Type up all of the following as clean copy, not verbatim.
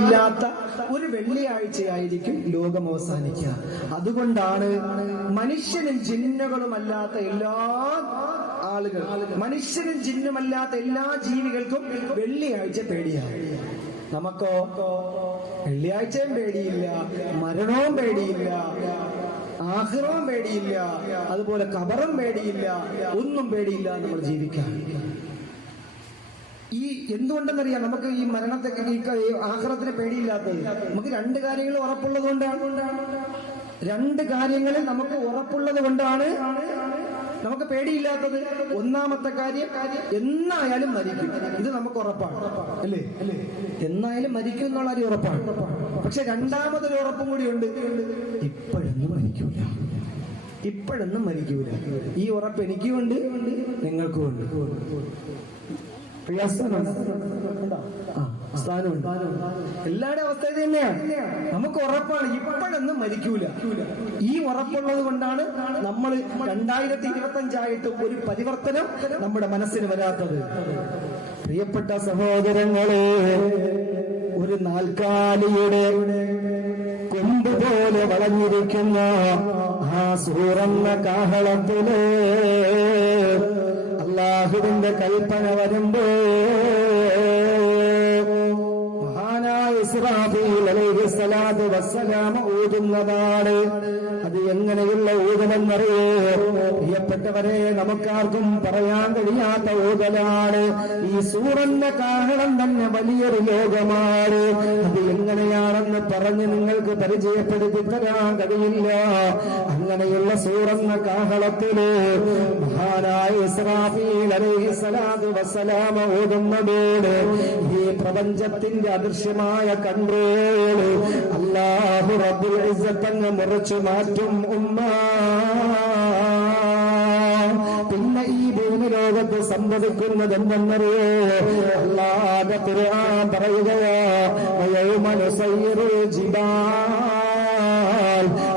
ഇല്ലാത്ത ഒരു വെള്ളിയാഴ്ചയായിരിക്കും ലോകം അവസാനിക്കുക. അതുകൊണ്ടാണ് മനുഷ്യനും ജിന്നുകളുമല്ലാത്ത എല്ലാ ആളുകൾ, മനുഷ്യനും ജിന്നുമല്ലാത്ത എല്ലാ ജീവികൾക്കും വെള്ളിയാഴ്ച പേടിയാണ്. നമുക്കോ വെള്ളിയാഴ്ചയും പേടിയില്ല, മരണവും പേടിയില്ല, ആഖിറവും പേടിയില്ല, അതുപോലെ ഖബറും പേടിയില്ല, ഒന്നും പേടിയില്ല. നമ്മൾ ജീവിക്കാൻ ഈ എന്തുകൊണ്ടെന്നറിയാം നമുക്ക് ഈ മരണത്തെ ഈ ആഖിറത്തിന് പേടിയില്ലാത്തത്? നമുക്ക് രണ്ട് കാര്യങ്ങൾ ഉറപ്പുള്ളത് കൊണ്ടാണ്. രണ്ട് കാര്യങ്ങളിൽ നമുക്ക് ഉറപ്പുള്ളത് കൊണ്ടാണ് നമുക്ക് പേടിയില്ലാത്തത്. ഒന്നാമത്തെ കാര്യം, എന്നായാലും മരിക്കും, ഇത് നമുക്ക് ഉറപ്പാണ്, അല്ലേ? എന്നായാലും മരിക്കും എന്നുള്ള കാര്യം ഉറപ്പാണ്. പക്ഷെ രണ്ടാമതൊരു ഉറപ്പും കൂടി ഉണ്ട്, ഇപ്പോഴൊന്നും മരിക്കൂല, ഇപ്പോഴൊന്നും മരിക്കൂല. ഈ ഉറപ്പ് എനിക്കുമുണ്ട്, നിങ്ങൾക്കും ഉണ്ട്. എല്ലാവരുടെ അവസ്ഥ ഇത് തന്നെയാണ്. നമുക്ക് ഉറപ്പാണ് ഇപ്പോഴൊന്നും മരിക്കൂല. ഈ ഉറപ്പുള്ളത് കൊണ്ടാണ് നമ്മൾ 2025 ഒരു പരിവർത്തനം നമ്മുടെ മനസ്സിന് വരാത്തത്. പ്രിയപ്പെട്ട സഹോദരങ്ങളെ, ഒരു നാൽക്കാലിയുടെ കൊമ്പ് പോലെ വളഞ്ഞിരിക്കുന്ന ആ സൂറന്ന കാഹളത്തില് അല്ലാഹുവിന്റെ കൽപ്പന വരുമ്പോ മഹാനായ ഇസ്രാഫീൽ അലൈഹിസ്സലാത്തു വസ്സലാം ഊതുന്നതാണ്. അത് എങ്ങനെയുള്ള ഊതലെന്നറിയോ? പ്രിയപ്പെട്ടവരെ, നമുക്കാർക്കും പറയാൻ കഴിയാത്ത ഊതലാണ്. ഈ സൂറന്റെ കാഹളം തന്നെ വലിയൊരു ലോകമാണ്. അത് എങ്ങനെയാണെന്ന് പറഞ്ഞ് നിങ്ങൾക്ക് പരിചയപ്പെടുത്തി തരാൻ കഴിയില്ല. അങ്ങനെയുള്ള സൂറന്ന കാഹളത്തില് മഹാനായ ഇസ്രാഫീൽ അലൈഹിസ്സലാത്തു വസ്സലാം ഊതുന്നതോട് ഈ പ്രപഞ്ചത്തിന്റെ അദൃശ്യമായ കൺട്രോൾ അല്ലാഹു റബ്ബുൽ ഇസ്സത്ത് അങ്ങ് മുറിച്ചു മാറ്റും ഉമ്മ. പിന്നെ ഈ ഭൂമി ലോകത്ത് സംഭവിക്കുന്നത് എന്തെന്നറിയോ? അല്ലാഹുവിന്റെ ഖുർആൻ പറയുകയാ, വയൗമ നുസയ്യിറുൽ ജിബാൽ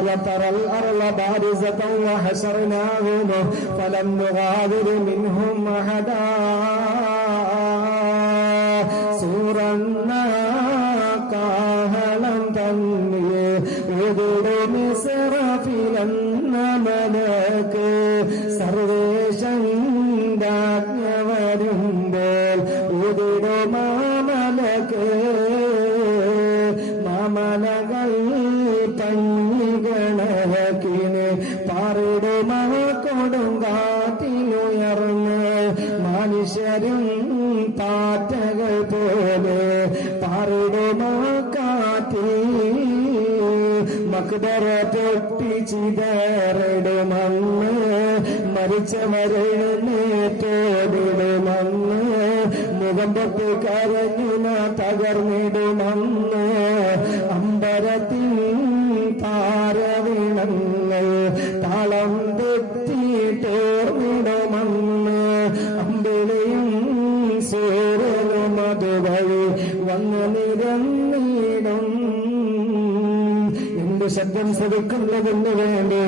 വതറൽ അർള ബാരിസതൻ വഹശർനാഹും ഫലം നുഗാദിർ മിൻഹും അഹദാ. സൂറന്ന കാഹളം തന്നെ ഊതും ഇസ്രാഫീലെന്ന മലക്ക് സർവേശന്റെ ആജ്ഞ വരുമ്പോൾ ഊതിടും മാമലക്ക്. മാമലകൾ പഞ്ഞികളക്കിന് പാറിടും കൊടുങ്കാറ്റിലുയർന്ന് മനുഷ്യരും പാറ്റകൾ പോലെ പാറിടും കാറ്റിൽ. മക്ബറ പൊട്ടിച്ചിതറിടുമന്ന് മരിച്ചവരെഴുന്നേറ്റോടിടുമന്ന് മുഖം പൊട്ടി കരഞ്ഞുന തകർന്നിടുമന്ന് അമ്പരത്തിൻ താരവിണങ്ങൾ താളം തെറ്റിട്ടോർന്നിടുമന്ന് അമ്പിളിയും സൂര്യനും അതുവഴി വന്ന് നിരന്നിടും. ശബ്ദം ശ്രവിക്കുന്നതിന് വേണ്ടി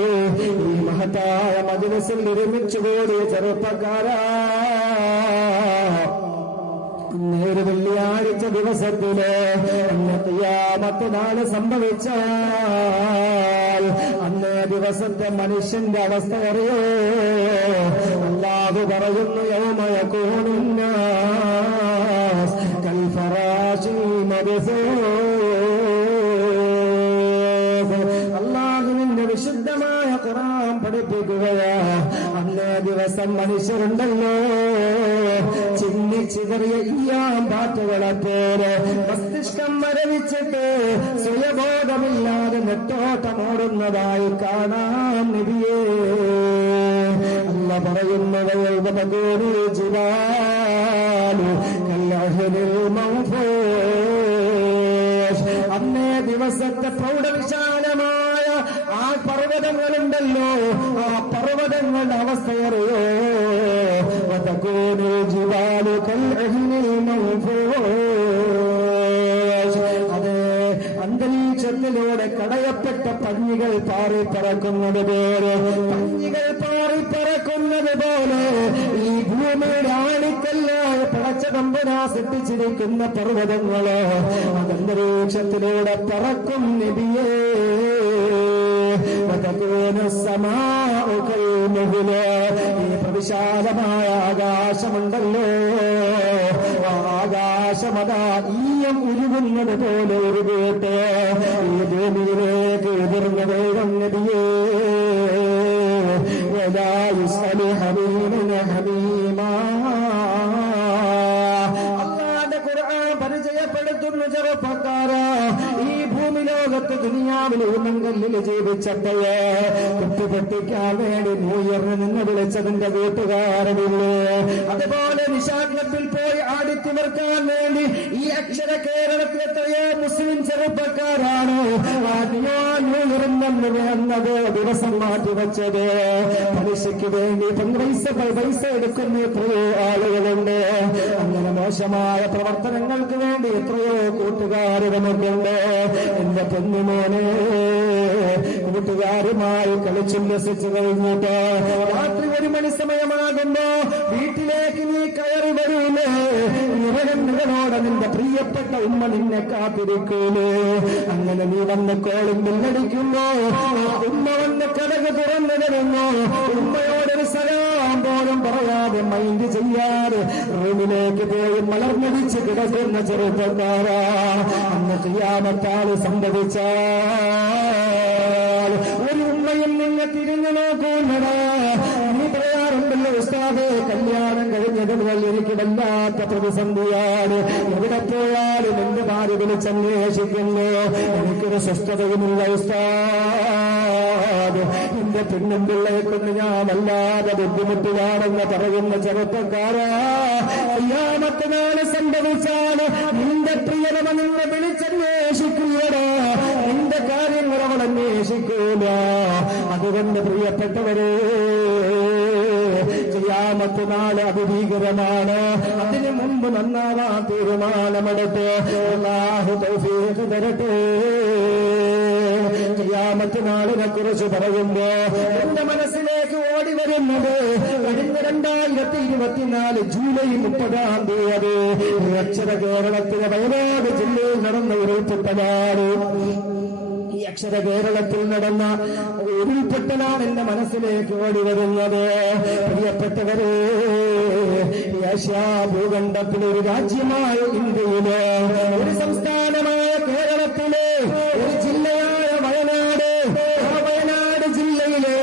ഈ മഹത്തായ മജ്‌ലിസിൽ ഒരുമിച്ച് കൂടിയ ചെറുപ്പക്കാരാ, ഒരു വെള്ളിയാഴ്ച ദിവസത്തില് ഖിയാമത്ത് നാള് സംഭവിച്ചാൽ അന്നേ ദിവസത്തെ മനുഷ്യന്റെ അവസ്ഥ അറിയോ? അല്ലാഹു പറയുന്നു, യൗമ യകൂനുൻ നാസ് കൽ ഫറാശിൽ മബ്സൂസ്. അല്ലാഹുവിന്റെ വിശുദ്ധമായ ഖുർആൻ പഠിപ്പിക്കുകയാ, അന്നേ ദിവസം മനുഷ്യരുണ്ടല്ലോ ചിന്നിച്ചിതറിയ ഈയാമ്പാറ്റുകളെ പോലെ മസ്തിഷ്കം മരവിച്ചിട്ട് സ്വയബോധമില്ലാതെ നെട്ടോട്ടമോടുന്നതായി കാണാം നബിയേ. അല്ല പറയുന്നത്, അന്നേ ദിവസത്തെ പ്രൗഢവിശാലമായ ആ പർവ്വതങ്ങളുണ്ടല്ലോ, ആ പർവ്വതങ്ങളുടെ അവസ്ഥയറിയോ? അതെ, അന്തരീക്ഷത്തിലൂടെ കടയപ്പെട്ട പഞ്ഞികൾ പാറിപ്പറക്കുന്നത് പോലെ, പഞ്ഞികൾ പാറിപ്പറക്കുന്നത് പോലെ ഈ ഭൂമിയുടെ ആണിക്കല്ലായ പടച്ചത് തമ്പുരാ സൃഷ്ടിച്ചിരിക്കുന്ന പർവ്വതങ്ങള് അന്തരീക്ഷത്തിലൂടെ പറക്കും നബിയേ. ഈ പ്രവിശാലമായ ആകാശമുണ്ടല്ലോ, ആകാശമതാ ഈയം ഉരുകുന്നത് പോലെ ഉരുകിട്ട് ഈ ഭൂമിയിലേക്ക് എതിർന്ന വേഗം നബിയേ. അല്ലാഹുവിന്റെ ഖുർആൻ പരിചയപ്പെടുത്തുന്ന ചെറുപ്പക്കാരാ, ഈ ഭൂമി ലോകത്ത് ദുനിയാവിൽ ഉന്നങ്കല്ലിൽ ജീവിച്ചപ്പോഴേ കുത്തുപൊട്ടിക്കാൻ വേണ്ടി ന്യൂഇയറിന് നിന്ന് വിളിച്ചതിന്റെ കൂട്ടുകാരനില്ലേ? അതുപോലെ നിശാഗ്നത്തിൽ പോയി ആടിത്തിവർക്കാൻ വേണ്ടി ഈ അക്ഷര കേരളത്തിൽ എത്രയോ മുസ്ലിം ചെറുപ്പക്കാരാണ് എന്നത് ദിവസം മാറ്റിവെച്ചത്. പലിശയ്ക്ക് വേണ്ടി പൈസ എടുക്കുന്ന എത്രയോ ആളുകളുണ്ട്. അങ്ങനെ മോശമായ പ്രവർത്തനങ്ങൾക്ക് വേണ്ടി എത്രയോ കൂട്ടുകാർ നമുക്കുണ്ട്. എന്റെ പൊന്നുമോനെ, കൂട്ടുകാരുമായി കളിച്ചുല്ലസിച്ചു കഴിഞ്ഞിട്ട് രാത്രി 1 മണി സമയമാകുമ്പോ വീട്ടിലേക്ക് നീ കയറി വരൂലേ? നിറകണ്ണുകളോടെ നിന്റെ പ്രിയപ്പെട്ട ഉമ്മ നിന്നെ കാത്തിരിക്കൂലേ? അങ്ങനെ നീ വന്ന് കോളും ബില്ലടിക്കുമ്പോ ഉമ്മ വന്ന് കടക് തുറന്നു തരുന്നു. ഉമ്മയോടൊരു സലാം പോലും പറയാതെ മൈൻഡ് ചെയ്യാതെ റൂമിലേക്ക് പോയി മലർന്നടിച്ച് കിടക്കുന്ന ചെറുപ്പക്കാരാ, അന്ന് ഖിയാമത്താല് സംഭവിച്ചാൽ ഒരു ഉമ്മയും നിന്നെ തിരിഞ്ഞു നോക്കൂന്നടാ. നീ പറയാറുണ്ടല്ലോ, ഉസ്താദേ കല്യാണം കഴിഞ്ഞത് മുതൽ എനിക്ക് വല്ലാത്ത പ്രതിസന്ധിയാണ്. എവിടെ പോയാലും എന്റെ ഭാര്യ വിളിച്ചന്വേഷിക്കുന്നു, എനിക്കൊരു സ്വസ്ഥതയുമില്ല ഉസ്താദ്. എന്റെ പെണ്ണും പിള്ളയെ കൊണ്ട് ഞാൻ വല്ലാതെ ബുദ്ധിമുട്ടിലാണെന്ന് പറയുന്ന ചെറുപ്പക്കാരാ, ഖിയാമത്തിനാണ് സംഭവിച്ചാൽ നിന്റെ പ്രിയതമ നിന്നെ വിളിച്ചന്വേഷിക്കുകയാണ്. നിന്റെ കാര്യങ്ങൾ അവൾ അന്വേഷിക്കൂല. അതുകൊണ്ട് പ്രിയപ്പെട്ടവരെ, ഖിയാമത്ത് നാള് അതിഭീകരമാണ്. അതിനു മുമ്പ് നന്നാവാൻ തീരുമാനമെടുത്ത് അല്ലാഹു തൗഫീഖ് തരട്ടെ. ഖിയാമത്ത് നാളിനെ കുറിച്ച് പറയുമ്പോ എന്റെ മനസ്സിലേക്ക് ഓടി വരുന്നത് കഴിഞ്ഞ 2024 ജൂലൈ 30-ാം തീയതി അക്ഷര കേരളത്തിലെ വയനാട് ജില്ലയിൽ നടന്ന ഉരുൾപൊട്ടലാണ്. ഈ അക്ഷര കേരളത്തിൽ നടന്ന ഉരുൾപൊട്ടലാണ് എന്റെ മനസ്സിലേക്ക് ഓടി വരുന്നത്. പ്രിയപ്പെട്ടവരെ, ഏഷ്യാ ഭൂഖണ്ഡത്തിലെ ഒരു രാജ്യമായ ഇന്ത്യയിലെ ഒരു സംസ്ഥാനമായ കേരളത്തിലെ ഒരു ജില്ലയായ വയനാട്, ആ വയനാട് ജില്ലയിലെ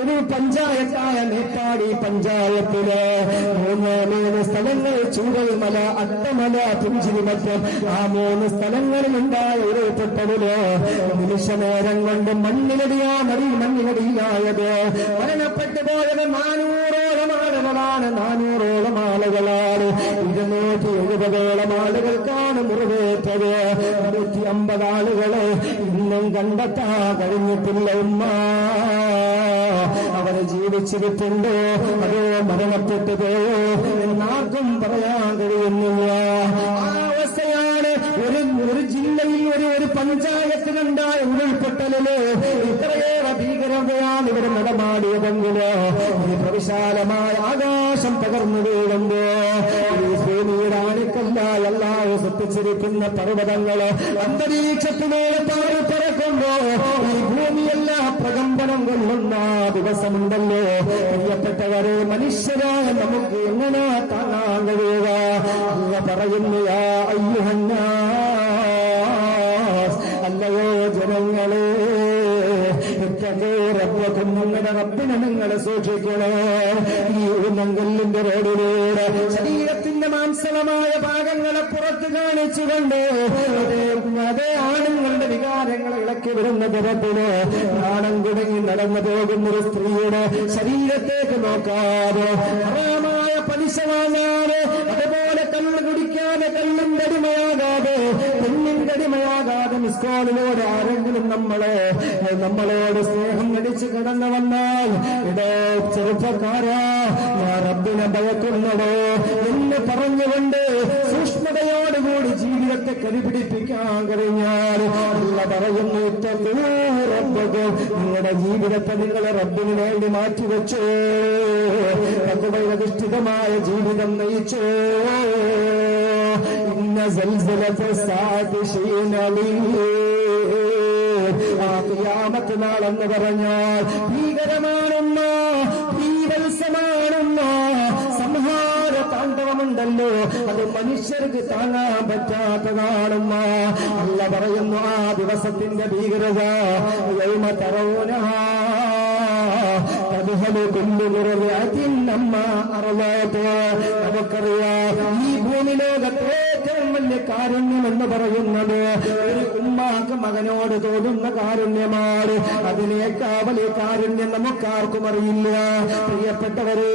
ഒരു പഞ്ചായത്തായ മേപ്പാടി പഞ്ചായത്തിലെ 3 സ്ഥലങ്ങൾ, ചൂരൽമല, അട്ടമല, പുഞ്ചിരിമറ്റം, ആ 3 സ്ഥലങ്ങളിലുണ്ടായ ഉരുൾപൊട്ടലില് നിമിഷനേരം കൊണ്ട് മണ്ണിനടിയിലായത് മരണപ്പെട്ടു പോയത് 400ഓളം ആളുകളാണ്. 400ഓളം ആളുകളാണ്. 270ഓളം ആളുകൾക്കാണ് മുറിവേറ്റത്. 150 ആളുകളെ ഇന്നും കണ്ടെത്താൻ കഴിഞ്ഞിട്ടില്ല. ഉമ്മ അവരെ ജീവിച്ചിരിപ്പുണ്ടോ അതോ മരണപ്പെട്ടു പോയോ എന്നാർക്കും പറയാൻ കഴിയുന്നില്ല. ആ അവസ്ഥയാണ് ഒരു ജില്ലയിൽ ഒരു പഞ്ചായത്തിലുണ്ടായ ഉരുൾപൊട്ടലില് ഇത്രയേറെ ഭീകരതയാണ് ഇവിടെ നടമാടിയതെങ്കില് ഈ പ്രവിശാലമായ ആകാശം പകർന്നു വീഴുമ്പോ ഈ ഭൂമിയുടെ ആണിക്കല്ലായി അല്ലാഹു സൃഷ്ടിച്ചിരിക്കുന്ന പർവ്വതങ്ങള് അന്തരീക്ഷത്തിലൂടെ പാറി പറക്കുമ്പോ ഈ ഭൂമിയെല്ലാം പ്രകമ്പനം കൊള്ളുന്ന ദിവസമുണ്ടല്ലോ. പ്രിയപ്പെട്ടവരെ, മനുഷ്യരായ നമുക്ക് എങ്ങനെ താങ്ങാൻ കഴിയുക? അല്ല പറയുന്നു, യാ അയ്യുഹന്നാസ്, അല്ലയോ ജനങ്ങളെ, റബ്ബക്കും, നിങ്ങളുടെ റബ്ബിനെ നിങ്ങൾ സൂക്ഷിക്കണേ. ഈ ഉന്നങ്കല്ലിന്റെ റോഡിലൂടെ ശരീരത്തിന്റെ മാംസളമായ ഭാഗങ്ങളെ പുറത്ത് കാണിച്ചുകൊണ്ട് അതേ ആണുങ്ങളുടെ വികാരങ്ങളെ ഇളക്കി വരുന്ന തരത്തില് നാണം കുടുങ്ങി നടന്നു പോകുന്ന ഒരു സ്ത്രീയുടെ ശരീരത്തേക്ക് നോക്കാതെ, ഹറാമായ പലിശ വാങ്ങാതെ, അതുപോലെ കള്ള് കുടിക്കാതെ, കള്ളിന്റെ അടിമയാകാതെ, പെണ്ണിന്റെ അടിമയാകാതെ മിസ്കോളിലൂടെ ആരെങ്കിലും നമ്മളോട് സ്നേഹം നടിച്ച് കടന്നു വന്നാൽ, ഇടേ ചെറുപ്പക്കാരാ, ഞാൻ റബ്ബിനെ ഭയക്കുന്നതോ എന്ന് പറഞ്ഞുകൊണ്ട് സൂക്ഷ്മതയോടുകൂടി ജീവിതത്തെ കരിപിടിപ്പിക്കാൻ കഴിഞ്ഞാൽ അല്ല പറയുന്നു, റബ്ബ്, നിങ്ങളുടെ ജീവിതത്തെ നിങ്ങൾ റബ്ബിന് വേണ്ടി മാറ്റിവെച്ചോ. തഖ്വയധിഷ്ഠിതമായ ജീവിതം നയിച്ചോ. ഇന്ന സൽസലത സാഅതി ശൈഅൻ അലീം. ആ ഖിയാമത്ത് നാളെന്ന് പറഞ്ഞാൽ ഭീകരമാണെന്ന, ഭീവത്സമാണെന്ന സംഹാര താണ്ഡവമുണ്ടല്ലോ, അത് മനുഷ്യർക്ക് താങ്ങാൻ പറ്റാത്തതാണെന്ന അല്ല പറയുന്നു. ആ ദിവസത്തിന്റെ ഭീകരത യൗമ തറൗനഹാ തദ്ഹലു കുല്ലു മുർദിഅത്തിൻ അമ്മാ അർളത്. നമുക്കറിയാം ഈ ഭൂമി ലോകത്തെ ഏറ്റവും വലിയ കാരുണ്യം എന്ന് പറയുന്നത് ഒരു ഉമ്മാക്ക് മകനോട് തോന്നുന്ന കാരുണ്യമാണ്. അതിനേക്കാൾ വലിയ കാരുണ്യം നമുക്കാർക്കും അറിയില്ല. പ്രിയപ്പെട്ടവരെ,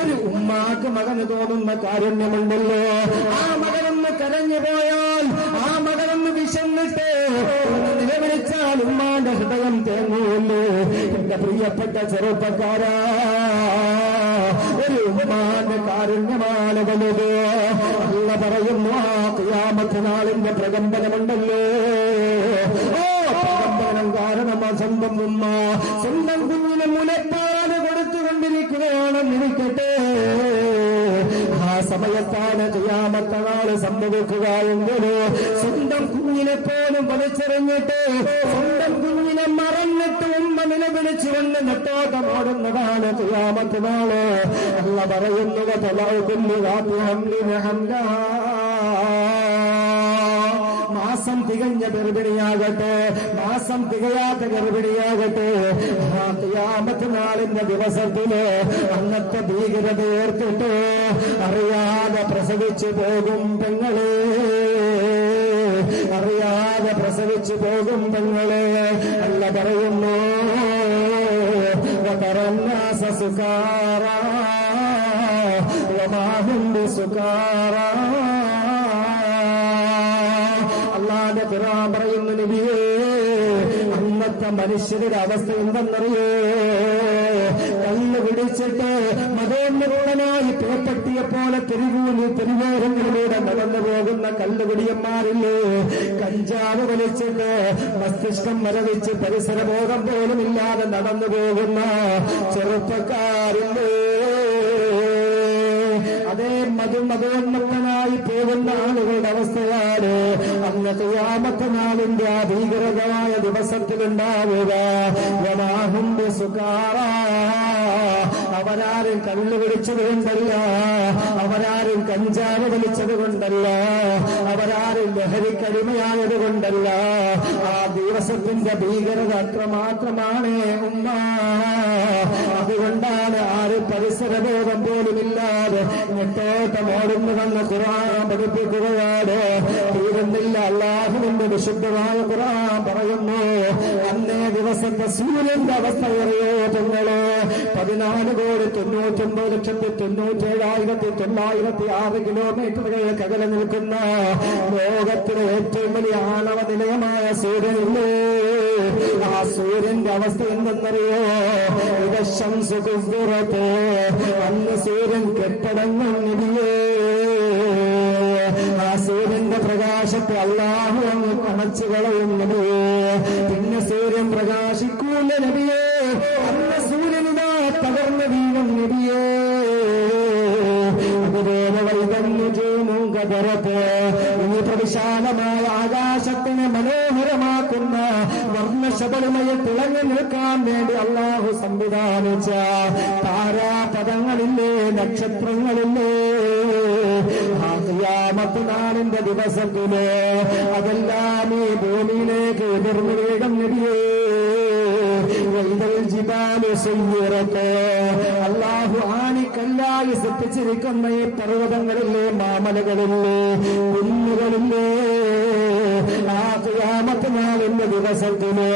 ഒരു ഉമ്മാക്ക് മകന് തോന്നുന്ന കാരുണ്യമുണ്ടല്ലോ. ആ മകനൊന്ന് കരഞ്ഞു പോയാൽ, ആ മകനൊന്ന് വിശന്നിട്ട് നിലവിളിച്ചാൽ ഉമ്മാന്റെ ഹൃദയം തേങ്ങുമല്ലോ. എന്റെ പ്രിയപ്പെട്ട ചെറുപ്പക്കാരാ, ഒരു ഉമ്മാന്റെ കാരുണ്യമാണ് വലുത്. അല്ല പറയുന്നു, ആ ഖിയാമത്ത് നാളിന്റെ പ്രകമ്പനമുണ്ടല്ലോ. ഓ പ്രകമ്പനം കാരണം സ്വന്തം ഉമ്മ സ്വന്തം കുഞ്ഞിന് മുലപ്പാല് കൊടുത്തുകൊണ്ടിരിക്കുകയാണെന്നിരിക്കട്ടെ. ആ സമയത്താണ് ഖിയാമത്ത് നാൾ സംഭവിക്കുക എങ്കിലോ സ്വന്തം കുഞ്ഞിനെ പോലും വലിച്ചെറിഞ്ഞിട്ട്, സ്വന്തം കുഞ്ഞിനെ മറന്നിട്ട് ഉമ്മ നിലവിളിച്ചുകൊണ്ട് നെട്ടോട്ടം ഓടുന്നതാണ് ഖിയാമത്ത് നാള്. അല്ല പറയുന്നത് മാസം തികഞ്ഞ ഗർഭിണിയാകട്ടെ, മാസം തികയാത്ത ഗർഭിണിയാകട്ടെ, ആ ഖിയാമത്ത് നാളിന്റെ ദിവസത്തില് അന്നത്തെ ഭീകരത ഓർത്തിട്ട് അറിയാതെ പ്രസവിച്ചു പോകും പെങ്ങളെ, അറിയാതെ പ്രസവിച്ചു പോകും പെങ്ങളെ. അല്ല പറയുന്നു, വതറന്നാസ സുകാറാ വമാ ഹും ബിസുകാറാ. അല്ലാഹുവിന്റെ ഖുർആൻ പറയുന്നു, നബിയേ, അന്നത്തെ മനുഷ്യരുടെ അവസ്ഥ എന്തെന്നറിയോ? കല്ല് പിടിച്ചിട്ട് മതോന്മുക്തനായി പേപ്പട്ടിയെ പോലെ തെരുവോരങ്ങളിലൂടെ നടന്നു പോകുന്ന കല്ലുപിടിയന്മാരില്ലേ, കഞ്ചാവ് വലിച്ചിട്ട് മസ്തിഷ്കം മരവിച്ച് പരിസരബോധം പോലും ഇല്ലാതെ നടന്നു പോകുന്ന ചെറുപ്പക്കാരില്ലേ, അതേ മതോന്മുക്തനായി പോകുന്ന ആളുകളുടെ അവസ്ഥയാണ് അന്ന് ഖിയാമത്ത് നാളിന്റെ ആ ഭീകരമായ ദിവസത്തിലുണ്ടാവുക. വമാഹും ബിസുകാറാ. അവരാരും കള്ളു പിടിച്ചത് കൊണ്ടല്ല, അവരാരും കഞ്ചാവ് വലിച്ചത് കൊണ്ടല്ല, അവരാരും ലഹരിക്കടിമയായത് കൊണ്ടല്ല. ആ ദിവസത്തിന്റെ ഭീകരത അത്രമാത്രമാണ് ഉമ്മ. അതുകൊണ്ടാണ് ആരും പരിസരബോധം പോലുമില്ലാതെ നെട്ടോട്ടം ഓടുന്നതെന്ന് ഖുർആൻ പഠിപ്പിക്കുകയാണ്. തീരുന്നില്ല. അല്ലാഹുവിന്റെ വിശുദ്ധമായ ഖുർആൻ പറയുന്നു, അന്നേ ദിവസത്തെ സൂര്യന്റെ അവസ്ഥ അറിയോ പെങ്ങളെ? 14,99,97,906 കിലോമീറ്ററുകൾക്ക് അകലെ നിൽക്കുന്ന ലോകത്തിലെ ഏറ്റവും വലിയ ആണവ നിലയമായ സൂര്യനില്ലേ, ആ സൂര്യന്റെ അവസ്ഥ എന്തെന്നറിയോ? ഇദശംസു കുസ്ദിറത്. അന്ന് സൂര്യൻ കെട്ടടങ്ങും നബിയേ. ആ സൂര്യന്റെ പ്രകാശത്തെ അല്ലാഹു അങ്ങ് അണച്ചു കളയും നബിയേ. പിന്നെ സൂര്യൻ പ്രകാശിക്കൂല നബിയേ. അന്ന് സൂര്യനിതാ തകർന്നു വീഴും നബിയേ. അതുപോലെ വൈതന്നു കതറത്ത്. ഈ പ്രവിശാലമായ ആകാശത്തിനെ മനോഹരമാക്കുന്ന വർണ്ണശബളിമയെ തിളങ്ങി നിൽക്കാൻ വേണ്ടി അല്ലാഹു സംവിധാനിച്ച താരാപഥങ്ങളില്ലേ, നക്ഷത്രങ്ങളില്ലേ, ആ ഖിയാമത്ത് നാളിന്റെ ദിവസത്തില് അതെല്ലാം ഈ ഭൂമിയിലേക്ക് എതിർന്നു വീഴും നബിയേ. അല്ലാഹു ആണിക്കല്ലായി സൃഷ്ടിച്ചിരിക്കുന്ന ഈ പർവ്വതങ്ങളില്ലേ, മാമലകളില്ലേ, കുന്നുകളില്ലേ, ആ ഖിയാമത്ത് നാളിന്റെ ദിവസത്തില്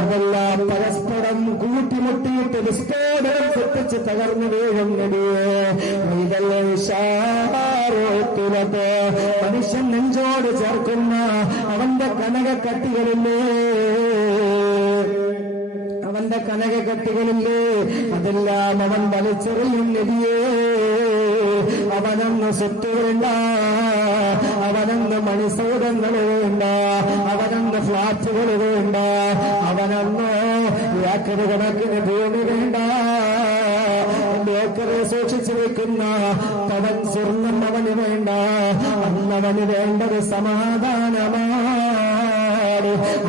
അതെല്ലാം പരസ്പരം കൂട്ടിമുട്ടിയിട്ട് വിസ്ഫോടനം സൃഷ്ടിച്ച് തകർന്നു വീഴും നബിയേ. മനുഷ്യൻ നെഞ്ചോട് ചേർക്കുന്ന അവന്റെ കനകക്കട്ടികളില്ലേ, അവന്റെ കനകക്കട്ടികളില്ലേ, അതെല്ലാം അവൻ വലിച്ചെറിയും നബിയേ. അവനന്ന് സ്വത്ത് വേണ്ട, അവനന്ന് മണിസൗധങ്ങൾ വേണ്ട, അവനന്ന് ഫ്ലാറ്റുകൾ വേണ്ട, അവനന്ന് ഏക്കർ കണക്കിന് ഭൂമി വേണ്ട. ജീവിക്കുന്ന പവൻ സ്വർണം അവന് വേണ്ട, അന്നവന് വേണ്ടത് സമാധാനമാണ്.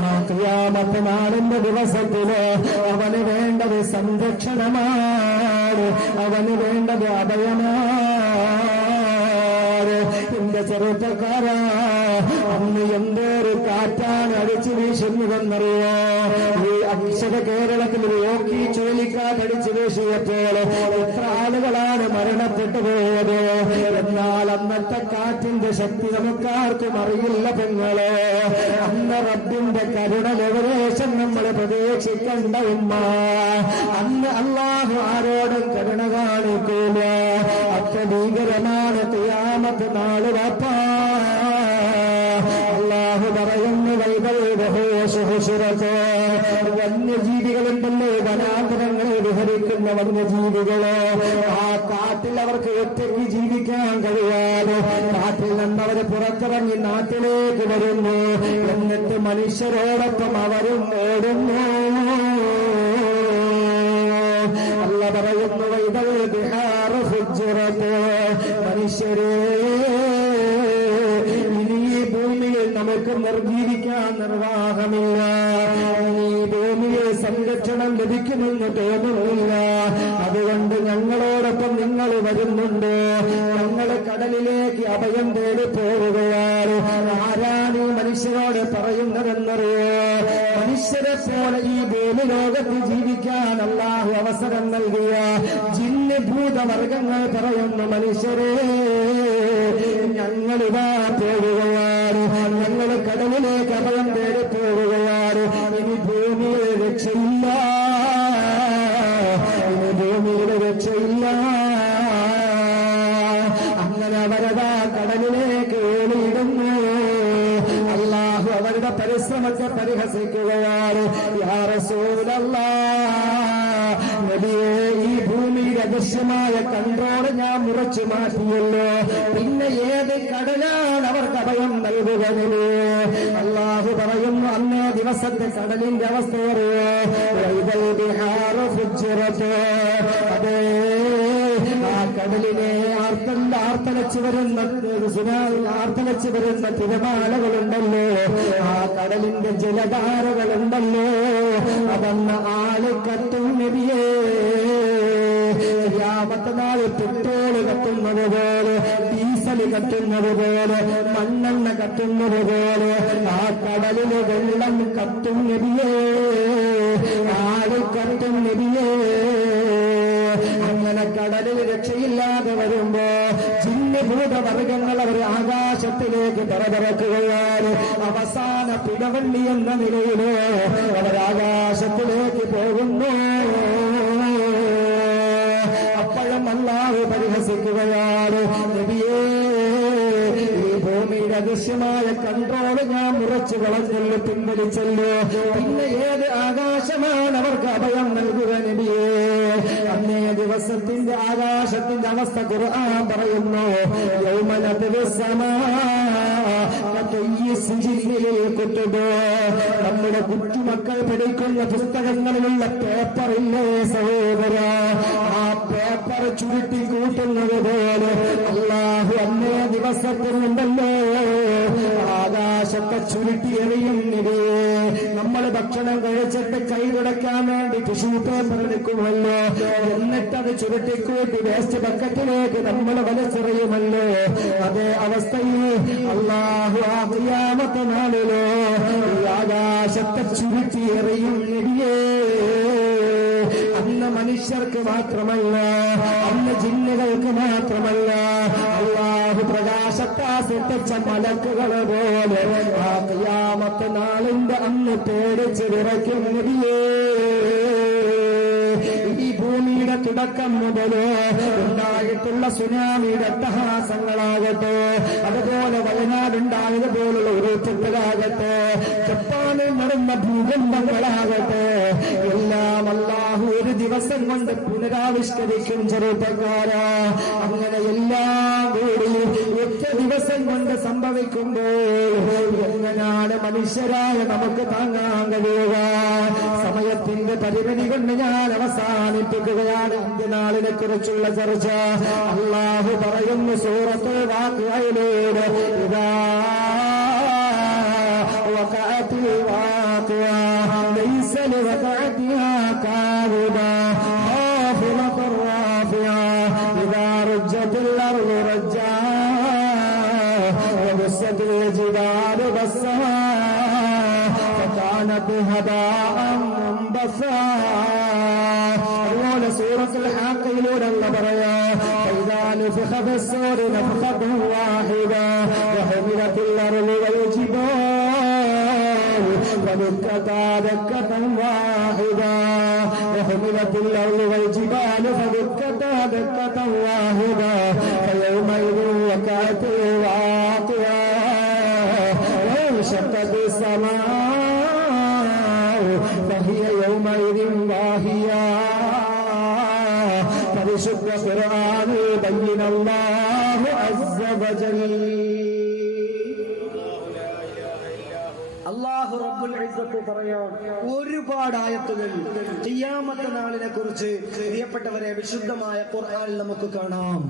ആ ഖിയാമത്ത് നാളിന്റെ ദിവസത്തില് അവന് വേണ്ടത് സംരക്ഷണമാണ്, അവന് വേണ്ടത് അഭയമാണ്. എന്റെ ചെറുപ്പക്കാരാ, അന്ന് എന്തൊരു കാറ്റാണ് അടിച്ചു വീശുന്നതെന്നറിയോ? ഈ അക്ഷര കേരളത്തിൽ യോക്കി ചുഴലിക്കാറ്റടിച്ചു വീശിയപ്പോൾ എത്ര ആളുകളാണ് മരണപ്പെട്ടു പോയത്. എന്നാൽ അന്നത്തെ കാറ്റിന്റെ ശക്തി നമുക്കാർക്കും അറിയില്ല പെങ്ങളെ. അന്ന് റബ്ബിന്റെ കരുണ ലേശം നമ്മൾ പ്രതീക്ഷിക്കണ്ട ഉമ്മ. അന്ന് അല്ലാഹു ആരോടും കരുണ കാണിക്കൂല. അത്ര ഭീകരമാണ് ഖിയാമത്ത് നാള് വാപ്പാ. അല്ലാഹു പറയുന്നു, വന്യജീവികളുണ്ടല്ലോ, വനാന്തരങ്ങളെ വിഹരിക്കുന്ന വന്യജീവികള്. ആ കാട്ടിൽ അവർക്ക് ഒറ്റയ്ക്ക് ജീവിക്കാൻ കഴിയാതെ കാട്ടിൽ നിന്നവര് പുറത്തിറങ്ങി നാട്ടിലേക്ക് വരുന്നു. എന്നിട്ട് മനുഷ്യരോടൊപ്പം അവരും ഓടുന്നു. അല്ല പറയുന്നു, വൈദൽ ബിഹാറു ഫുജ്ജിറത്. മനുഷ്യരെ, ഇനി ഈ ഭൂമിയിൽ നമുക്ക് നിർജീവിക്കാൻ നിർവാഹമില്ല. ഈ ഭൂമിയിൽ സംരക്ഷണം ലഭിക്കുമെന്ന് തോന്നുന്നില്ല. അതുകൊണ്ട് ഞങ്ങളോടൊപ്പം നിങ്ങൾ വരുന്നുണ്ട്. ഞങ്ങൾ കടലിലേക്ക് അഭയം തേടി പോവുകയാണ്. ആരാണ് ഈ മനുഷ്യരോട് പറയുന്നതെന്നറിയോ? മനുഷ്യരെ പോലെ ഈ ഭൂമി ലോകത്ത് ജീവിക്കാൻ അല്ലാഹു അവസരം നൽകിയ ജിന്ന് ഭൂതവർഗങ്ങൾ പറയുന്നു, മനുഷ്യരെ ഞങ്ങളിതാ പോവുകയാണ്, ഞങ്ങൾ കടലിലേക്ക് അഭയം തേടി പോവുകയാണ്. ഇനി ഭൂമിയിൽ രക്ഷയില്ല, ഇനി ഭൂമിയിൽ രക്ഷയില്ല. അങ്ങനെ അവരതാ കടലിലേക്ക് ഓടിയിടുന്നു. അല്ലാഹു അവരുടെ പരിശ്രമത്തെ പരിഹസിക്കുകയാണ്. യാ റസൂലല്ലാഹ്, നബിയേ, ഈ ഭൂമിയുടെ അദൃശ്യമായ കൺട്രോള് ഞാൻ മുറിച്ചു മാറ്റിയല്ലോ, പിന്നെ ഏത് കടലാണ് അവർക്ക് അഭയം നൽകുകയില്ലേ? അല്ലാഹു പറയുന്നു, അന്നേ ദിവസത്തെ കടലിന്റെ അവസ്ഥ അറിയോ? അതേ, ആ കടലിനെ ആർത്തലച്ചു വരുന്ന തിരമാലകളുണ്ടല്ലോ, ആ കടലിന്റെ ജലധാരകളുണ്ടല്ലോ, അതന്ന് ആള് കത്തും നബിയേ. യാമത്തനാള് പെട്രോള് കത്തുന്നത് പോലെ, ഡീസൽ കത്തുന്നത് പോലെ, മണ്ണെണ്ണ കത്തുന്നത് പോലെ ആ കടലിന് വെള്ളം കത്തും നബിയേ, ആള് കത്തും നബിയേ. അങ്ങനെ കടലിൽ രക്ഷയില്ലാതെ വരുമ്പോ ജിന്നഭൂതവർഗങ്ങൾ അവർ ആകാശത്തിലേക്ക് പറക്കുകയാണ്. അവസാന പിടവള്ളി എന്ന നിലയിൽ അവരാകാശത്തിലേക്ക് പോകുന്നു. അപ്പോഴും അല്ലാഹു പരിഹസിക്കുകയാണ്, നബിയേ, ഈ ഭൂമിയുടെ അദൃശ്യമായ കൺട്രോള് ഞാൻ മുറിച്ചു കളഞ്ഞല്ലോ, പിൻവലിച്ചല്ലോ, പിന്നെ ഏത് ആകാശമാണ് അവർക്ക് അഭയം നൽകുക നബിയേ? അന്നേ ദിവസത്തിന്റെ ആകാശത്തിന്റെ അവസ്ഥ ഖുർആൻ പറയുന്നു, നമ്മുടെ കുട്ടിമക്കൾ പഠിക്കുന്ന പുസ്തകങ്ങളിലുള്ള പേപ്പറില്ലേ സഹോദര, ആ പേപ്പർ ചുരുട്ടി കൂട്ടുന്നത് പോലെ അല്ലാഹു അന്നേ ദിവസത്തിനുണ്ടല്ലോ ആകാശത്തെ ചുരുട്ടി എറിയുന്നില്ലേ. നമ്മൾ ഭക്ഷണം കഴിച്ചിട്ട് കൈ തുടയ്ക്കാൻ വേണ്ടി ടിഷ്യൂ പേപ്പർ എടുക്കുമല്ലോ, എന്നിട്ടത് ചുരുട്ടിക്കൂട്ടി വേസ്റ്റ് ബക്കറ്റിലേക്ക് നമ്മൾ വലിച്ചെറിയുമല്ലോ. അതേ അവസ്ഥയിൽ അല്ലാഹു ആ ഖിയാമത്ത് നാളിലോ ഈ ആകാശത്തെ ചുരുട്ടി എറിയും നബിയേ. അന്ന് മനുഷ്യർക്ക് മാത്രമല്ല, അന്ന് ജിന്നുകൾക്ക് മാത്രമല്ല, അല്ലാഹു പ്രകാശത്താ സൃഷ്ടിച്ച മലക്കുകളെ പോലെ ആ ഖിയാമത്ത് നാളിന്റെ അന്ന് പേടിച്ച് വിറയ്ക്കും നബിയേ. ഈ ഭൂമിയുടെ തുടക്കം മുതൽ ഉണ്ടായിട്ടുള്ള സുനാമിയുടെ അട്ടഹാസങ്ങളാകട്ടെ, അതുപോലെ വയനാടുണ്ടായതുപോലുള്ള ഉരുൾപൊട്ടലാകട്ടെ, ജപ്പാനിൽ നടന്ന ഭൂകമ്പങ്ങളാകട്ടെ, എല്ലാം അല്ലാഹു ഒരു ദിവസം കൊണ്ട് പുനരാവിഷ്കരിക്കും ചെറുപ്പക്കാരാ. അങ്ങനെ എല്ലാം കൂടി ഒറ്റ ദിവസം ദിവസം കൊണ്ട് സംഭവിക്കുമ്പോൾ എങ്ങനെയാണ് മനുഷ്യരായ നമുക്ക് താങ്ങാൻ കഴിയുക? സമയത്തിന്റെ പരിമിതി കൊണ്ട് ഞാൻ അവസാനിപ്പിക്കുകയാണ് അന്ത്യനാളിനെ കുറിച്ചുള്ള ചർച്ച. അല്ലാഹു പറയുന്നു സൂറത്തുൽ വാഖിഅയിലൂടെ, ഇദാ വഖഅത്തിൽ വാഖിഅ ലൈസ ലിവഖഅതിഹാ കാദിബ ഖാഫിളത്തുർ റാഫിഅ ഇദാ റുജ്ജത്തിൽ അർളു റജ്ജാ വബുസ്സത്തിൽ ജിബാലു ബസ്സാ ഫകാനത് ഹബാഅൻ മുൻബസാ. അതുപോലെ സൂറത്തുൽ ഹാഖയിലൂടെ അല്ലാഹു പറയാ, ഫൈദാ നുഫിഖ ഫിസ്സൂരി നഫഖത്തുൻ വാഹിദ വഹമിലത്തിൽ അർളു വൽജിബാൽ ഫദക്കതാ ദക്കതൻ വാഹിദ വഹമിലത്തിൽ അർളു വൽജിബാൽ ഫദക്കതാ ദക്കതൻ വാഹിദ ഫയൗമഇദിൻ വഖഅത്തിൽ വാഖിഅ വൻശഖത് السماء فهي يومئذ واهية. പരിശുദ്ധ ഖുർആനിൽ ബയ്യന അല്ലാഹു അസ്സ വജൽ, അല്ലാഹു റബ്ബുൽ ഇസ്സത്ത് പറയാൻ ഒരുപാട് ആയത്തുകൾ ഖിയാമത്ത് നാളിനെ കുറിച്ച് പ്രിയപ്പെട്ടവരെ വിശുദ്ധമായ ഖുർആനിൽ നമുക്ക് കാണാം.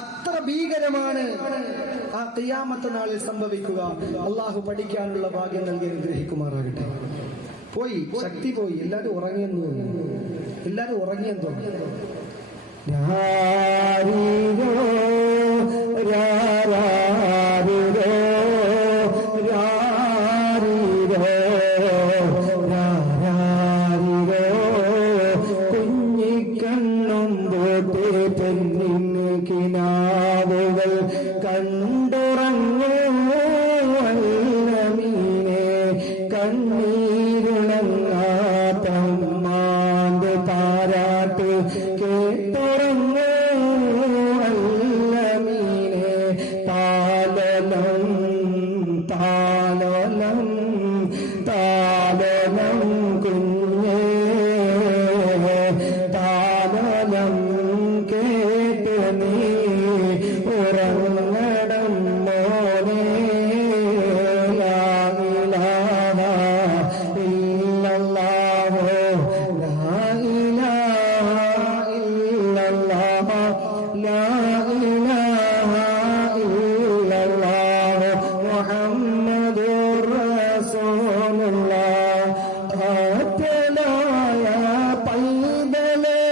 അത്ര ഭീകരമാണ് ആ ഖിയാമത്ത് നാളിൽ സംഭവിക്കുക. അല്ലാഹു പഠിക്കാനുള്ള ഭാഗ്യം നൽകി അനുഗ്രഹിക്കുമാറാകട്ടെ. പോയി ശക്തി പോയി, എല്ലാരും ഉറങ്ങിയെന്ന് തോന്നുന്നു. എല്ലാരും ഉറങ്ങിയെന്ന് തോന്നുന്നു. കുഞ്ഞിക്കണ്ണും പോട്ടെ പെണ്ണിന് കിനാവുകൾ കണ്ടുറങ്ങൂ മീനെ കണ്ണീരുണങ്ങാത്തമ്മാന്റെ പാരാട്ട് കേട്ടുറങ്ങൂ മീനെ താലനം താലനം താലനം കുഞ്ഞേ താലനം കേട്ട് നീ ഉറങ്ങടം മോനെ. ലാ ഇലാഹ ഇല്ലല്ലാഹു ലാ ഇലാഹ ഇല്ലല്ലാഹു ലാ ഇലാഹ ഇല്ലല്ലാഹു മുഹമ്മദുർ റസൂലുള്ളാഹ്. ആറ്റലായ പൈതലേ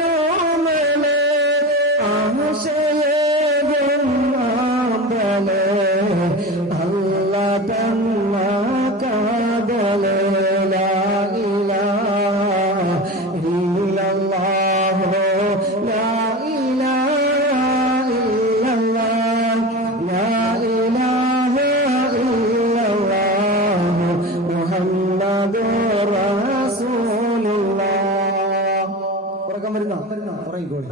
ആരംഭത്തന്നോമലേ ആശയേകും ആമ്പലേ അല്ലാഹ് തന്ന കാതലേ. ലാ ഇലാഹ ഇല്ലല്ലാഹു ലാ ഇലാഹ ഇല്ലല്ലാഹ് ലാ ഇലാഹ ഇല്ലല്ലാഹു മുഹമ്മദുർ റസൂലുള്ളാഹ്. ഉറക്കം വരുന്ന ഉറങ്ങിക്കോളി.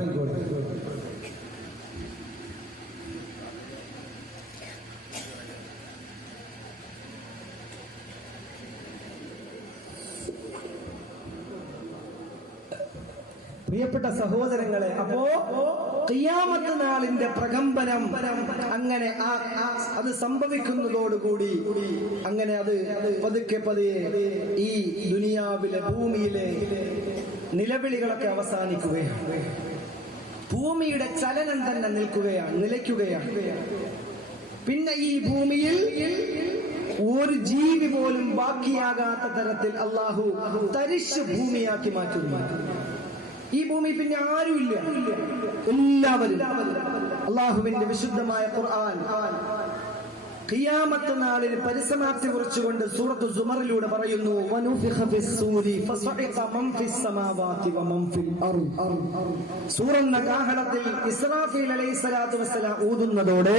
പ്രിയപ്പെട്ട സഹോദരങ്ങളെ, അപ്പോ ഖിയാമത്ത് നാളിന്റെ പ്രകമ്പനം അങ്ങനെ അത് സംഭവിക്കുന്നതോടുകൂടി അങ്ങനെ അത് പതുക്കെ പതിയെ ഈ ദുനിയാവിലെ ഭൂമിയിലെ നിലവിളികളൊക്കെ അവസാനിക്കുകയാണ്. ഭൂമിയുടെ ചലനം തന്നെ നിലയ്ക്കുകയാണ്. പിന്നെ ഈ ഭൂമിയിൽ ഒരു ജീവി പോലും ബാക്കിയാകാത്ത തരത്തിൽ അല്ലാഹു തരിശ് ഭൂമിയാക്കി മാറ്റുന്നു. ഈ ഭൂമി പിന്നെ ആരുമില്ല, എല്ലാവരും. അല്ലാഹുവിന്റെ വിശുദ്ധമായ ഖുർആൻ ഖിയാമത്ത് നാളിന് പരിസമാപ്തി കുറിച്ചുകൊണ്ട് സൂറത്തു സുമറിലൂടെ പറയുന്നു, വനുഫിഖ ഫിസ്സൂരി ഫസഇഖ മൻ ഫിസ്സമാവാതി വമൻ ഫിൽ അർദ്. സൂറന്ന കാഹളത്തിൽ ഇസ്രാഫീൽ അലൈഹിസ്സലാത്തു വസ്സലാം ഊതുന്നതോടെ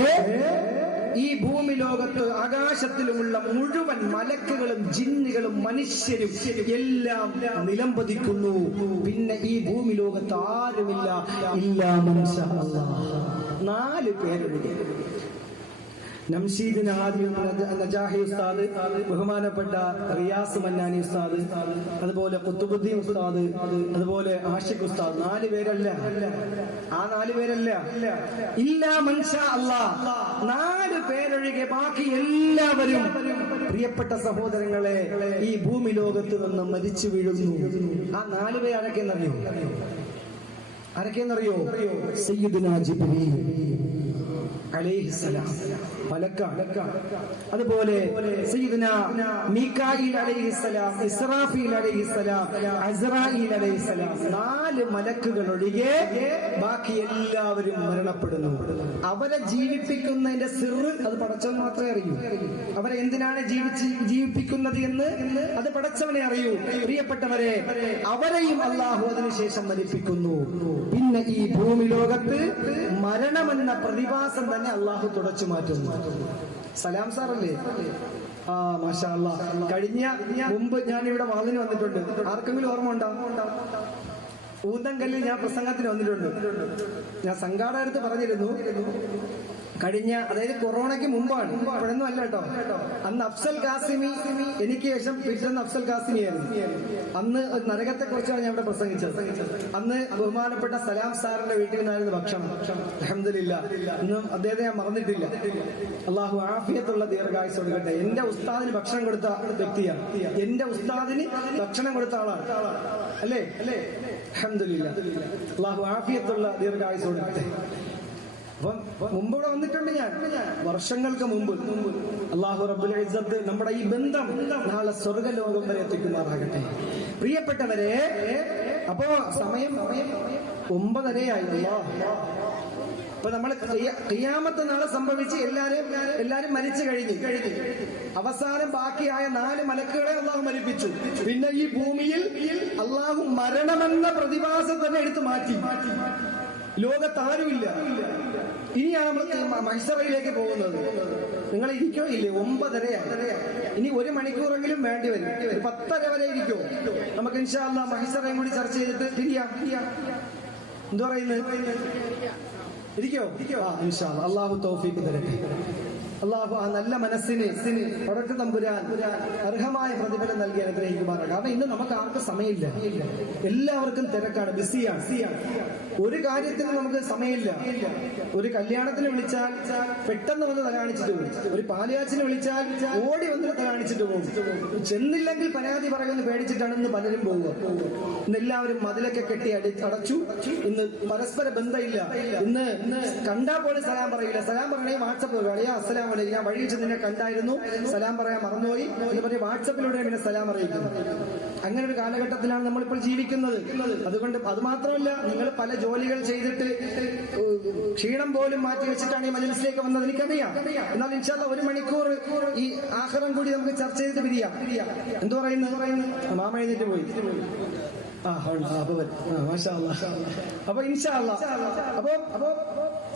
ഈ ഭൂമി ലോകത്ത് ആകാശത്തിലുമുള്ള മുഴുവൻ മലക്കുകളും ജിന്നുകളും മനുഷ്യരും എല്ലാം നിലംപതിക്കുന്നു. പിന്നെ ഈ ഭൂമി ലോകത്ത് ആരുമില്ല. ഇല്ലാ മൻ ശാ അല്ലാഹ്. 4 പേരൊഴികെ. നംഷീദിന് ആദ്യം നജാഹി ഉസ്താദ്, ബഹുമാനപ്പെട്ട റിയാസ് മന്നാനി ഉസ്താദ്, അതുപോലെ ഖുത്ബുദ്ദീൻ ഉസ്താദ്, അതുപോലെ ആഷിഖ് ഉസ്താദ്. 4 പേരല്ല, ആ 4 പേരല്ല, ഇല്ലാ മൻഷാ അല്ലാഹ് 4 പേരൊഴികെ ബാക്കി എല്ലാവരും പ്രിയപ്പെട്ട സഹോദരങ്ങളെ ഈ ഭൂമി ലോകത്ത് നിന്ന് മരിച്ചു വീഴുന്നു. ആ 4 പേര് ആരൊക്കെയെന്നറിയോ? സയ്യിദുനാ ജിബ്രീൽ അലൈഹിസ്സലാം, മലക്കാണ്. അതുപോലെ സയ്യിദുനാ മീകായിൽ അലൈഹിസ്സലാം, ഇസ്രാഫീൽ അലൈഹിസ്സലാം, അസ്രായീൽ അലൈഹിസ്സലാം. 4 മലക്കുകൾ ഒഴികെ ബാക്കി എല്ലാവരും മരണപ്പെടുന്നു. അവരെ ജീവിപ്പിക്കുന്നതിന്റെ സിറ് അത് പടച്ചവൻ മാത്രമേ അറിയൂ. അവരെ എന്തിനാണ് ജീവിപ്പിക്കുന്നത് എന്ന് അത് പടച്ചവനെ അറിയൂ. പ്രിയപ്പെട്ടവരെ, അവരെയും അള്ളാഹു അതിനുശേഷം മരിപ്പിക്കുന്നു. പിന്നെ ഈ ഭൂമി ലോകത്ത് മരണമെന്ന പ്രതിഭാസം തന്നെ അള്ളാഹു തുടച്ചു മാറ്റുന്നു. സലാം സാറല്ലേ? ആ മാഷാ അല്ലാഹ്. കഴിഞ്ഞ മുമ്പ് ഞാൻ ഇവിടെ വാതിന് വന്നിട്ടുണ്ട്. ആർക്കെങ്കിലും ഓർമ്മ ഉണ്ടോ? ഊന്തങ്കല്ലിൽ ഞാൻ പ്രസംഗത്തിന് വന്നിട്ടുണ്ട്. ഞാൻ സംഘാടകർക്ക് പറഞ്ഞിരുന്നു, കഴിഞ്ഞ, അതായത് കൊറോണയ്ക്ക് മുമ്പാണ്, ഇപ്പോഴൊന്നും അല്ല കേട്ടോ. അന്ന് അഫ്സൽ കാസിമി, എനിക്ക് ശേഷം പിറ്റേന്ന് അഫ്സൽ കാസിമിയായിരുന്നു. അന്ന് നരകത്തെ കുറിച്ചാണ് ഞാൻ ഇവിടെ പ്രസംഗിച്ചത്. അന്ന് ബഹുമാനപ്പെട്ട സലാം സാറിന്റെ വീട്ടിൽ നിന്നായിരുന്നു ഭക്ഷണം. അൽഹംദുലില്ലാഹ്, ഇന്നും അദ്ദേഹത്തെ ഞാൻ മറന്നിട്ടില്ല. അള്ളാഹു ആഫിയത്തുള്ള ദീർഘായുസ് കൊടുക്കട്ടെ. എന്റെ ഉസ്താദിന് ഭക്ഷണം കൊടുത്ത വ്യക്തിയാണ്. എന്റെ ഉസ്താദിന് ഭക്ഷണം കൊടുത്ത ആളാണ്, അല്ലേ? അൽഹംദുലില്ലാഹ്, അള്ളാഹു ആഫിയത്തുള്ള ദീർഘായുസ് കൊടുക്കട്ടെ. അപ്പം മുമ്പ് ഇവിടെ വന്നിട്ടുണ്ട് ഞാൻ, വർഷങ്ങൾക്ക് മുമ്പ്. അല്ലാഹു റബ്ബുൽ ഇസ്സത്ത് നമ്മുടെ ഈ ബന്ധം നാളെ സ്വർഗ്ഗലോകം വരെ എത്തിക്കുമാറാകട്ടെ. പ്രിയപ്പെട്ടവരെ, അപ്പോ സമയം 9:30 അപ്പൊ നമ്മൾ ഖിയാമത്ത് നാളെ സംഭവിച്ച് എല്ലാരും മരിച്ചു കഴിഞ്ഞു. അവസാനം ബാക്കിയായ 4 മലക്കുകളെ അള്ളാഹു മരിപ്പിച്ചു. പിന്നെ ഈ ഭൂമിയിൽ അള്ളാഹു മരണമെന്ന പ്രതിഭാസം തന്നെ എടുത്തു മാറ്റി. ലോകത്താരുമില്ല. ഇനിയാണ് നമ്മൾ മഹ്ശറയിലേക്ക് പോകുന്നത്. നിങ്ങൾ ഇരിക്കോ ഇല്ലേ? 9:30. ഇനി 1 മണിക്കൂറെങ്കിലും വേണ്ടി വരും. 10:30 വരെ ഇരിക്കോ? നമുക്ക് ഇൻഷാ അല്ലാഹ് മഹ്ശറയും കൂടി ചർച്ച ചെയ്തിട്ട് തിരിയാം. എന്തു പറയുന്നത്? ഇരിക്കോ? ഇൻഷാ അല്ലാഹ്. അല്ലാഹു തൗഫീഖ് തരട്ടെ. അള്ളാഹു ആ നല്ല മനസ്സിന് പടച്ച തമ്പുരാൻ അർഹമായ പ്രതിഫലം നൽകി അനുഗ്രഹിക്കുമാറാണ്. കാരണം ഇന്ന് നമുക്ക് ആർക്കും സമയമില്ല, എല്ലാവർക്കും തിരക്കാണ്, ബിസിയാണ്. ഒരു കാര്യത്തിന് നമുക്ക് സമയമില്ല. ഒരു കല്യാണത്തിന് വിളിച്ചാൽ പെട്ടെന്ന് വന്ന് തലാണിച്ചിട്ട് പോകും. ഒരു പാലുകാച്ചിന് വിളിച്ചാൽ ഓടി വന്ന് തലാണിച്ചിട്ട് പോകും. ചെന്നില്ലെങ്കിൽ പരാതി പറയുമെന്ന് പേടിച്ചിട്ടാണ് ഇന്ന് പലരും പോവുക. ഇന്ന് എല്ലാവരും മതിലൊക്കെ കെട്ടി അടച്ചു. ഇന്ന് പരസ്പര ബന്ധമില്ല. ഇന്ന് കണ്ടാ പോലും സലാം പറയില്ല. സലാം പറയണേ വാട്സപ്പ് കളിയാ അസ്സലാം വലൈക്കും, ഞാൻ വഴി വെച്ച് നിന്നെ കണ്ടായിരുന്നു, സലാം പറയാൻ മറന്നുപോയി എന്ന് പറഞ്ഞ് വാട്സപ്പിലൂടെ പിന്നെ സലാം അറിയിക്കുന്നു. അങ്ങനെ ഒരു കാലഘട്ടത്തിലാണ് നമ്മളിപ്പോൾ ജീവിക്കുന്നത്. അതുകൊണ്ട് അത് മാത്രമല്ല, നിങ്ങൾ പല ജോലികൾ ചെയ്തിട്ട് ക്ഷീണം പോലും മാറ്റി വെച്ചിട്ടാണ് ഈ മജ്‌ലിസിലേക്ക് വന്നത്, എനിക്കറിയാം. എന്നാൽ ഇൻഷാ അല്ലാഹ് 1 മണിക്കൂർ ഈ ആഖിറം കൂടി നമുക്ക് ചർച്ച ചെയ്ത് പിരിയാം. എന്തു പറയുന്നത്? മാമ എഴുന്നേറ്റ് പോയി. അപ്പൊ ഇൻഷാ അല്ലാഹ്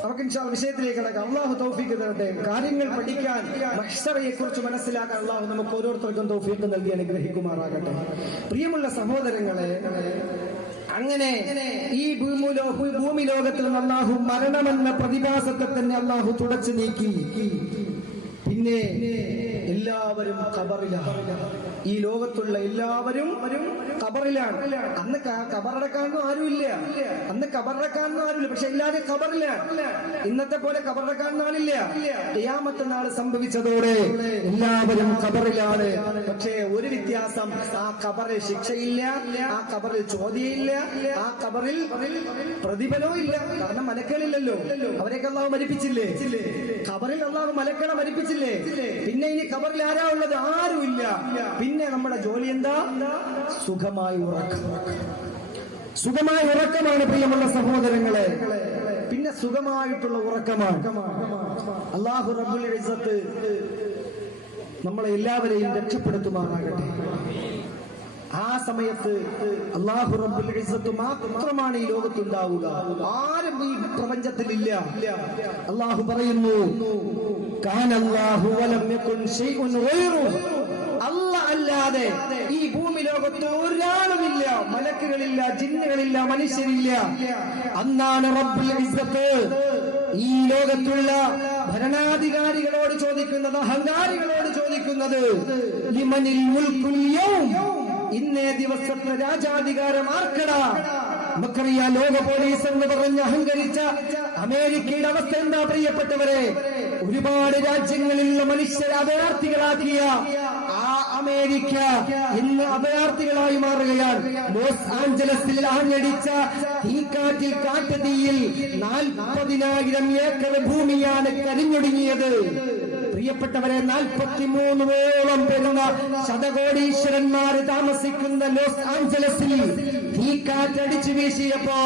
നമുക്ക് ഇൻഷാ അല്ലാഹ് വിഷയത്തിലേക്ക് കടക്കാം. അല്ലാഹു തൗഫീഖ് തരട്ടെ. കാര്യങ്ങൾ പഠിക്കാൻ, മഹ്ശറയെ കുറിച്ച് മനസ്സിലാക്കാൻ അല്ലാഹു നമുക്ക് ഓരോരുത്തർക്കും തൗഫീഖ് നൽകി അനുഗ്രഹിക്കുമാറാകട്ടെ. പ്രിയമുള്ള സഹോദരങ്ങളെ, അങ്ങനെ ഈ ഭൂമി ലോകത്തിൽ അല്ലാഹു മരണമെന്ന പ്രതിഭാസത്തെ തന്നെ അല്ലാഹു തുടച്ചു നീക്കി. പിന്നെ എല്ലാവരും ഖബറിലാണ്. ഈ ലോകത്തുള്ള എല്ലാവരും ഖബറിലാണ്. അന്ന് ഖബറടക്കാനൊന്നും ആരുമില്ല. പക്ഷെ എല്ലാവരും ഖബറിലാണ്. ഇന്നത്തെ പോലെ ഖബറടക്കാനൊന്നും ആളില്ല. ഖിയാമത്ത് നാൾ സംഭവിച്ചതോടെ എല്ലാവരും ഖബറിലാണ്. പക്ഷേ ഒരു വ്യത്യാസം, ആ ഖബറിൽ ശിക്ഷയില്ല, ആ ഖബറിൽ ചോദ്യമില്ല, ആ ഖബറിൽ പ്രതിഫലവും ഇല്ല. കാരണം മലക്കുകളില്ലല്ലോ. അവരെയൊക്കെ അല്ലാഹു മരിപ്പിച്ചില്ലേ? ഖബറിൽ അല്ലാഹു മലക്കുകളെ മരിപ്പിച്ചില്ലേ? പിന്നെ ഇനി ഖബറിൽ ആരാ ഉള്ളത്? ആരുമില്ല. പിന്നെ നമ്മുടെ ജോലി എന്താ? സുഖമായ ഉറക്കമാണ് പ്രിയമുള്ള സഹോദരങ്ങളെ. പിന്നെ സുഖമായിട്ടുള്ള ഉറക്കമാണ്. അല്ലാഹു റബ്ബുൽ ഇസ്സത്ത് നമ്മളെ എല്ലാവരെയും രക്ഷപ്പെടുത്തുമാറാകട്ടെ. ആ സമയത്ത് അല്ലാഹു റബ്ബുൽ ഇസ്സത്ത് മാത്രമാണ് ഈ ലോകത്തുണ്ടാവുക. ആരും ഈ പ്രപഞ്ചത്തിലില്ല. അല്ലാഹു പറയുന്നു, കാനല്ലാഹു വലം യകുൻ ശൈഉൻ ഗൈറുഹു. അല്ലാഹ് അല്ലാതെ ഈ ഭൂമി ലോകത്ത് ഒരാളുമില്ല. മലക്കുകളില്ല, ജിന്നുകളില്ല, മനുഷ്യരില്ല. അന്നാണ് റബ്ബുൽ ഇസ്സത്ത് ഈ ലോകത്തുള്ള ഭരണാധികാരികളോട് ചോദിക്കുന്നത്, അഹങ്കാരികളോട് ചോദിക്കുന്നത്, ലിമനിൽ മുൽക്കുൽ യൗം, ഇന്നേ ദിവസത്തെ രാജാധികാരം ആർക്കടാ? നമുക്കറിയാം, ലോക പോലീസ് എന്ന് പറഞ്ഞ് അഹങ്കരിച്ച അമേരിക്കയുടെ അവസ്ഥ എന്താ പ്രിയപ്പെട്ടവരെ? ഒരുപാട് രാജ്യങ്ങളിലുള്ള മനുഷ്യരെ അഭയാർത്ഥികളാക്കിയ ആ അമേരിക്ക ഇന്ന് അഭയാർത്ഥികളായി മാറുകയാണ്. ലോസ് ആഞ്ചലസിൽ ആഞ്ഞടിച്ച തീക്കാറ്റിൽ, കാട്ടുതീയിൽ 40,000 ഏക്കർ ഭൂമിയാണ് കരിഞ്ഞൊടുങ്ങിയത്. പ്രിയപ്പെട്ടവരെ, 43ഓളം വരുന്ന ശതകോടീശ്വരന്മാര് താമസിക്കുന്ന ലോസ് ആഞ്ചലസിൽ തീക്കാറ്റടിച്ചു വീശിയപ്പോ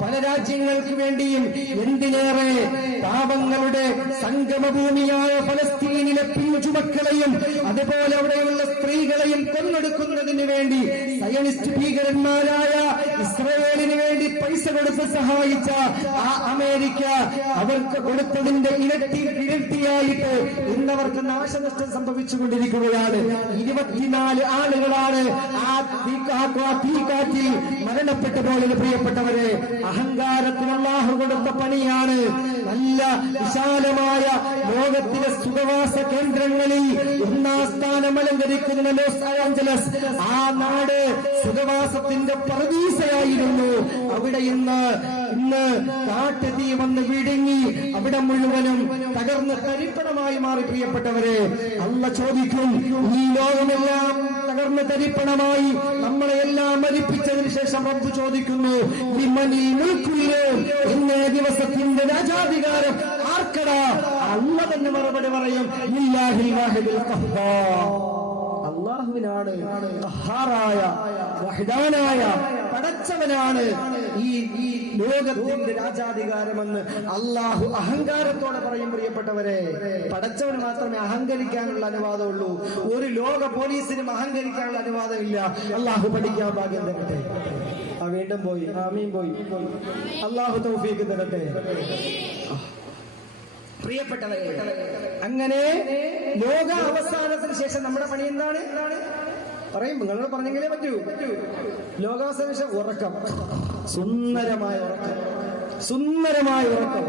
പല രാജ്യങ്ങൾക്ക് വേണ്ടിയും, എന്തിനേറെ പാവങ്ങളുടെ സംഗമഭൂമിയായ ഫലസ്തീനിലെ പിഞ്ചുമക്കളെയും അതുപോലെ അവിടെയുള്ള സ്ത്രീകളെയും കൊന്നൊടുക്കുന്നതിന് വേണ്ടി സയനിസ്റ്റ് ഭീകരന്മാരായ ഇസ്രയേലിന് വേണ്ടി പൈസ കൊടുത്ത് സഹായിച്ച ആ അമേരിക്ക അവർക്ക് കൊടുത്തതിന്റെ ഇരട്ടിയായിട്ട് ഇന്നവർക്ക് നാശനഷ്ടം സംഭവിച്ചുകൊണ്ടിരിക്കുകയാണ്. 24 ആളുകളാണ് ആ തീക്കാറ്റിൽ മരണപ്പെട്ടു പോയത്. പ്രിയപ്പെട്ടവരെ, അഹങ്കാരത്തിന് അല്ലാഹു കൊടുത്ത പണിയാണ്. നല്ല വിശാലമായ ലോകത്തിലെ സുഖവാസ കേന്ദ്രങ്ങളിൽ 1ാം സ്ഥാനം അലങ്കരിക്കുന്ന ലോസ് ആഞ്ചലസ്, ആ നാട് സുഖവാസത്തിന്റെ പറുദീസയായിരുന്നു. അവിടെ ഇന്ന് കാട്ടുതീ വന്ന് വിഴുങ്ങി അവിടെ മുഴുവനും തകർന്ന് തരിപ്പണമായി മാറി. പ്രിയപ്പെട്ടവരെ, അല്ലാഹു ചോദിക്കും, ഈ ലോകമെല്ലാം തകർന്ന് തരിപ്പണമായി നമ്മളെല്ലാം മരിപ്പിച്ചതിന് ശേഷം റബ്ബ് ചോദിക്കുന്നു, ലിമനിൽ മുൽക്കുൽ യൗം, ഇന്നേ ദിവസത്തിന്റെ രാജാധികാരം ആർക്കടാ? അല്ലാഹു തന്നെ മറുപടി പറയും, ലില്ലാഹിൽ വാഹിദുൽ ഖഹ്ഹാർ, അല്ലാഹുവിനാണ് ഖഹ്ഹാറായ വഹ്ദാനായ പടച്ചവനാണ് ഈ ലോകത്തിന്റെ രാജാധികാരമെന്ന് അല്ലാഹു അഹങ്കാരത്തോടെ പറയും. പ്രിയപ്പെട്ടവരെ, പടച്ചവന് മാത്രമേ അഹങ്കരിക്കാനുള്ള അനുവാദമുള്ളൂ. ഒരു ലോക പോലീസിനും അഹങ്കരിക്കാനുള്ള അനുവാദമില്ല. അല്ലാഹു പഠിക്കാൻ ഭാഗ്യം തരട്ടെ. വീണ്ടും പോയി, ആമീൻ പോയി. അല്ലാഹു തൗഫീഖ് തരട്ടെ. പ്രിയപ്പെട്ടവരെ, അങ്ങനെ ലോക അവസാനത്തിന് ശേഷം നമ്മുടെ പണി എന്താണ്? പറയും, നിങ്ങളോട് പറഞ്ഞെങ്കിലേ പറ്റൂ. ലോകാവസാന ശേഷം ഉറക്കം, സുന്ദരമായ ഉറക്കം.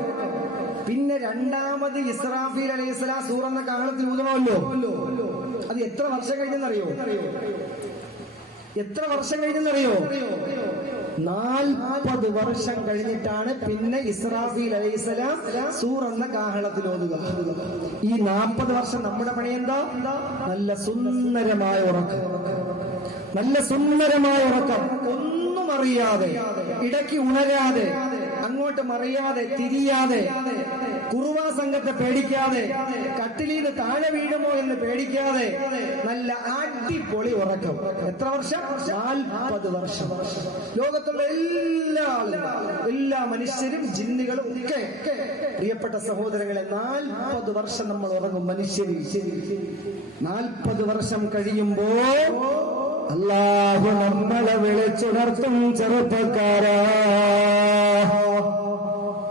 പിന്നെ രണ്ടാമത് ഇസ്രാഫീൽ അലൈഹിസ്സലാം സൂറന്ന കാഹളത്തിൽ ഊതണമല്ലോ. അത് എത്ര വർഷം കഴിഞ്ഞെന്നറിയോ? 40 വർഷം കഴിഞ്ഞിട്ടാണ് പിന്നെ ഇസ്രാഫീൽ അലൈഹിസ്സലാം സൂറന്ന കാഹളത്തിൽ ഓതുക. ഈ 40 വർഷം നമ്മുടെ പണി എന്താ? നല്ല സുന്ദരമായ ഉറക്കം, ഒന്നും അറിയാതെ, ഇടയ്ക്ക് ഉണരാതെ, അങ്ങോട്ട് മറിയാതെ തിരിയാതെ, കുറുവാ സംഘത്തെ പേടിക്കാതെ, കട്ടിലീന്ന് താഴെ വീഴുമോ എന്ന് പേടിക്കാതെ, നല്ല അടിപൊളി ഉറക്കം. എത്ര വർഷം? 40 വർഷം. ലോകത്തുള്ള എല്ലാ മനുഷ്യരും ജിന്നുകളും ഒക്കെ, പ്രിയപ്പെട്ട സഹോദരങ്ങളെ, 40 വർഷം നമ്മൾ ഉറങ്ങും മനുഷ്യരിൽ. 40 വർഷം കഴിയുമ്പോ അല്ലാഹു നമ്മളെ വിളിച്ചുണർത്തും, ചെറുപ്പക്കാരാ,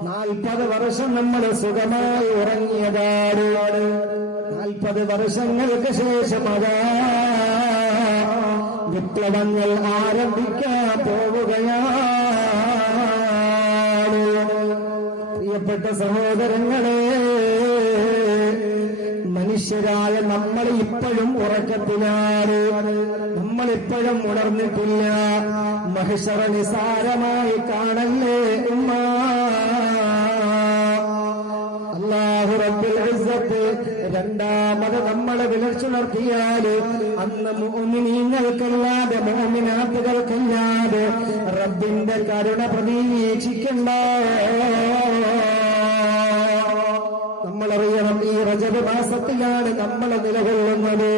40 വർഷം നമ്മൾ സുഖമായി ഉറങ്ങിയതാണ്. 40 വർഷങ്ങൾക്ക് ശേഷം അതാ വിപ്ലവങ്ങൾ ആരംഭിക്കാൻ പോവുകയാണ്. പ്രിയപ്പെട്ട സഹോദരങ്ങളെ, മനുഷ്യരായ നമ്മൾ ഇപ്പോഴും ഉറക്കത്തിലാണ്, നമ്മളിപ്പോഴും ഉണർന്നിട്ടില്ല. മഹ്ശറ നിസാരമായി കാണല്ലേ ഉമ്മ. അല്ലാഹു റബ്ബുൽ ഇസ്സത്ത് രണ്ടാമത് നമ്മളെ വിളിച്ചുണർത്തിയാൽ അന്ന് മുഅ്മിനീങ്ങൾക്കല്ലാതെ, മുഅ്മിനാത്തുകൾക്കല്ലാതെ റബ്ബിന്റെ കരുണ പ്രതീക്ഷിക്കണ്ട. നമ്മളറിയണം, ഈ റജബ് മാസത്തിലാണ് നമ്മൾ നിലകൊള്ളുന്നത്.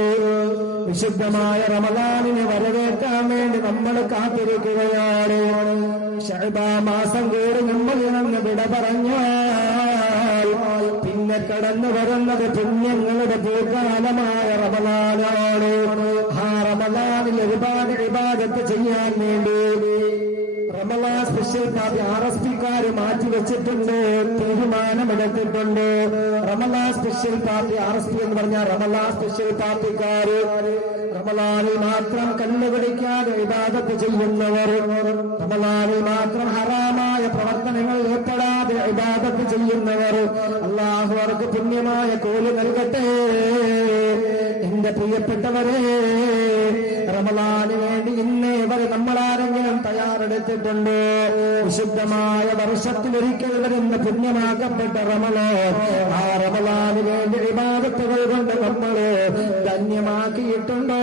വിശുദ്ധമായ റമളാനിനെ വരവേൽക്കാൻ വേണ്ടി നമ്മൾ കാത്തിരിക്കുകയാണ്. ശഅബാൻ മാസം കൂടി നമ്മൾ നിന്ന് വിട പറഞ്ഞാൽ പിന്നെ കടന്നു വരുന്നത് പുണ്യങ്ങളുടെ പൂക്കാലമായ റമളാനാണ്. ആ റമളാനിൽ ഒരുപാട് ഇബാദത്ത് ചെയ്യാൻ വേണ്ടി റമളാൻ സ്പെഷ്യൽ പാർട്ടി RSPക്കാര് മാറ്റിവെച്ചിട്ടുണ്ട്, തീരുമാനമെടുത്തിട്ടുണ്ട്. റമളാൻ സ്പെഷ്യൽ പാർട്ടി RSP എന്ന് പറഞ്ഞാൽ റമളാൻ സ്പെഷ്യൽ പാർട്ടിക്കാര്, റമളാനിൽ മാത്രം കണ്ടുപിടിക്കാതെ ഇബാദത്ത് ചെയ്യുന്നവർ, റമളാനിൽ മാത്രം ഹറാമായ പ്രവർത്തനങ്ങൾ ഏർപ്പെടാതെ ഇബാദത്ത് ചെയ്യുന്നവർ അല്ലാഹു അവർക്ക് പുണ്യമായ കൂലി നൽകട്ടെ. എന്റെ പ്രിയപ്പെട്ടവരെ, റമളാന് വേണ്ടി ഇന്നേ വരെ നമ്മളാരെങ്കിലും തയ്യാറെടുത്തിട്ടുണ്ടോ? വിശുദ്ധമായ വർഷത്തിലൊരിക്കൽ വരുന്ന പുണ്യമാക്കപ്പെട്ട റമളാൻ, ആ റമളാന് വേണ്ടി ഇബാദത്തുകൾ കൊണ്ട് നമ്മൾ ധന്യമാക്കിയിട്ടുണ്ടോ?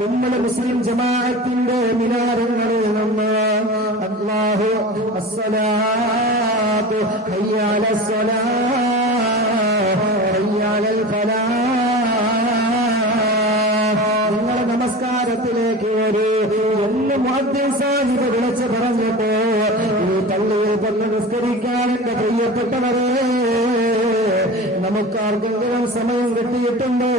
നമ്മുടെ മുസ്ലിം ജമാഅത്തിന്റെ മിനാരങ്ങളിൽ നിന്ന് അല്ലാഹു അസ്സലാത്തു ഹയ്യലസ് സ്വലാത്ത് ഹയ്യലൽ ഫലാഹ്, നിങ്ങളുടെ നമസ്കാരത്തിലേക്ക് വരൂ എന്ന് മുഅദ്ദിൻ സാഹിബ് വിളിച്ച് പറഞ്ഞിട്ട് ഈ പള്ളിയിൽ വന്ന് നിസ്കരിക്കാൻ എന്റെ പ്രിയപ്പെട്ടവരെ നമുക്കാർക്കെങ്കിലും സമയം കിട്ടിയിട്ടുണ്ടോ?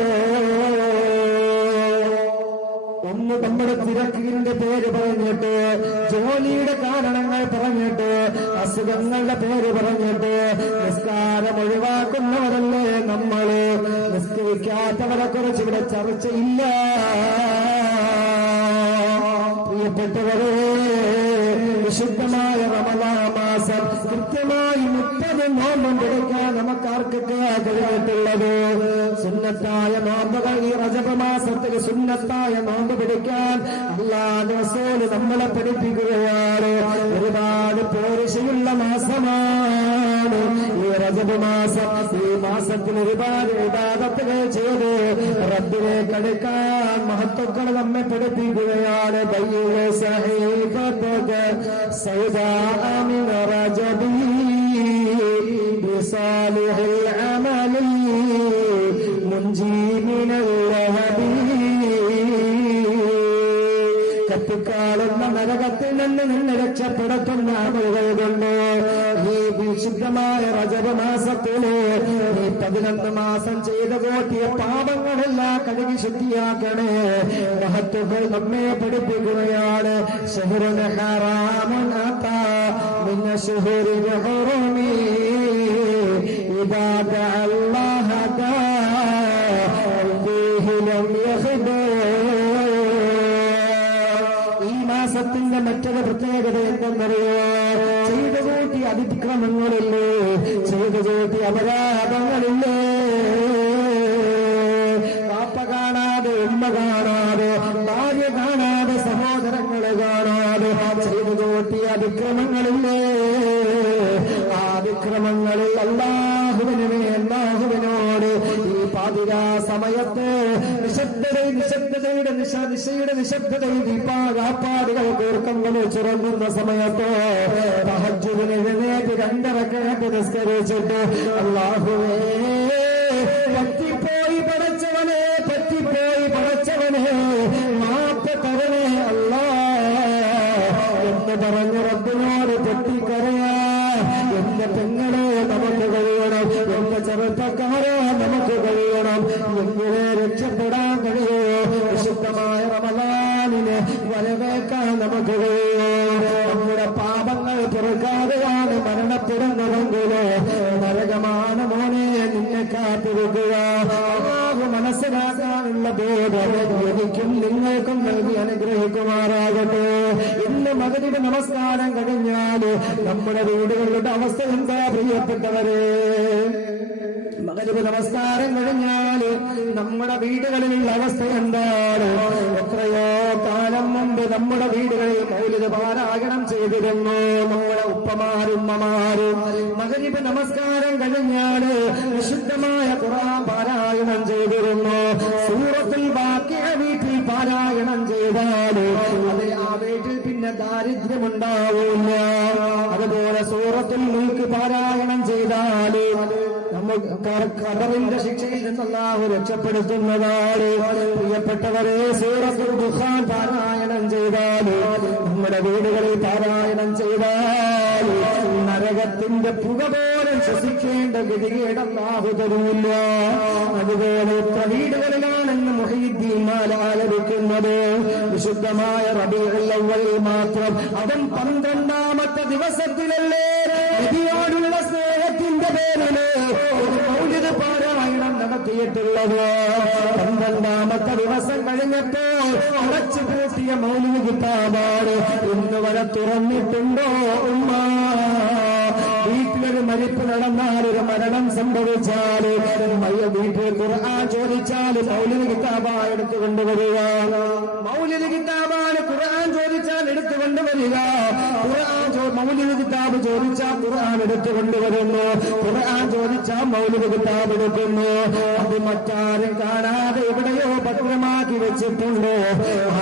ഒന്ന് നമ്മുടെ തിരക്കിന്റെ പേര് പറഞ്ഞിട്ട്, ജോലിയുടെ കാരണങ്ങൾ പറഞ്ഞിട്ട്, അസുഖങ്ങളുടെ പേര് പറഞ്ഞിട്ട് നിസ്കാരം ഒഴിവാക്കുന്നവരല്ലേ നമ്മള്. നിസ്കരിക്കാത്തവരെ കുറിച്ച് ഇവിടെ ചർച്ചയില്ല. പ്രിയപ്പെട്ടവരെ, വിശുദ്ധമായ റമളാൻ മാസം കൃത്യമായി 30 നോമ്പും പിടിക്കാൻ നമുക്കാർക്കൊക്കെ കഴിഞ്ഞിട്ടുള്ളത്? സുന്നത്തായ നോമ്പുകൾ ഈ റജബ് മാസത്തിൽ സുന്നത്തായ നോമ്പ് പിടിക്കാൻ അല്ലാഹുവിന്റെ റസൂല് നമ്മളെ പഠിപ്പിക്കുകയാണ്. ഒരുപാട് പോരിശയുള്ള മാസമാണ് ഈ റജബ് മാസം. ഈ മാസത്തിൽ ഒരുപാട് ഇബാദത്തുകൾ ചെയ്ത് റബ്ബിലേക്ക് അടുക്കാൻ മഹത്വങ്ങൾ നമ്മെ പഠിപ്പിക്കുകയാണ്. ബയ്യ സഹീഫതക സൗദാഅ മിൻ റജബി ബിസാലിഹിൽ അമലി മുൻജി മിനൽ ലഹബി. കത്തിക്കാളുന്ന നരകത്തിൽ നിന്ന് നിന്നെ രക്ഷപ്പെടുത്തുന്ന അമലുകൾ കൊണ്ട് ഈ വിശുദ്ധമായ റജബ് മാസത്തില് ഈ 11 മാസം ചെയ്ത് കൂട്ടിയ പാപങ്ങളെല്ലാം കഴുകി ശുദ്ധിയാക്കണേ. മഹത്തുക്കൾ നമ്മെ പഠിപ്പിക്കുകയാണ്. ശഹ്റുൻ ഹറാമുൻ അതാ മിൻ ശുഹൂരിൽ ഹുറമി ഇദാ ദഅല്ലാഹ ഫീഹി ലം യഖ്ദു. ഈ മാസത്തിന്റെ മറ്റൊരു പ്രത്യേകത എന്തെന്നറിയോ? ചെയ്തു കൂട്ടി അതിക്രമങ്ങളില്ലേ, ചെയ്തു കൂട്ടി അപരാധങ്ങളില്ലേ. പാപ്പ കാണാതെ, ഉമ്മ കാണാതെ, ഭാര്യ കാണാതെ, സഹോദരങ്ങളെ കാണാതെ ചെയ്തു കൂട്ടി അതിക്രമങ്ങളില്ലേ. ആ അതിക്രമങ്ങളിൽ അല്ലാഹുവിനോട് ഈ പാതിരാ സമയത്ത് നിശബ്ദതയുടെ നിശബ്ദതയിൽ ദീപാകാപ്പാടുകൾ കൂർക്കങ്ങൾ ചുറങ്ങുന്ന സമയത്ത് തഹജ്ജുദിന് എഴുന്നേറ്റ് 2 റക്അത്ത് നിസ്കരിച്ചിട്ട് അല്ലാഹുവേ പറ്റിപ്പോയി പടച്ചവനെ മാപ്പ് തരണേ അല്ലാഹ് എന്ന് പറഞ്ഞ് റബ്ബിനോട് പൊട്ടിക്കരയാ. എന്റെ പെങ്ങളെ നമുക്ക് കഴിയണം, എന്റെ ചെറുപ്പക്കാരെ നമുക്ക് കഴിയണം. എങ്ങനെ രക്ഷപ്പെടാൻ കഴിയോ? വിശുദ്ധമായ റമളാനിനെ വരവേക്കാൻ നമുക്ക് കഴിയോ? നമ്മുടെ പാപങ്ങൾ പൊറുക്കാതെയാണ് മരണപ്പെടുന്നതെങ്കിലോ നരകമാണ് മോനെ നിന്നെ കാത്തിരിക്കുക. അല്ലാഹു മനസ്സിലാക്കാനുള്ള ബോധം എനിക്കും നിങ്ങൾക്കും നൽകി അനുഗ്രഹിക്കുമാറാകട്ടെ. ഇന്ന് മഗ്‌രിബ് നമസ്കാരം കഴിഞ്ഞാൽ നമ്മുടെ വീടുകളുടെ അവസ്ഥ എന്താ പ്രിയപ്പെട്ടവരെ? മഗ്‌രിബ് നമസ്കാരം കഴിഞ്ഞാൽ നമ്മുടെ വീടുകളിലുള്ള അവസ്ഥ എന്താണ്? എത്രയോ കാലം മുമ്പ് നമ്മുടെ വീടുകളിൽ മൗലിദ് പാരായണം ചെയ്തിരുന്നു. നമ്മുടെ ഉപ്പമാരുമ്മമാരും മഗ്‌രിബ് നമസ്കാരം കഴിഞ്ഞാൽ വിശുദ്ധമായ ഖുർആൻ പാരായണം ചെയ്തിരുന്നു. സൂറത്തുൽ വാഖിഅ വീട്ടിൽ പാരായണം ചെയ്താൽ അത് ആ വീട്ടിൽ പിന്നെ ദാരിദ്ര്യമുണ്ടാവില്ല. അതുപോലെ സൂറത്തുൽ മുൽക്ക് പാരായണം ചെയ്താൽ നമുക്ക് ഖബറിന്റെ ശിക്ഷയിൽ നിന്ന് അല്ലാഹു രക്ഷപ്പെടുത്തുന്നതാണ്. പ്രിയപ്പെട്ടവരെ, സൂറത്തുൽ ദുഖാൻ പാരായണം ചെയ്താൽ, നമ്മുടെ വീടുകളിൽ പാരായണം ചെയ്താൽ നരകത്തിന്റെ പുക പോലും ശ്വസിക്കേണ്ട ഗതികേട് അല്ലാഹു തരൂല്ല. അതുപോലെ എത്ര വീടുകളിലാണെന്ന് മുഹീദ്ദീൻ മാലാല ലഭിക്കുന്നത് വിശുദ്ധമായ റബീഉൽ അവ്വലിൽ മാത്രം. അതും 12ാമത്തെ ദിവസത്തിലല്ലേ നബിയോടുള്ള സ്നേഹത്തിന്റെ പേരില് ഒരു മൗലിദ് പാരായണം നടത്തിയിട്ടുള്ളത്. 12ാമത്തെ ദിവസം കഴിഞ്ഞപ്പോൾ അടച്ചു പൂട്ടി കിട്ടിയ മൗലിക കിതാബാണ്. ഇന്ന് വരെ തുറന്നിട്ടുണ്ടോ ഉമ്മ? വീട്ടിലൊരു മരിപ്പ് നടന്നാൽ, ഒരു മരണം സംഭവിച്ചാൽ, വീട്ടിൽ ഖുർആൻ ചോദിച്ചാൽ മൗലിക കിതാബാണ് എടുത്തു കൊണ്ടുവരിക. മൗലിക കിതാബാണ് ഖുർആൻ ചോദിച്ചാൽ എടുത്തു കൊണ്ടുവരിക. മൗലിക കിതാബ് ചോദിച്ചാൽ ഖുർആൻ എടുത്തു കൊണ്ടുവരുന്നു. ഖുർആൻ ചോദിച്ചാൽ മൗലിക കിതാബ് എടുക്കുന്നു. അത് മറ്റാരും കാണാതെ എവിടെയോ ഭദ്രമാക്കി വെച്ചിട്ടുണ്ട്.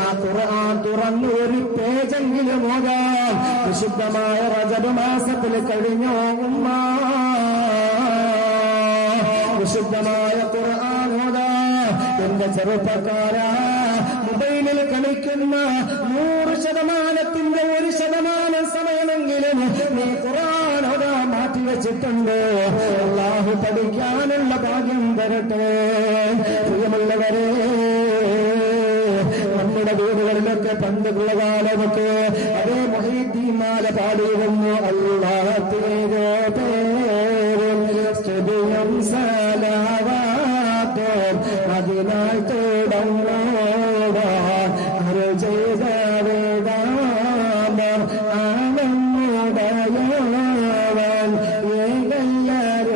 ആ ഖുർആൻ തുറന്നു ഒരു പേജെങ്കിലും ഓതാം. വിശുദ്ധമായ റജബ് മാസത്തിൽ കഴിഞ്ഞോ ഉമ്മ? വിശുദ്ധമായ ഖുർആൻ ഓതാ. എന്റെ ചെറുപ്പക്കാരാ, മൊബൈലിൽ കളിക്കുന്ന 100%-ന്റെ 1% സമയമെങ്കിലും നീ ഖുർആൻ ഓതാൻ മാറ്റിവെച്ചിട്ടുണ്ട്. അല്ലാഹു പഠിക്കാനുള്ള ഭാഗ്യം തരട്ടെ. പ്രിയമുള്ളവരെ, നമ്മുടെ വീടുകളിലൊക്കെ പണ്ടുള്ള കാലമൊക്കെ അതേ മുഹീദ്ദീൻ മാല പാടിയിരുന്നു. അല്ലാഹുവിന്റെ പേരിൽ സ്തുതിയും സലാവാത്തും അതിനായി തുടങ്ങോടാൻ അരുൾ ചെയ്ത വേദാന്തം ആനന്ദുടയവൻ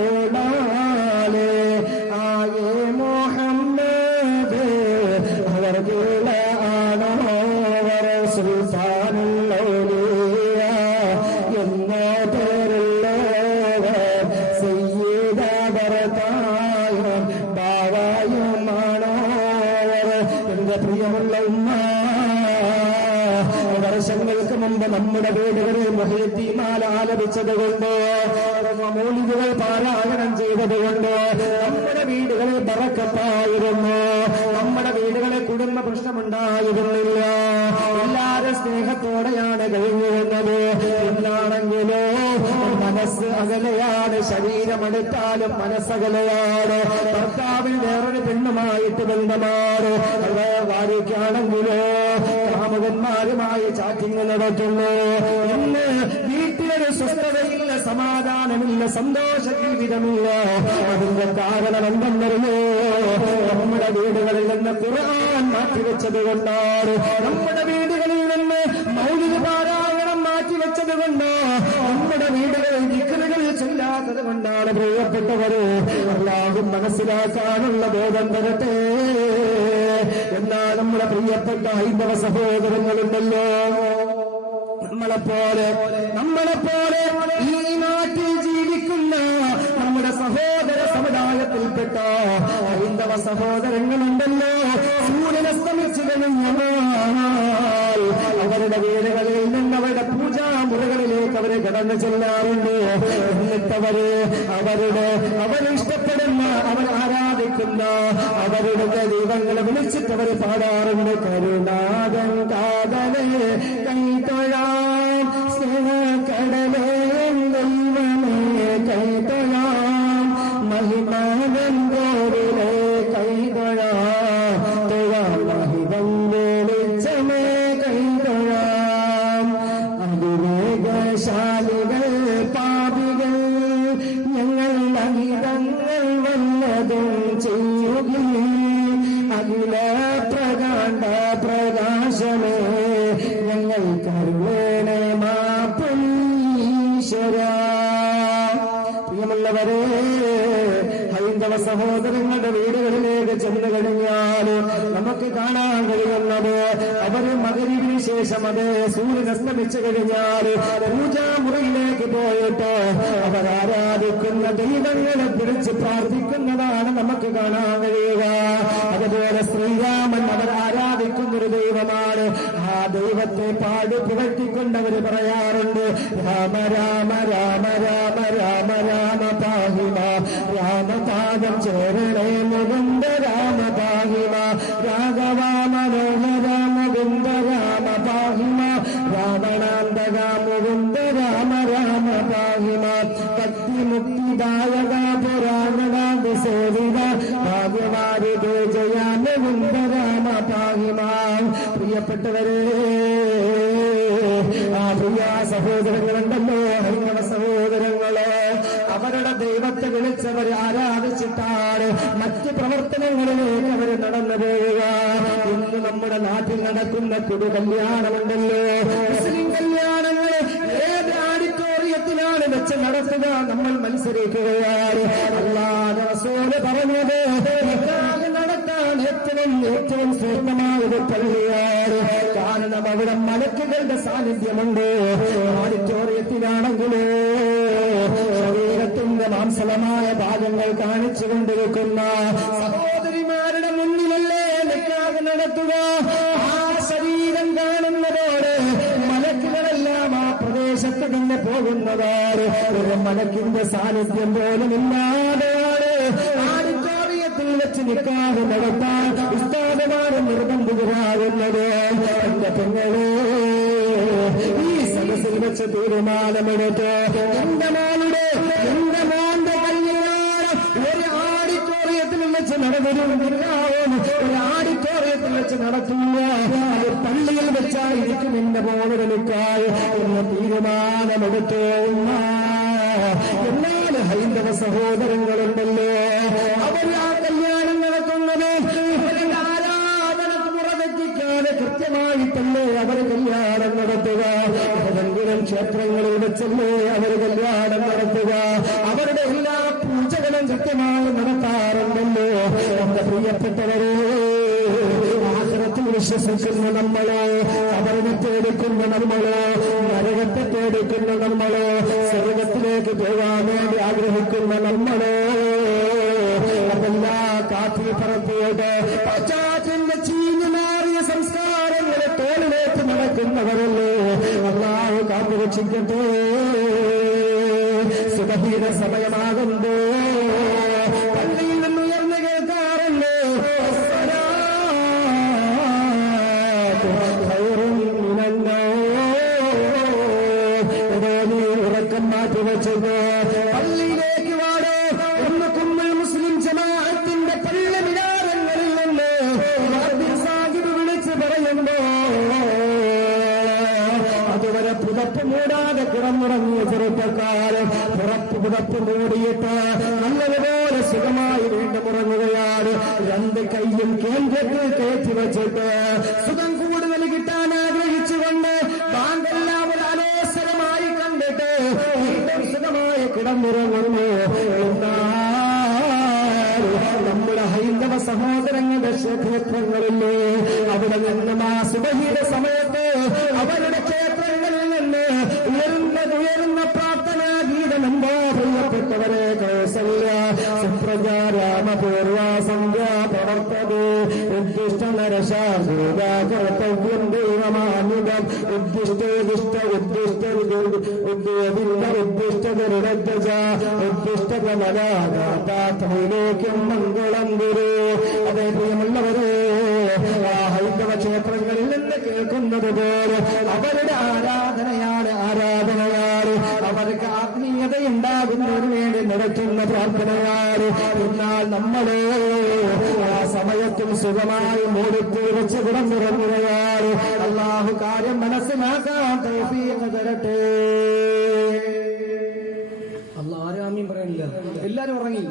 ഏകല്ലരുളാലേ ആയേ മുഹമ്മദ് അവർ ആണോവർ സുൽത്താനുള്ളൗലിയ എന്ന പേരുള്ളവർ സയ്യിദ ഭർത്തായും ബാവായുമാണോവർ. എന്റെ പ്രിയമുള്ള ഉമ്മ, വർഷങ്ങൾക്ക് മുമ്പ് നമ്മുടെ വീടുകളിൽ മുഹീദ്ദീൻ മാല ആലപിച്ചത് കൊണ്ട്, മൗലിദുകൾ പാരായണം ചെയ്തതുകൊണ്ട് നമ്മുടെ വീടുകളിൽ ബറക്കത്തായിരുന്നു. നമ്മുടെ വീടുകളിൽ കുടുംബ പ്രശ്നമുണ്ടായിരുന്നില്ല. എല്ലാവരും സ്നേഹത്തോടെയാണ് കഴിഞ്ഞിരുന്നത്. എന്നാണെങ്കിലോ മനസ്സ് അകലെയാണ്, ശരീരമെടുത്താലും മനസ്സകലെയാണ്. ഭർത്താവിൽ വേറൊരു പെണ്ണുമായിട്ട് ബന്ധമാണ്. ഭാര്യയ്ക്കാണെങ്കിലോ കാമുകന്മാരുമായി ചാറ്റിങ് നടത്തുന്നു. ഇന്ന് വീട്ടിലൊരു സ്വസ്ഥതയില്ല, സമാധാനമില്ല, സന്തോഷ ജീവിതമില്ല. അതിന്റെ കാരണം എന്തെന്നറിയോ? നമ്മുടെ വീടുകളിൽ നിന്ന് ഖുർആൻ മാറ്റിവെച്ചത് കൊണ്ടാണ്. നമ്മുടെ വീടുകളിൽ നിന്ന് മൗലിക പാരായണം മാറ്റിവെച്ചത് കൊണ്ട്, നമ്മുടെ വീടുകളിൽ ദിക്റുകൾ ചൊല്ലാത്തത് കൊണ്ടാണ്. പ്രിയപ്പെട്ടവരെ, അല്ലാഹു മനസ്സിലാക്കാനുള്ള ബോധം തരട്ടെ. എന്നാൽ നമ്മുടെ പ്രിയപ്പെട്ട ഹൈന്ദവ സഹോദരങ്ങളുണ്ടല്ലോ, നമ്മളെപ്പോലെ ഈ നാട്ടിൽ ജീവിക്കുന്ന നമ്മുടെ സഹോദര സമുദായത്തിൽപ്പെട്ട ഹൈന്ദവ സഹോദരങ്ങളുണ്ടല്ലോ, സൂര്യനസ്തമിച്ചു കഴിഞ്ഞാൽ അവരുടെ വീടുകളിൽ നിന്ന് അവരുടെ പൂജാമുറികളിലേക്ക് അവരെ കടന്നു ചെല്ലാറുണ്ട്. എന്നിട്ട് അവരിഷ്ടപ്പെടുന്ന, അവർ ആരാധിക്കുന്ന അവരുടെ ദൈവങ്ങളെ വിളിച്ചിട്ട് അവർ പാടാറുണ്ട്. കരുണാകൻ കാതലേ കൈതൊഴാം, സ്നേഹക്കടലേ ദൈവമേ കൈതൊഴാം, മഹിമാവൻ കോവിലേ കൈതൊഴാം, തൊഴാം മഹിമം വെളിച്ചമേ കൈതൊഴാം. അതിവേഗശാലികൾ പാപികൾ ഞങ്ങൾ അഹിതങ്ങൾ വല്ലതും ചെയ്യുകയും അഖില പ്രകാണ്ഡ പ്രകാശമേ ഞങ്ങൾ കരുണേ മാപ്പീശ്വര. പ്രിയമുള്ളവരെ, ഹൈന്ദവ സഹോദരങ്ങളുടെ വീടുകളിലേക്ക് ചെന്നു കഴിഞ്ഞാൽ നമുക്ക് കാണാൻ കഴിയുന്നത്, അവര് മഗ്‌രിബിന് ശേഷം അത് സൂര്യൻ അസ്തമിച്ചു കഴിഞ്ഞാൽ പൂജാമുറിയിലേക്ക് പോയിട്ട് അവർ ആരാധിക്കുന്ന ദൈവങ്ങളെ പിടിച്ച് പ്രാർത്ഥിക്കുന്നതാണ് നമുക്ക് കാണാൻ കഴിയുക. അതുപോലെ ശ്രീരാമൻ അവർ ആരാധിക്കുന്ന ഒരു ദൈവമാണ്. ആ ദൈവത്തെ പാടി പുകഴ്ത്തിക്കൊണ്ടവർ പറയാറുണ്ട്, രാമ രാമ രാമ രാമ രാമ രാമ പാഹിമ, രാമപാദം ചേരണേ മുകുന്ദ രാമ പാഹിമ, രാഘവ മനോഹര മുകുന്ദ രാമ പാഹിമ, രാവണാന്തക മുകുന്ദ രാമ രാമ പാഹിമ, ഭക്തി മുക്തിദായക പുരാണനാഥ സേവിത ഭാഗ്യവാരി ജയ മുകുന്ദ രാമ പാഹിമ. പ്രിയപ്പെട്ടവരെ, ആ പ്രിയ സഹോദരങ്ങളുണ്ടല്ലോ, ഹൈന്ദവ സഹോദരങ്ങള്, അവരുടെ ദൈവത്തെ വിളിച്ചവർ ആരാധിച്ചിട്ടാണ് മറ്റ് പ്രവർത്തനങ്ങളിലേക്ക് അവർ നടന്നു പോവുക. ഇന്ന് നമ്മുടെ നമ്മുടെ നാട്ടിൽ നടക്കുന്ന കുടു കല്യാണമുണ്ടല്ലോ, മുസ്ലിം കല്യാണങ്ങൾ ഏത് ആഡിറ്റോറിയത്തിലാണ് വെച്ച് നടത്തുക? നമ്മൾ മത്സരിക്കുകയാണ്. അല്ലാഹുവിന്റെ റസൂൽ പറഞ്ഞത് നിക്കാഹ് നടത്താൻ ഏറ്റവും ശ്രേഷ്ഠമായത് പള്ളിയാണ്. കാരണം അവിടെ മലക്കുകളുടെ സാന്നിധ്യമുണ്ട്. ഓഡിറ്റോറിയത്തിലാണെങ്കിലോ ശരീരത്തിന്റെ മാംസളമായ ഭാഗങ്ങൾ കാണിച്ചു കൊണ്ടിരിക്കുന്ന സഹോദരിമാരുടെ മുന്നിലല്ലേ നിക്കാഹ് നടത്തുക? ആ ശരീരം കാണുന്നതോടെ മലക്കുകളെല്ലാം ആ പ്രദേശത്ത് നിന്ന് പോകുന്നതാണ്. ഒരു മലക്കിന്റെ സാന്നിധ്യം പോലും ഇല്ലാതെയാണ് ഓഡിറ്റോറിയത്തിൽ വെച്ച് നിക്കാഹ് നടത്താൻ ഉസ്താദുമാരും നിർബന്ധിതരാകുന്നത്. എന്റെ പെങ്ങളെ, ഈ സദസ്സിൽ വെച്ച് തീരുമാനമെടുത്ത് എന്റെ മോന്റെ കല്യാണം ഒരു ഓഡിറ്റോറിയത്തിൽ വെച്ച് നടന്നിരുന്നാവും, ഒരു ഓഡിറ്റോറിയത്തിൽ വെച്ച് നടത്തുക. അത് പള്ളിയിൽ വെച്ചായിരിക്കും എന്റെ മോളുടെ നിക്കാഹ് എന്ന തീരുമാനമെടുത്ത് എന്നാൽ ഹൈന്ദവ സഹോദരങ്ങളുണ്ടല്ലോ, അവർ ആ കല്യാണം നടത്തുന്നത് അവരുടെ ആരാധന മുറതെറ്റിക്കാതെ കൃത്യമായിട്ടല്ലേ അവർ കല്യാണം നടത്തുക. ഏതെങ്കിലും ക്ഷേത്രങ്ങളിൽ വെച്ചല്ലേ അവർ കല്യാണം നടത്തുക. അവരുടെ എല്ലാ പൂജകളും കൃത്യമായി നടത്താറുണ്ടല്ലോ. എന്റെ പ്രിയപ്പെട്ടവരെ, ആഖിറത്തിൽ വിശ്വസിക്കുന്ന നമ്മളോ, കബറിനെ തേടിക്കുന്ന നമ്മളോ, നരകത്തെ തേടിക്കുന്ന നമ്മളോ, സ്വർഗത്തിലേക്ക് പോകാൻ വേണ്ടി ആഗ്രഹിക്കുന്ന നമ്മളോ, അതെല്ലാം കാത്തി പറത്തിയത് പശ്ചാത്തിന്റെ ചീഞ്ഞു മാറിയ സംസ്കാരങ്ങളെ തോളിലേക്ക് നടക്കുന്നവരല്ലേ. അല്ലാഹു കാത്തുരക്ഷിക്കട്ടെ. സുബഹിയുടെ സമയമാകുമ്പോ പള്ളിയിൽ നിന്ന് ഉയർന്നു കേൾക്കാറുണ്ട്, ഉറക്കം മാറ്റി വെച്ചത് പള്ളിയിലേക്ക് വാടോ ഒന്ന് കുമ്മൽ മുസ്ലിം ജമാഅത്തിന്റെ പള്ളി വിചാരങ്ങളിൽ നിന്ന് സാഹിബ് വിളിച്ച് പറയുമ്പോ അതുവരെ പുതപ്പ് മൂടാതെ കിടന്നുറങ്ങിയ ചെറുപ്പക്കാരൻ പുതപ്പ് മൂടിയിട്ട് നല്ലതുപോലെ സുഖമായി വീണ്ടും ഉറങ്ങുകയാണ്. രണ്ട് കൈയും കേന്ദ്രത്തിൽ കയറ്റി വെച്ചിട്ട് സുഖം കൂടുതൽ കിട്ടാൻ ആഗ്രഹിച്ചുകൊണ്ട് ബാങ്കെല്ലാവരും അലോസരമായി കണ്ടിട്ട് സുഖമായി കിടന്നുറങ്ങുന്നു. നമ്മുടെ ഹൈന്ദവ സഹോദരങ്ങളുടെ ക്ഷേത്രങ്ങളില്ലേ, അവിടെ നിന്നും ആ സുബഹിയുടെ സമയത്ത് അവരുടെ ക്ഷേത്രങ്ങളിൽ നിന്ന് ഉയർന്ന പ്രാർത്ഥനാ ഗീതമെന്തോ പ്രിയപ്പെട്ടവരെ, കൗസല്യ സുപ്രജ രാമപൂർവ സംഖ്യ പ്രവർത്തത് ഉദ്ദിഷ്ട നരശാകർത്തവ്യം ദൈവമാനുഗം ഉദ്ദിഷ്ട ത്രൈലോക്യം മംഗളം ഗുരു. അതേ പ്രിയമുള്ളവരെ, ആ ഹൈന്ദവ ക്ഷേത്രങ്ങളിൽ നിന്ന് കേൾക്കുന്നത് പോലെ അവരുടെ ആരാധനയാണ്. അവർക്ക് ആത്മീയതയുണ്ടാകുന്നതിന് വേണ്ടി നടത്തുന്ന പ്രാർത്ഥനയാണ്. എന്നാൽ നമ്മളെ ആ സമയത്തും സുഖമായി മൂടിത്ത് വെച്ച് കിടന്നുറങ്ങുകയാണ്. അല്ലാഹു കാര്യം മനസ്സിലാക്കാൻ തൗഫീഖ് തരട്ടെ. അല്ലാഹ് ആരാമീൻ പറയണില്ല, എല്ലാരും ഉറങ്ങി.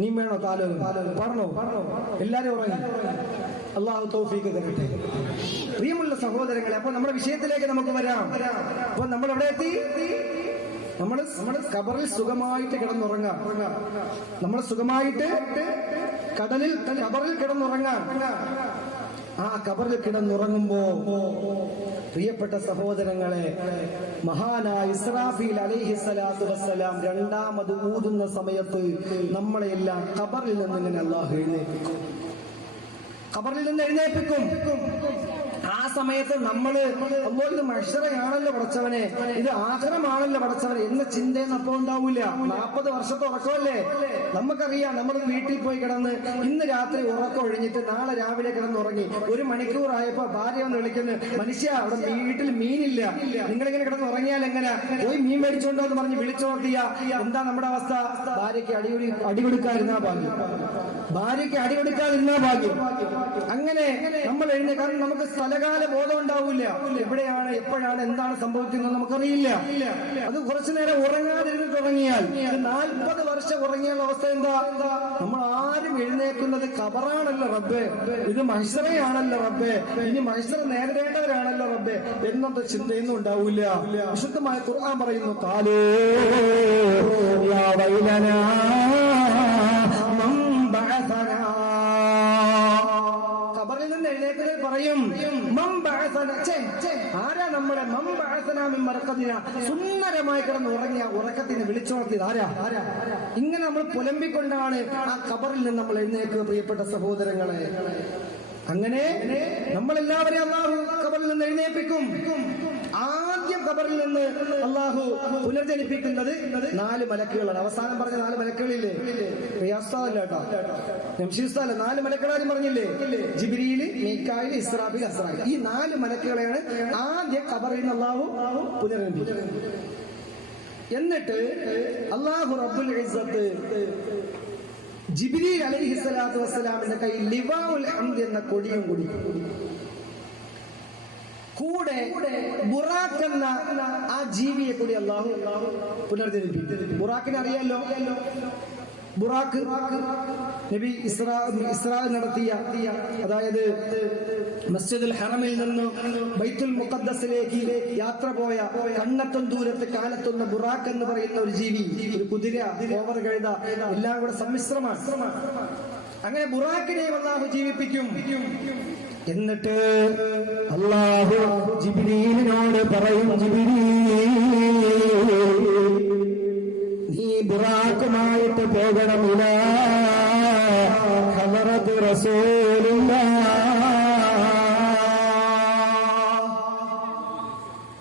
നീ വേണോ കാലം പറഞ്ഞോ? എല്ലാരും ഉറങ്ങി. അല്ലാഹു തൗഫീഖ് തരട്ടെ. പ്രിയമുള്ള സഹോദരങ്ങളെ, അപ്പൊ നമ്മുടെ വിഷയത്തിലേക്ക് നമുക്ക് വരാം. അപ്പൊ നമ്മൾ എവിടെ എത്തി? നമ്മൾ കബറിൽ സുഖമായിട്ട് കിടന്നുറങ്ങാം. നമ്മൾ സുഖമായിട്ട് കബറിൽ കിടന്നുറങ്ങാം. ആ കബറിൽ കിടന്നുറങ്ങുമ്പോ പ്രിയപ്പെട്ട സഹോദരങ്ങളെ, മഹാനായ ഇസ്രാഫീൽ അലൈഹിസ്സലാത്തു വസ്സലാം രണ്ടാമത് ഊതുന്ന സമയത്ത് നമ്മളെല്ലാം കബറിൽ നിന്ന് ഇങ്ങനെ അല്ലാഹു എഴുന്നേൽപ്പിക്കും. ഖബറിൽ നിന്ന് എഴുന്നേൽപ്പിക്കും. ആ സമയത്ത് നമ്മള് അല്ലോ ഇത് മഹ്ശറയാണല്ലോ പടച്ചവനെ, ഇത് ആഖിറമാണല്ലോ പടച്ചവനെ എന്ന ചിന്തയൊന്നും അപ്പോ ഉണ്ടാവൂല. 40 വർഷത്തെ ഉറക്കമല്ലേ നമുക്കറിയാം. നമ്മൾ വീട്ടിൽ പോയി കിടന്ന് ഇന്ന് രാത്രി ഉറക്കം ഒഴിഞ്ഞിട്ട് നാളെ രാവിലെ കിടന്നുറങ്ങി 1 മണിക്കൂറായപ്പോ ഭാര്യ വന്ന് വിളിക്കുന്നു, മനുഷ്യ അവിടെ വീട്ടിൽ മീനില്ല, നിങ്ങളിങ്ങനെ കിടന്ന് ഉറങ്ങിയാൽ എങ്ങനെ, പോയി മീൻ മേടിച്ചോണ്ടോ എന്ന് പറഞ്ഞ് വിളിച്ചോർത്തിയ എന്താ നമ്മുടെ അവസ്ഥ? ഭാര്യയ്ക്ക് അടികൊടുക്കാതിരുന്നാ ഭാഗ്യം, ഭാര്യയ്ക്ക് അടികൊടുക്കാതിരുന്നാ ഭാഗ്യം. അങ്ങനെ നമ്മൾ കാരണം നമുക്ക് സ്ഥലകാല ബോധം ഉണ്ടാവില്ല. എവിടെയാണ്, എപ്പോഴാണ്, എന്താണ് സംഭവിക്കുന്നത് നമുക്കറിയില്ല. അത് കുറച്ചു നേരം ഉറങ്ങാതിരുന്നിട്ട് ഉറങ്ങിയാൽ 40 വർഷം ഉറങ്ങിയുള്ള അവസ്ഥ എന്താ? നമ്മൾ ആരും എഴുന്നേക്കുന്നത് ഖബറാണല്ലോ റബ്ബേ, ഇത് മഹ്ശറയാണല്ലോ റബ്ബേ, ഇനി മഹ്ശറ നേരിടേണ്ടവരാണല്ലോ റബ്ബേ എന്നൊന്നും ചിന്തയൊന്നും ഉണ്ടാവില്ല. വിശുദ്ധമായ ഖുർആൻ പറയുന്നു, ഖാലൂ യാ വൈലനാ മൻ ബഅസനാ. ഖബറിൽ നിന്ന് എഴുന്നേൽക്കുന്നത് പറയും, മൻ ബഅസനാ, ആരാ നമ്മുടെ മൻ ബഅസനാ മിൻ മർഖദിനാ, സുന്ദരമായി കിടന്ന് ഉറങ്ങിയ ഉറക്കത്തിന് വിളിച്ചുണർത്തിയത് ആരാ? ഇങ്ങനെ നമ്മൾ പുലമ്പിക്കൊണ്ടാണ് ആ ഖബറിൽ നിന്ന് നമ്മൾ എഴുന്നേൽക്കുക. പ്രിയപ്പെട്ട സഹോദരങ്ങളെ, അങ്ങനെ നമ്മളെല്ലാവരെയും അള്ളാഹു ഖബറിൽ നിന്ന് എഴുന്നേൽപ്പിക്കും. ആദ്യം ഖബറിൽ നിന്ന് അള്ളാഹു പുനർജനിപ്പിക്കുന്നത് 4 മലക്കുകളാണ്. അവസാനം പറഞ്ഞ 4 മലക്കുകളില്ലേ? റിയാസ്തല്ല കേട്ടോ, നംഷീസ്തല്ല, 4 മലക്കുകളാരും പറഞ്ഞില്ലേ? ജിബ്രീല്, മീകായിൽ, ഇസ്രാഫീൽ, അസ്രാഫീൽ. ഈ 4 മലക്കുകളെയാണ് ആദ്യം ഖബറിൽ നിന്ന് അള്ളാഹു പുനർജനിപ്പിക്കുന്നത്. എന്നിട്ട് അള്ളാഹു റബ്ബുൽ ഇസ്സത്ത് ജിബ്രീൽ അലൈഹിസ്സലാത്തു വസ്സലാമിന്റെ കയ്യിൽ ലിവാഉൽ ഹംദ് എന്ന കൊടിയും കൊടുക്കും. കൂടെ ബുറാഖ് എന്ന ആ ജീവിയെ കൂടി അള്ളാഹു പുനർജനിപ്പിക്കും. ബുറാഖിനെ അറിയാലോ? ബുറാഖ് നബി ഇസ്രാ നടത്തിയ, അതായത് മസ്ജിദുൽ ഹറമിൽ നിന്ന് ബൈത്തുൽ മുഖദ്ദസിലേക്ക് യാത്ര പോയ കണ്ണെത്തും ദൂരത്ത് കാലത്തുന്ന ബുറാഖ് എന്ന് പറയുന്ന ഒരു ജീവി, ഒരു കുതിര, ഓവർ കഴുത, എല്ലാം കൂടെ സമ്മിശ്രമാണ്. അങ്ങനെ ബുറാഖിനെ അല്ലാഹു ജീവിപ്പിക്കും. എന്നിട്ട് അല്ലാഹു ജിബ്രീലിനോട് പറയും, ജിബ്രീൽ നീ ബുറാഖുമായിട്ട് പോകണമില്ല, ഹദറത്ത് റസൂലുള്ളാഹ്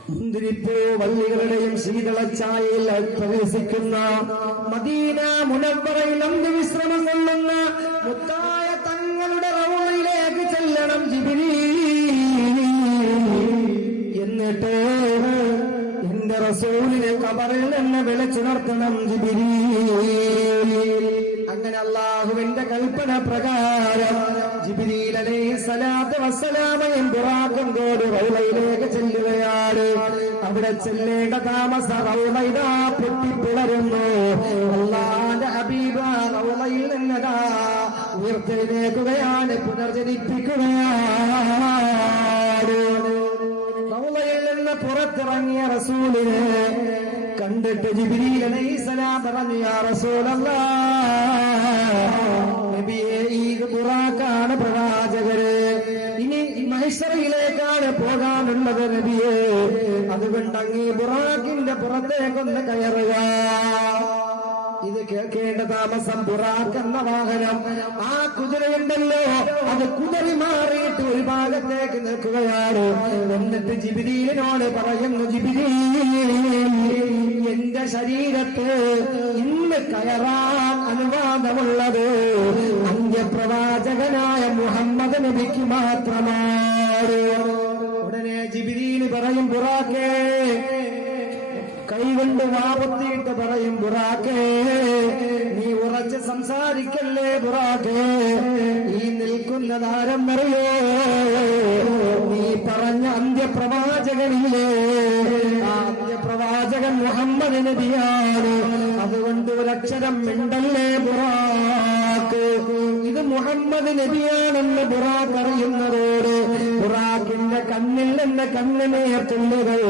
മുന്തിരിപ്പൂ വള്ളികളുടെയും ശീതളച്ചായയിൽ പ്രവേശിക്കുന്ന മദീന മുനവ്വറയിൽ അന്ത്യവിശ്രമം കൊള്ളുന്ന മുത്തായ തങ്ങളുടെ റൗളയിലേക്ക് ചെല്ലണം ജിബ്രീൽ. എന്നിട്ട് എന്റെ റസൂലിനെ ഖബറിൽ നിന്ന് വിളിച്ചുണർത്തണം ജിബ്രീൽ. അങ്ങനെ അല്ലാഹുവിന്റെ കൽപ്പന പ്രകാരം ജിബ്രീൽ അലൈഹിസ്സലാത്തു വസ്സലാമയും ബുറാഖും കൂടി റൗളയിലേക്ക് ചെല്ലുകയാണ്. അവിടെ ചെല്ലേണ്ട താമസ റൗള ഇതാ പൊട്ടിപ്പിളരുന്നു. അല്ലാഹുവിന്റെ ഹബീബ് റൗളയിൽ നിന്നതാ ഉയർത്തെഴുന്നേൽക്കുകയാണ്, പുനർജനിപ്പിക്കുകയാണ്. റൗളയിൽ നിന്ന് പുറത്തിറങ്ങിയ റസൂലിനെ കണ്ടിട്ട് ജിബ്രീൽ അലൈഹിസ്സലാം പറഞ്ഞു, യാ റസൂലല്ലാഹ്, നബിയേ ഈ ബുറാഖാണ് പ്രവാചകര്, ഇനി മഹ്ശറയിലേക്കാണ് പോകാനുള്ളത് നബിയേ, അതുകൊണ്ട് അങ്ങ് ബുറാഖിന്റെ പുറത്തേക്കൊന്ന് കയറുക. ഇത് കേൾക്കേണ്ട താമസം ബുറാഖ് എന്ന വാഹനം, ആ കുതിരയുണ്ടല്ലോ, അത് കുതിരി മാറിയിട്ട് ഒരു ഭാഗത്തേക്ക് നിൽക്കുകയാണ്. എന്നിട്ട് ജിബ്രീലിനോട് പറയുന്നു, ജിബ്രീൽ എന്റെ ശരീരത്ത് ഇന്ന് കയറാൻ അനുവാദമുള്ളത് അന്ത്യപ്രവാചകനായ മുഹമ്മദ് നബിക്ക് മാത്രമാണ്. ഉടനെ ജിബ്രീൽ പറയും, ബുറാഖേ, കൈകൊണ്ട് വാപത്തിയിട്ട് പറയും, ബുറാഖേ നീ ഉറച്ച് സംസാരിക്കല്ലേ ബുറാഖേ, ഈ നിൽക്കുന്നതാരെന്നറിയോ? നീ പറഞ്ഞ അന്ത്യപ്രവാചകനില്ലേ, ആ അന്ത്യപ്രവാചകൻ മുഹമ്മദ് നബിയാണ്. അതുകൊണ്ട് ഒരക്ഷരം മിണ്ടല്ലേ ബുറാഖ്. ഇത് മുഹമ്മദ് നബിയാണെന്ന് ബുറാഖ് അറിയുന്നതോട് ബുറാഖിന്റെ കണ്ണിൽ നിന്ന് കണ്ണിനേർത്തുള്ളുകൾ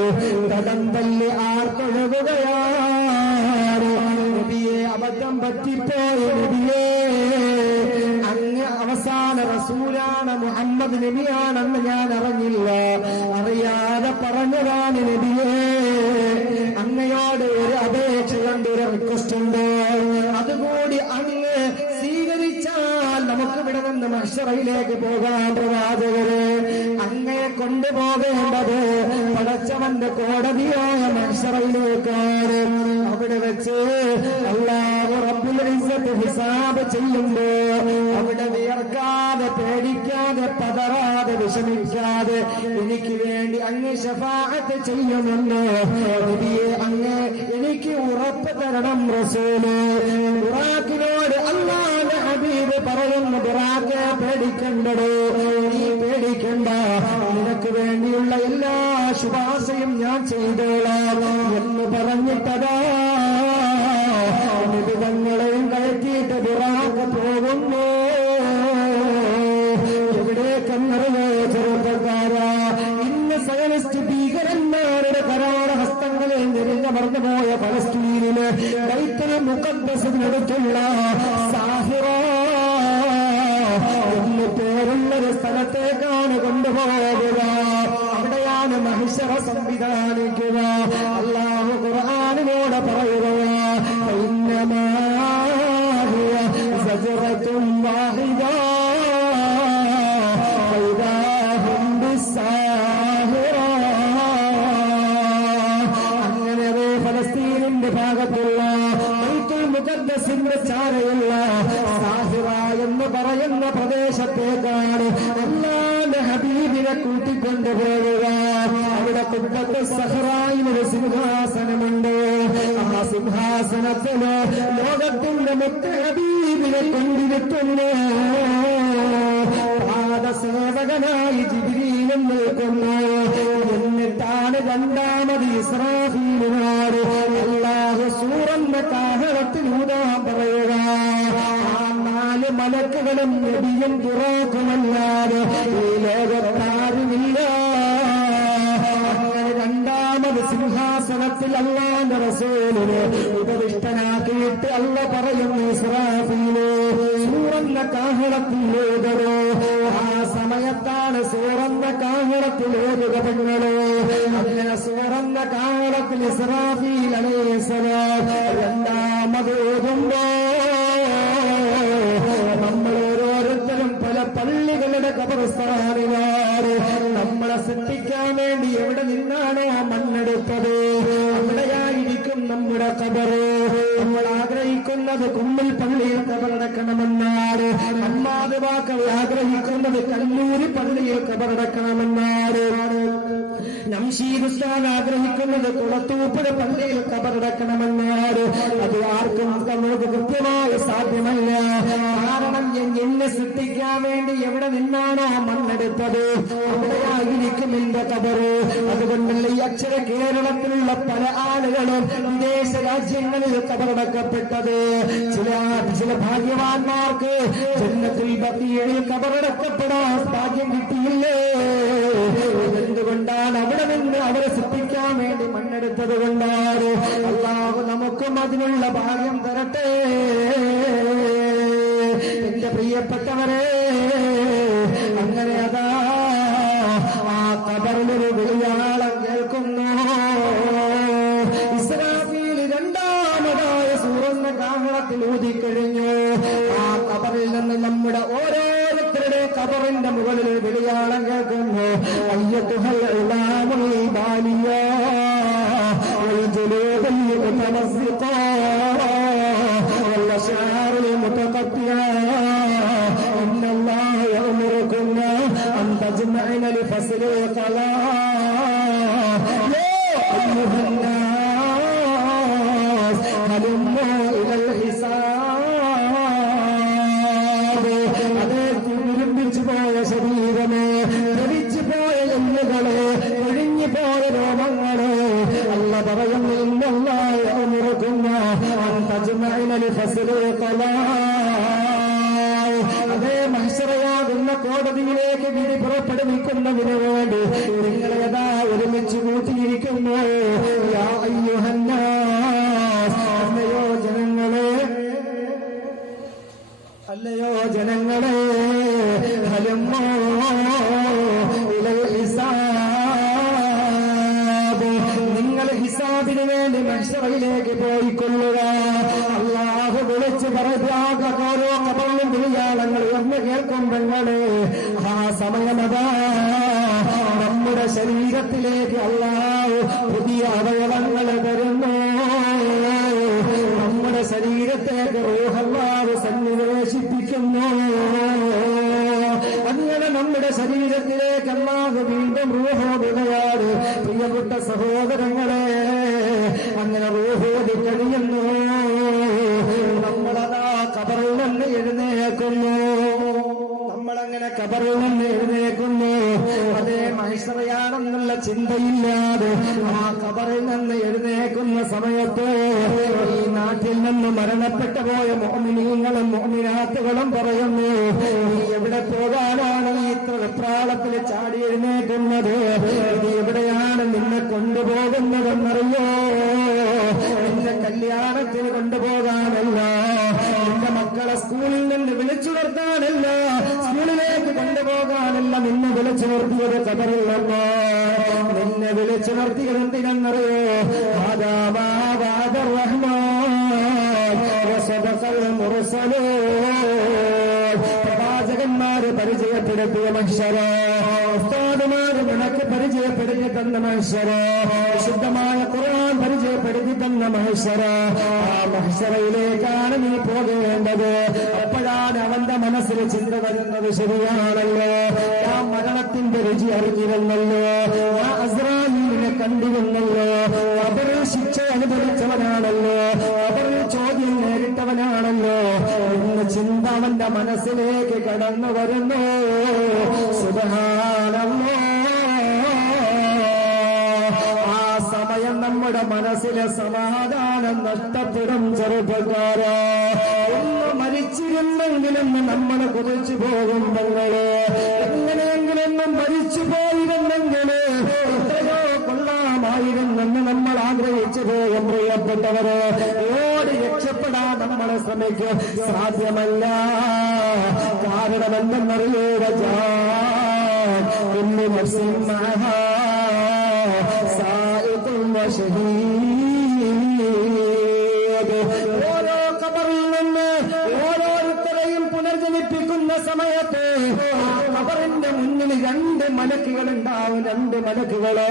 കടം തല്ലി ആർത്തൊഴുകുകയാണ്. നബിയെ, അബദ്ധം പറ്റിപ്പോയി നബിയേ, അങ്ങ് അവസാന റസൂലാണ്, മുഹമ്മദ് നബിയാണെന്ന് ഞാൻ അറിഞ്ഞില്ല, അറിയാതെ പറഞ്ഞതാണ് നബിയേ. അങ്ങയോട് ഒരു അപേക്ഷയുണ്ട്, ഒരു റിക്വസ്റ്റ് ഉണ്ട്, അതുകൂടി അങ്ങ് സ്വീകരിച്ചാൽ നമുക്ക് ഇവിടെ നിന്ന് മഹ്ശറയിലേക്ക് പോകാൻ പ്രവാചകരെ. അങ്ങയെ കൊണ്ടുപോകേണ്ടത് പടച്ചവന്റെ കോടതിയായ മഹ്ശറയിലേക്കാണ്. അവിടെ വെച്ച് അല്ലാഹു റബ്ബുൽ ഇസ്സത്ത് ഹിസാബ് ചെയ്യുമ്പോ അവിടെ വിയർക്കാതെ, പേടിക്കാതെ, പതറാതെ, വിഷമിക്കാതെ എനിക്ക് വേണ്ടി അങ്ങ് ശഫാഅത്ത് ചെയ്യുമെന്ന് നബിയെ അങ്ങ് എനിക്ക് ഉറപ്പ് തരണം റസൂലേ. ബുറാഖിനോട് അല്ലാഹുവിന്റെ ഹബീബ് പറയുന്നു, ബുറാഖേ പേടിക്കണ്ടടോ, നീ പേടിക്കണ്ട, നിനക്ക് വേണ്ടി വേണ്ടിയുള്ള എല്ലാ ശുപാർശയും ഞാൻ ചെയ്തോളാം എന്ന് പറഞ്ഞിട്ടതാ നിബിധങ്ങളെയും കയറ്റിയിട്ട് ബുറാഖ് പോകുന്നു. എവിടേക്കെന്നറിയോ ചെറുപ്പക്കാരാ? ഇന്ന് സയനിസ്റ്റ് ഭീകരന്മാരുടെ കരാള ഹസ്തങ്ങളിൽ നിരഞ്ഞമർന്നു പോയ ഫലസ്തീനില് ബൈത്തുൽ മുഖദ്ദസിനടുത്തുള്ള സാഹിറ എന്ന് പേരുള്ളൊരു സ്ഥലത്തേക്കാണ് കൊണ്ടുപോകുക. അവിടെയാണ് മഹിഷറ സംവിധാനിക്കുക. അല്ലാഹു ഖുർആനിലൂടെ പറയുക, ഇന്നമാ ഹിയ സജറത്തുൻ വാഹിദ ഫൈദാ ഹും ബിസ്സാഹിറ. അങ്ങനെ ഫലസ്തീനിന്റെ ഭാഗത്തുള്ള ബൈത്തുൽ മുഖദ്ദസിന്റെ ചാരയുള്ള സാഹിറ എന്ന് പറയുന്ന പ്രദേശത്തേക്കാണ് അല്ലാഹുവിന്റെ ഹബീബിനെ കൂട്ടിക്കൊണ്ടുപോവുക. അവിടെ ഖുദ്ദത്ത് സഹറായിൽ ഒരു സിംഹാസനമുണ്ട്. ആ സിംഹാസനത്തില് ലോകത്തിന്റെ മുത്ത് ഹബീബിനെ കൊണ്ടിരിക്കുന്നു. പാദസേവകനായി ജിബ്രീലും നിൽക്കുന്നു. എന്നിട്ടാണ് രണ്ടാമത് ഇസ്രാഫീലിനോട് അല്ലാഹു സൂറന്ന കാഹളത്തിൽ ഊതാൻ പറയുക. നാല് മലക്കുകളും നബിയും തുറക്കുമല്ലാതെ ഈ ലോകത്താരുമില്ല. അങ്ങനെ രണ്ടാമത് സിംഹാസനത്തിൽ അല്ലാഹുവിന്റെ റസൂലിനെ ഉപവിഷ്ടനാക്കിയിട്ട് അല്ല പറയുന്നു, ഇസ്രാഫീലേ സൂറന്ന കാഹളത്തിലേതോ. ആ സമയത്താണ് സൂറന്ന കാഹളത്തിലേതുക പെങ്ങളോ. അങ്ങനെ സൂറന്ന കാഹളത്തിൽ ഇസ്രാഫീൽ അലൈഹിസ്സലാം രണ്ടാമത് ഓതുമ്പോ നമ്മൾ ഓരോരുത്തരും പല പള്ളികളുടെ ഖബർസ്ഥാനിലാണ്. നമ്മളെ സൃഷ്ടിക്കാൻ വേണ്ടി എവിടെ നിന്നാണോ മണ്ണെടുത്തത് അവിടെയായിരിക്കും നമ്മുടെ ഖബറ്. നമ്മൾ ആഗ്രഹിക്കുന്നത് കുമ്മിൽ പള്ളിയിൽ ഖബറടക്കണമെന്നാണ്. അമ്മാതുവാക്കൾ ആഗ്രഹിക്കുന്നത് കല്ലൂരി പള്ളിയിൽ ഖബറടക്കണമെന്നാണ്. നംഷീദ് ഉസ്താദ് ആഗ്രഹിക്കുന്നത് കുളത്തൂപ്പുഴ പള്ളിയിൽ ഖബറടക്കണമെന്നാണ്. അത് ആർക്കും നമുക്ക് കൃത്യമായി സാധ്യമല്ല. കാരണം എന്നെ സൃഷ്ടിക്കാൻ വേണ്ടി എവിടെ നിന്നാണോ മണ്ണെടുത്തത് അവിടെയായിരിക്കും എന്റെ ഖബറ്. അതുകൊണ്ടല്ല ഈ അക്ഷര കേരളത്തിലുള്ള പല ആളുകളും വിദേശ രാജ്യങ്ങളിൽ ഖബറടക്കപ്പെട്ടത്. ചില ഭാഗ്യവാന്മാർക്ക് ജന്നത്തുൽ ബഖീയിൽ ഖബറടക്കപ്പെടാൻ ഭാഗ്യം കിട്ടിയില്ലേ? എന്തുകൊണ്ടാണ്? അവിടെ നിന്ന് അവരെ സൃഷ്ടിക്കാൻ വേണ്ടി മണ്ണെടുത്തത് കൊണ്ടാണ്. അല്ലാഹു നമുക്കും അതിനുള്ള ഭാഗ്യം തരട്ടെ. എന്റെ പ്രിയപ്പെട്ടവരെ, അങ്ങനെ അതാ ആ ഖബറിലൊരു വിളിയാളം കേൾക്കുന്നു. ഇസ്രാഫീൽ രണ്ടാമതായ സൂറന്ന കാഹളത്തിൽ ഊതിക്കഴിഞ്ഞു. ആ ഖബറിൽ നിന്ന് നമ്മുടെ ഓരോരുത്തരുടെ ഖബറിന്റെ മുകളിൽ വിളിയാളം കേൾക്കുന്നു. അയ്യത്തുഹൽ ഇലാമുൽ ബാലിയ വൽ ജുലൂദുൽ മുതമസ്സിഖ വൽ അശാറുൽ മുതഖത്തിയ ഇന്നല്ലാഹ യഅമുറുകും അൻ തജ്മഅന ലിഫസ്ലി ഖലാ യാ അയ്യുഹൻ നാസ് ഹലുമ്മു ഇലൽ ഹിസാബ്. അതേ തുരുമ്പിച്ചു പോയ ശരീരമേ, ധരിച്ചു പോയ എല്ലുകളെ, ഒഴിഞ്ഞു പോയ രോമങ്ങളെ അല്ല പറയുന്നു, ഇന്നല്ലാഹ യഅമുറുകും അൻ തജ്മഅന ലിഫസ്ലി ഖലാ. അതേ മഹ്ശറയാകുന്ന കോടതിയിലേക്ക് വിധി പുറപ്പെടുവിക്കുന്നതിന് വേണ്ടി നിങ്ങളെ യഥാ ഒരുമിച്ച് കൂട്ടിയിരിക്കുന്നു. യാ അയ്യുഹൻ നാസ്, അല്ലയോ ജനങ്ങളെ, അല്ലയോ ജനങ്ങളെ, ഹലുമ്മോ ഇലൽ ഹിസാബ്. നിങ്ങൾ ഹിസാബിന് വേണ്ടി മഹ്ശറയിലേക്ക് പോയിക്കൊള്ളുക. അല്ലാഹു വിളിച്ചു പറയാക ഓരോ ഖബറിലും വിളിയാളങ്ങൾ എന്ന് കേൾക്കുമ്പോഴേ ആ സമയമതാ നമ്മുടെ ശരീരത്തിലേക്ക് അല്ലാഹു പുതിയ അവയവങ്ങൾ വരുന്നു. നമ്മുടെ ശരീരത്തേക്ക് റൂഹ് അല്ലാഹു സന്നിവേശിപ്പിക്കുന്നു. അങ്ങനെ നമ്മുടെ ശരീരത്തിലേക്ക് അല്ലാഹു വീണ്ടും റൂഹോടുകയാണ്. പ്രിയപ്പെട്ട സഹോദരങ്ങളെ, അങ്ങനെ റൂഹോടി കഴിയുന്നു. നമ്മളതാ ഖബറിൽ നിന്ന് എഴുന്നേൽക്കുന്നു. നമ്മളങ്ങനെ ഖബറിൽ നിന്ന് എഴുന്നേൽക്കുന്നു. അതേ മഹ്ശറയാണെന്ന് സമയത്ത് ഈ നാട്ടിൽ നിന്ന് മരണപ്പെട്ടു പോയ മുഅ്മിനീങ്ങളും മുഅ്മിനാത്തുകളും പറയുന്നു, നീ എവിടെ പോകാനാണ് ഈ വെപ്രാളത്തിൽ ചാടി എഴുന്നേക്കുന്നത്? നീ എവിടെയാണ് നിന്നെ കൊണ്ടുപോകുന്നതെന്നറിയോ? നിന്റെ കല്യാണത്തിന് കൊണ്ടുപോകാനല്ല, നിന്റെ മക്കളെ സ്കൂളിൽ നിന്ന് വിളിച്ചു നിർത്താനല്ല, സ്കൂളിലേക്ക് കൊണ്ടുപോകാനല്ല നിന്നെ വിളിച്ചു നിർത്തിയത് ഖബറില്ലെന്നോ? നിന്നെ വിളിച്ചു നിർത്തിയത് എന്തിനെന്നറിയോ? പ്രവാചകന്മാര് പരിചയപ്പെടുത്തിയ മനുഷ്യര, ഉസ്താദുമാര് നിനക്ക് പരിചയപ്പെടുത്തി തന്ന മനുഷ്യര, വിശുദ്ധമായ ഖുർആൻ പരിചയപ്പെടുത്തി തന്ന മനുഷ്യര, ആ മഹ്ശറയിലേക്കാണ് നീ പോകേണ്ടത്. അപ്പോഴാണ് അവന്റെ മനസ്സിൽ ചിന്ത വരുന്നത്, ശരിയാണല്ലോ, ആ മരണത്തിന്റെ രുചി അറിഞ്ഞിരുന്നല്ലോ, ആ അസ്രായീലിനെ കണ്ടിരുന്നല്ലോ, ഖബറിൽ ശിക്ഷ അനുഭവിച്ചവനാണല്ലോ, ഖബറിൽ ചോദ്യം നേരിട്ടവനാണല്ലോ എന്ന ചിന്ത അവന്റെ മനസ്സിലേക്ക് കടന്നു വരുന്നു. സുബ്ഹാനല്ലാഹ്. ആ സമയം നമ്മുടെ മനസ്സിലെ സമാധാനം നഷ്ടപ്പെടും. ചെറുപ്പക്കാരാ, ഒന്ന് മരിച്ചിരുന്നെങ്കിലും നമ്മൾ കുറിച്ചു പോകും. നിങ്ങള് എങ്ങനെയെങ്കിലൊന്നും മരിച്ചു പോയിരുന്നെങ്കില് എത്രയോ കൊള്ളാമായിരുന്നെന്ന് നമ്മൾ ആഗ്രഹിച്ചു പോകും. പ്രിയപ്പെട്ടവര്, ഓടി രക്ഷപ്പെടാൻ നമ്മൾ ശ്രമിക്കും. സാധ്യമല്ല. കാരണം എന്തെന്നറിയുക, ഇന്ന് മുസ്ലിം ഓരോ ഖബറിൽ നിന്ന് ഓരോരുത്തരെയും പുനർജനിപ്പിക്കുന്ന സമയത്ത് ഖബറിന്റെ മുന്നിൽ രണ്ട് മലക്കുകൾ ഉണ്ടാവും. രണ്ട് മലക്കുകളോ,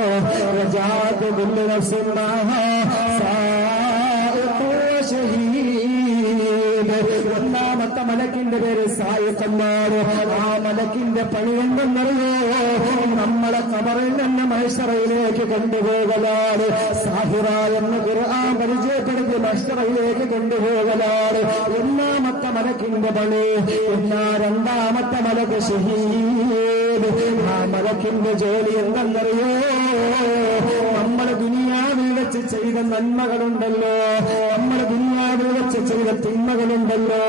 ഒന്നാമത്തെ മലക്കിന്റെ പേര് സായിഖന്മാര്. ആ മലക്കിന്റെ പണി എന്തെന്നറിയോ? നമ്മളെ ഖബറിൽ നിന്ന് മഹ്ശറയിലേക്ക് കൊണ്ടുപോകലാണ്. സാഹിറ എന്ന് ഖുർആൻ പരിചയപ്പെടുത്തി മഹ്ശറയിലേക്ക് കൊണ്ടുപോകലാണ് ഒന്നാമത്തെ മലക്കിന്റെ പണി. എന്നാ രണ്ടാമത്തെ മലക്ക് ഷഹീദ്. ആ മലക്കിന്റെ ജോലി എന്തെന്നറിയോ? നമ്മൾ ദുനിയാവിൽ വെച്ച് ചെയ്ത നന്മകളുണ്ടല്ലോ, നമ്മൾ ദുനിയാവിൽ വെച്ച് ചെയ്ത തിന്മകളുണ്ടല്ലോ,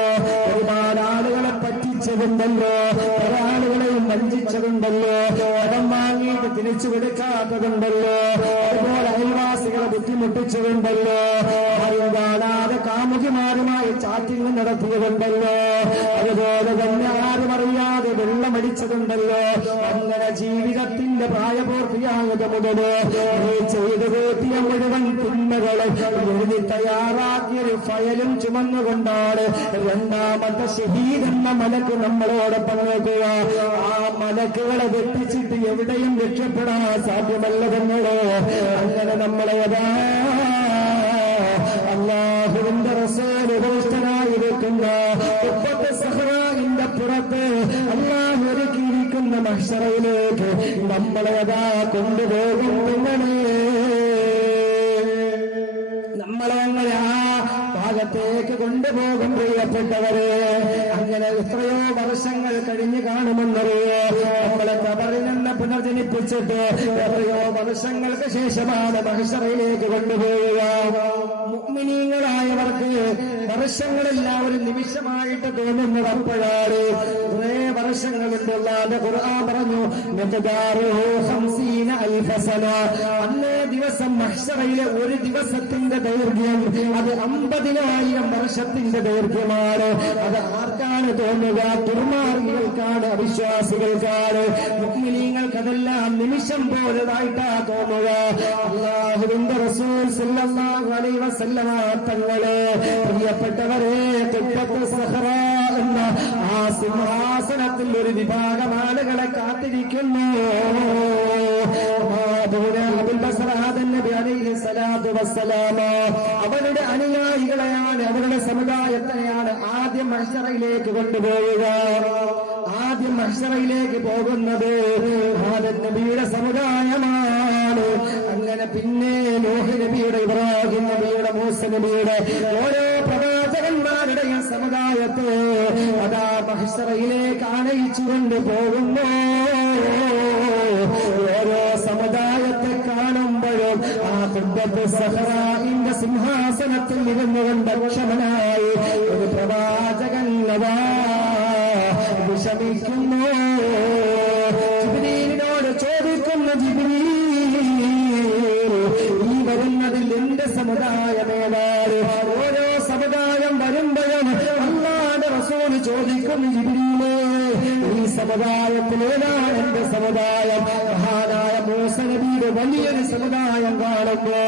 ഒരുപാട് ആളുകളെ പറ്റിച്ചതുണ്ടല്ലോ, ഒരാളുകളെയും വഞ്ചിച്ചതുണ്ടല്ലോ, കടം വാങ്ങിയിട്ട് തിരിച്ചു കൊടുക്കാത്തതുണ്ടല്ലോ, അതുപോലെ അയൽവാസികളെ ബുദ്ധിമുട്ടിച്ചതുണ്ടല്ലോ, ആരും കാണാതെ കാമുകിമാരുമായി ചാറ്റിംഗ് നടത്തിയതുണ്ടല്ലോ, അതുപോലെ തന്നെ ആരും അറിയാതെ വെള്ളമടിച്ചതുണ്ടല്ലോ. അങ്ങനെ ജീവിതത്തിന്റെ പ്രായപൂർത്തിയായത് മുതല് ചെയ്തു കൂട്ടിയ മുഴുവൻ തിന്മകളെ എഴുതി തയ്യാറാക്കിയൊരു ഫയലും ചുമന്നുകൊണ്ടാണ് രണ്ടാമത്തെ ഷഹീദ് എന്ന മലക്ക് നമ്മളോടൊപ്പം നോക്കുക. ആ മലക്കുകളെ വെട്ടിച്ചിട്ട് എവിടെയും രക്ഷപ്പെടാൻ സാധ്യമല്ലതെന്നോ. അങ്ങനെ നമ്മളെ അല്ലാഹുവിന്റെ റസൂല് ഘോഷനായിരിക്കുന്ന സഹറാഇന്റെ പുറത്ത് അല്ലാഹു ഒരുക്കിയിരിക്കുന്ന മഹ്ശറയിലേക്ക് നമ്മളെ കൊണ്ടുപോകും. നമ്മളെ അങ്ങനെ ആ ഭാഗത്തേക്ക് കൊണ്ടുപോകും. പ്രിയപ്പെട്ടവരെ, അങ്ങനെ എത്രയോ വർഷങ്ങൾ കഴിഞ്ഞു കാണുമെന്നറിയോ? നമ്മളെ ഖബറിൽ നിന്ന് പുനർജനിപ്പിച്ചിട്ട് എത്രയോ വർഷങ്ങൾക്ക് ശേഷമാണ് മഹ്ശറയിലേക്ക് കൊണ്ടുപോവുക. മുഅ്മിനീങ്ങളായവർക്ക് വർഷങ്ങളെല്ലാം ഒരു നിമിഷമായിട്ട് തോന്നുന്നത് അപ്പോഴാണ്. കുറേ വർഷങ്ങളുണ്ടുള്ള ഖുർആൻ പറഞ്ഞു, അന്നേ ദിവസം മഹ്ശറയിലെ ഒരു ദിവസത്തിന്റെ ദൈർഘ്യം അത് 50,000 വർഷത്തിന്റെ ദൈർഘ്യമാണ്. അത് ആർക്കാണ് തോന്നുക? ദുർമാർഗികൾക്കാണ്, അവിശ്വാസികൾക്കാണ്. മുഅ്മിനീങ്ങൾക്ക് അതെല്ലാം നിമിഷം പോലതായിട്ടാ തോന്നുക. അല്ലാഹുവിന്റെ റസൂൽ സല്ലല്ലാഹു അലൈഹി വസല്ലമ തങ്ങളെ പ്രിയപ്പെട്ടവരെ, ഖുബ്ബത്തു സഹറ എന്ന ആ സിംഹാസനത്തിൽ ഒരു വിഭാഗം ആളുകളെ കാത്തിരിക്കുന്നു. അവരുടെ അനുയായികളെയാണ്, അവരുടെ സമുദായത്തെയാണ് ആദ്യം മഹ്ശറയിലേക്ക് കൊണ്ടുപോവുക. ആദ്യം മഹ്ശറയിലേക്ക് പോകുന്നത് ആദം നബിയുടെ സമുദായമാണ്. അങ്ങനെ പിന്നെ നൂഹ് നബിയുടെ, ഇബ്രാഹിം നബിയുടെ, മൂസ നബിയുടെ, ഓരോ പ്രവാചകന്മാരുടെയും സമുദായത്തെ അതാ മഹ്ശറയിലേക്ക് ആനയിച്ചുകൊണ്ട് പോകുന്നു. ഓരോ സമുദായത്തെ കാണുമ്പോഴും ആ ഖുബ്ബത്തു സഹറാഇന്റെ സിംഹ ഇരുന്നു കൊണ്ട് അക്ഷമനായി ഒരു പ്രവാചകൻ വിഷമിക്കുന്നു. ജിബ്രീലിനോട് ചോദിക്കുന്നു, ജിബ്രീൽ, ഈ വരുന്നതിൽ എന്റെ സമുദായമേതാണ്? ഓരോ സമുദായം വരുമ്പോഴും അല്ലാഹുവിന്റെ റസൂൽ ചോദിക്കുന്നു, ജിബ്രീലേ, ഈ സമുദായത്തിലേതാണ് എന്റെ സമുദായം? മഹാനായ മൂസ നബിയുടെ വലിയൊരു സമുദായം കാണുമ്പോ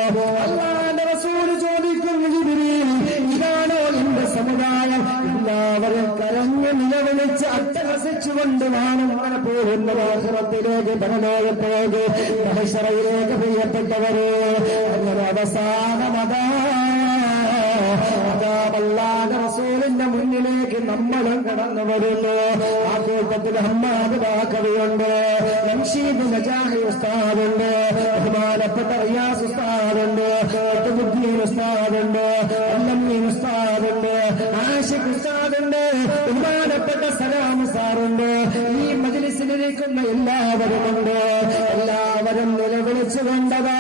അല്ലാഹുവിന്റെ റസൂൽ ചോദിക്കുന്നു, ജിബ്രീൽ, ഇതാണോ എന്റെ സമുദായം? എല്ലാവരും കരഞ്ഞു നിലവിളിച്ച് അട്ടഹസിച്ചുകൊണ്ട് വേണം അങ്ങനെ പോകുന്ന ആഖിറത്തിലേക്ക്, പരലോകത്തേക്ക്, മഹ്ശറയിലേക്ക്. പ്രിയപ്പെട്ടവരെ, അങ്ങനെ അവസാനമതാ അല്ലാഹുവിന്റെ റസൂലിന്റെ മുന്നിലേക്ക് നമ്മളും കടന്നു വരുന്നു. ആ കൂട്ടത്തിൽ ഹമ്മാദ് ബാക്കവിയുണ്ട്, റംഷീദ് നജാഹി ഉസ്താദുണ്ട്, ബഹുമാനപ്പെട്ട റിയാസ് ഉസ്താദുണ്ട്, ഖുതുബുദ്ദീൻ ഉസ്താദുണ്ട്, അല്ലമീൻ ഉസ്താദുണ്ട്, ആഷിഖ് ഉസ്താദുണ്ട്, ബഹുമാനപ്പെട്ട സലാം സാറുണ്ട്. ഈ മജ്ലിസിലിരിക്കുന്ന എല്ലാവരുമുണ്ട്. എല്ലാവരും നിലവിളിച്ചു കൊണ്ടതാ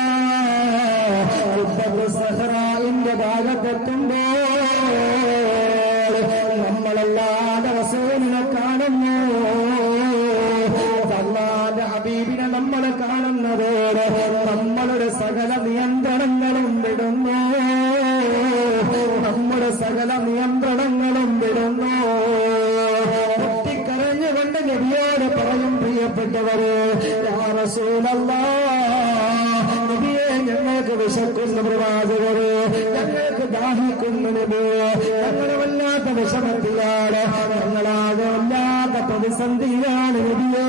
സഹറായിന്റെ ഭാഗത്തെത്തുമ്പോ നമ്മളല്ലാതെ റസൂലിനെ കാണുന്നു. അല്ലാഹുവിന്റെ ഹബീബിനെ നമ്മൾ കാണുന്നതോടെ നമ്മളുടെ സകല നിയന്ത്രണങ്ങളും വിടുന്നു. നമ്മുടെ സകല നിയന്ത്രണങ്ങളും വിടുന്നു. പൊട്ടിക്കരഞ്ഞുകൊണ്ട് നബിയോട് പറയും, പ്രിയപ്പെട്ടവരെ, യാ റസൂലല്ലാഹ്, നബിയെ, ഞങ്ങൾക്ക് വിശക്കുന്ന പ്രവാചകരെ, ഞങ്ങൾക്ക് ദാഹിക്കുന്നു നബിയെ, ഞങ്ങൾ വല്ലാത്ത വിഷമത്തിലാണ്, ഞങ്ങളാകെ വല്ലാത്ത പ്രതിസന്ധിയാണ് നബിയെ.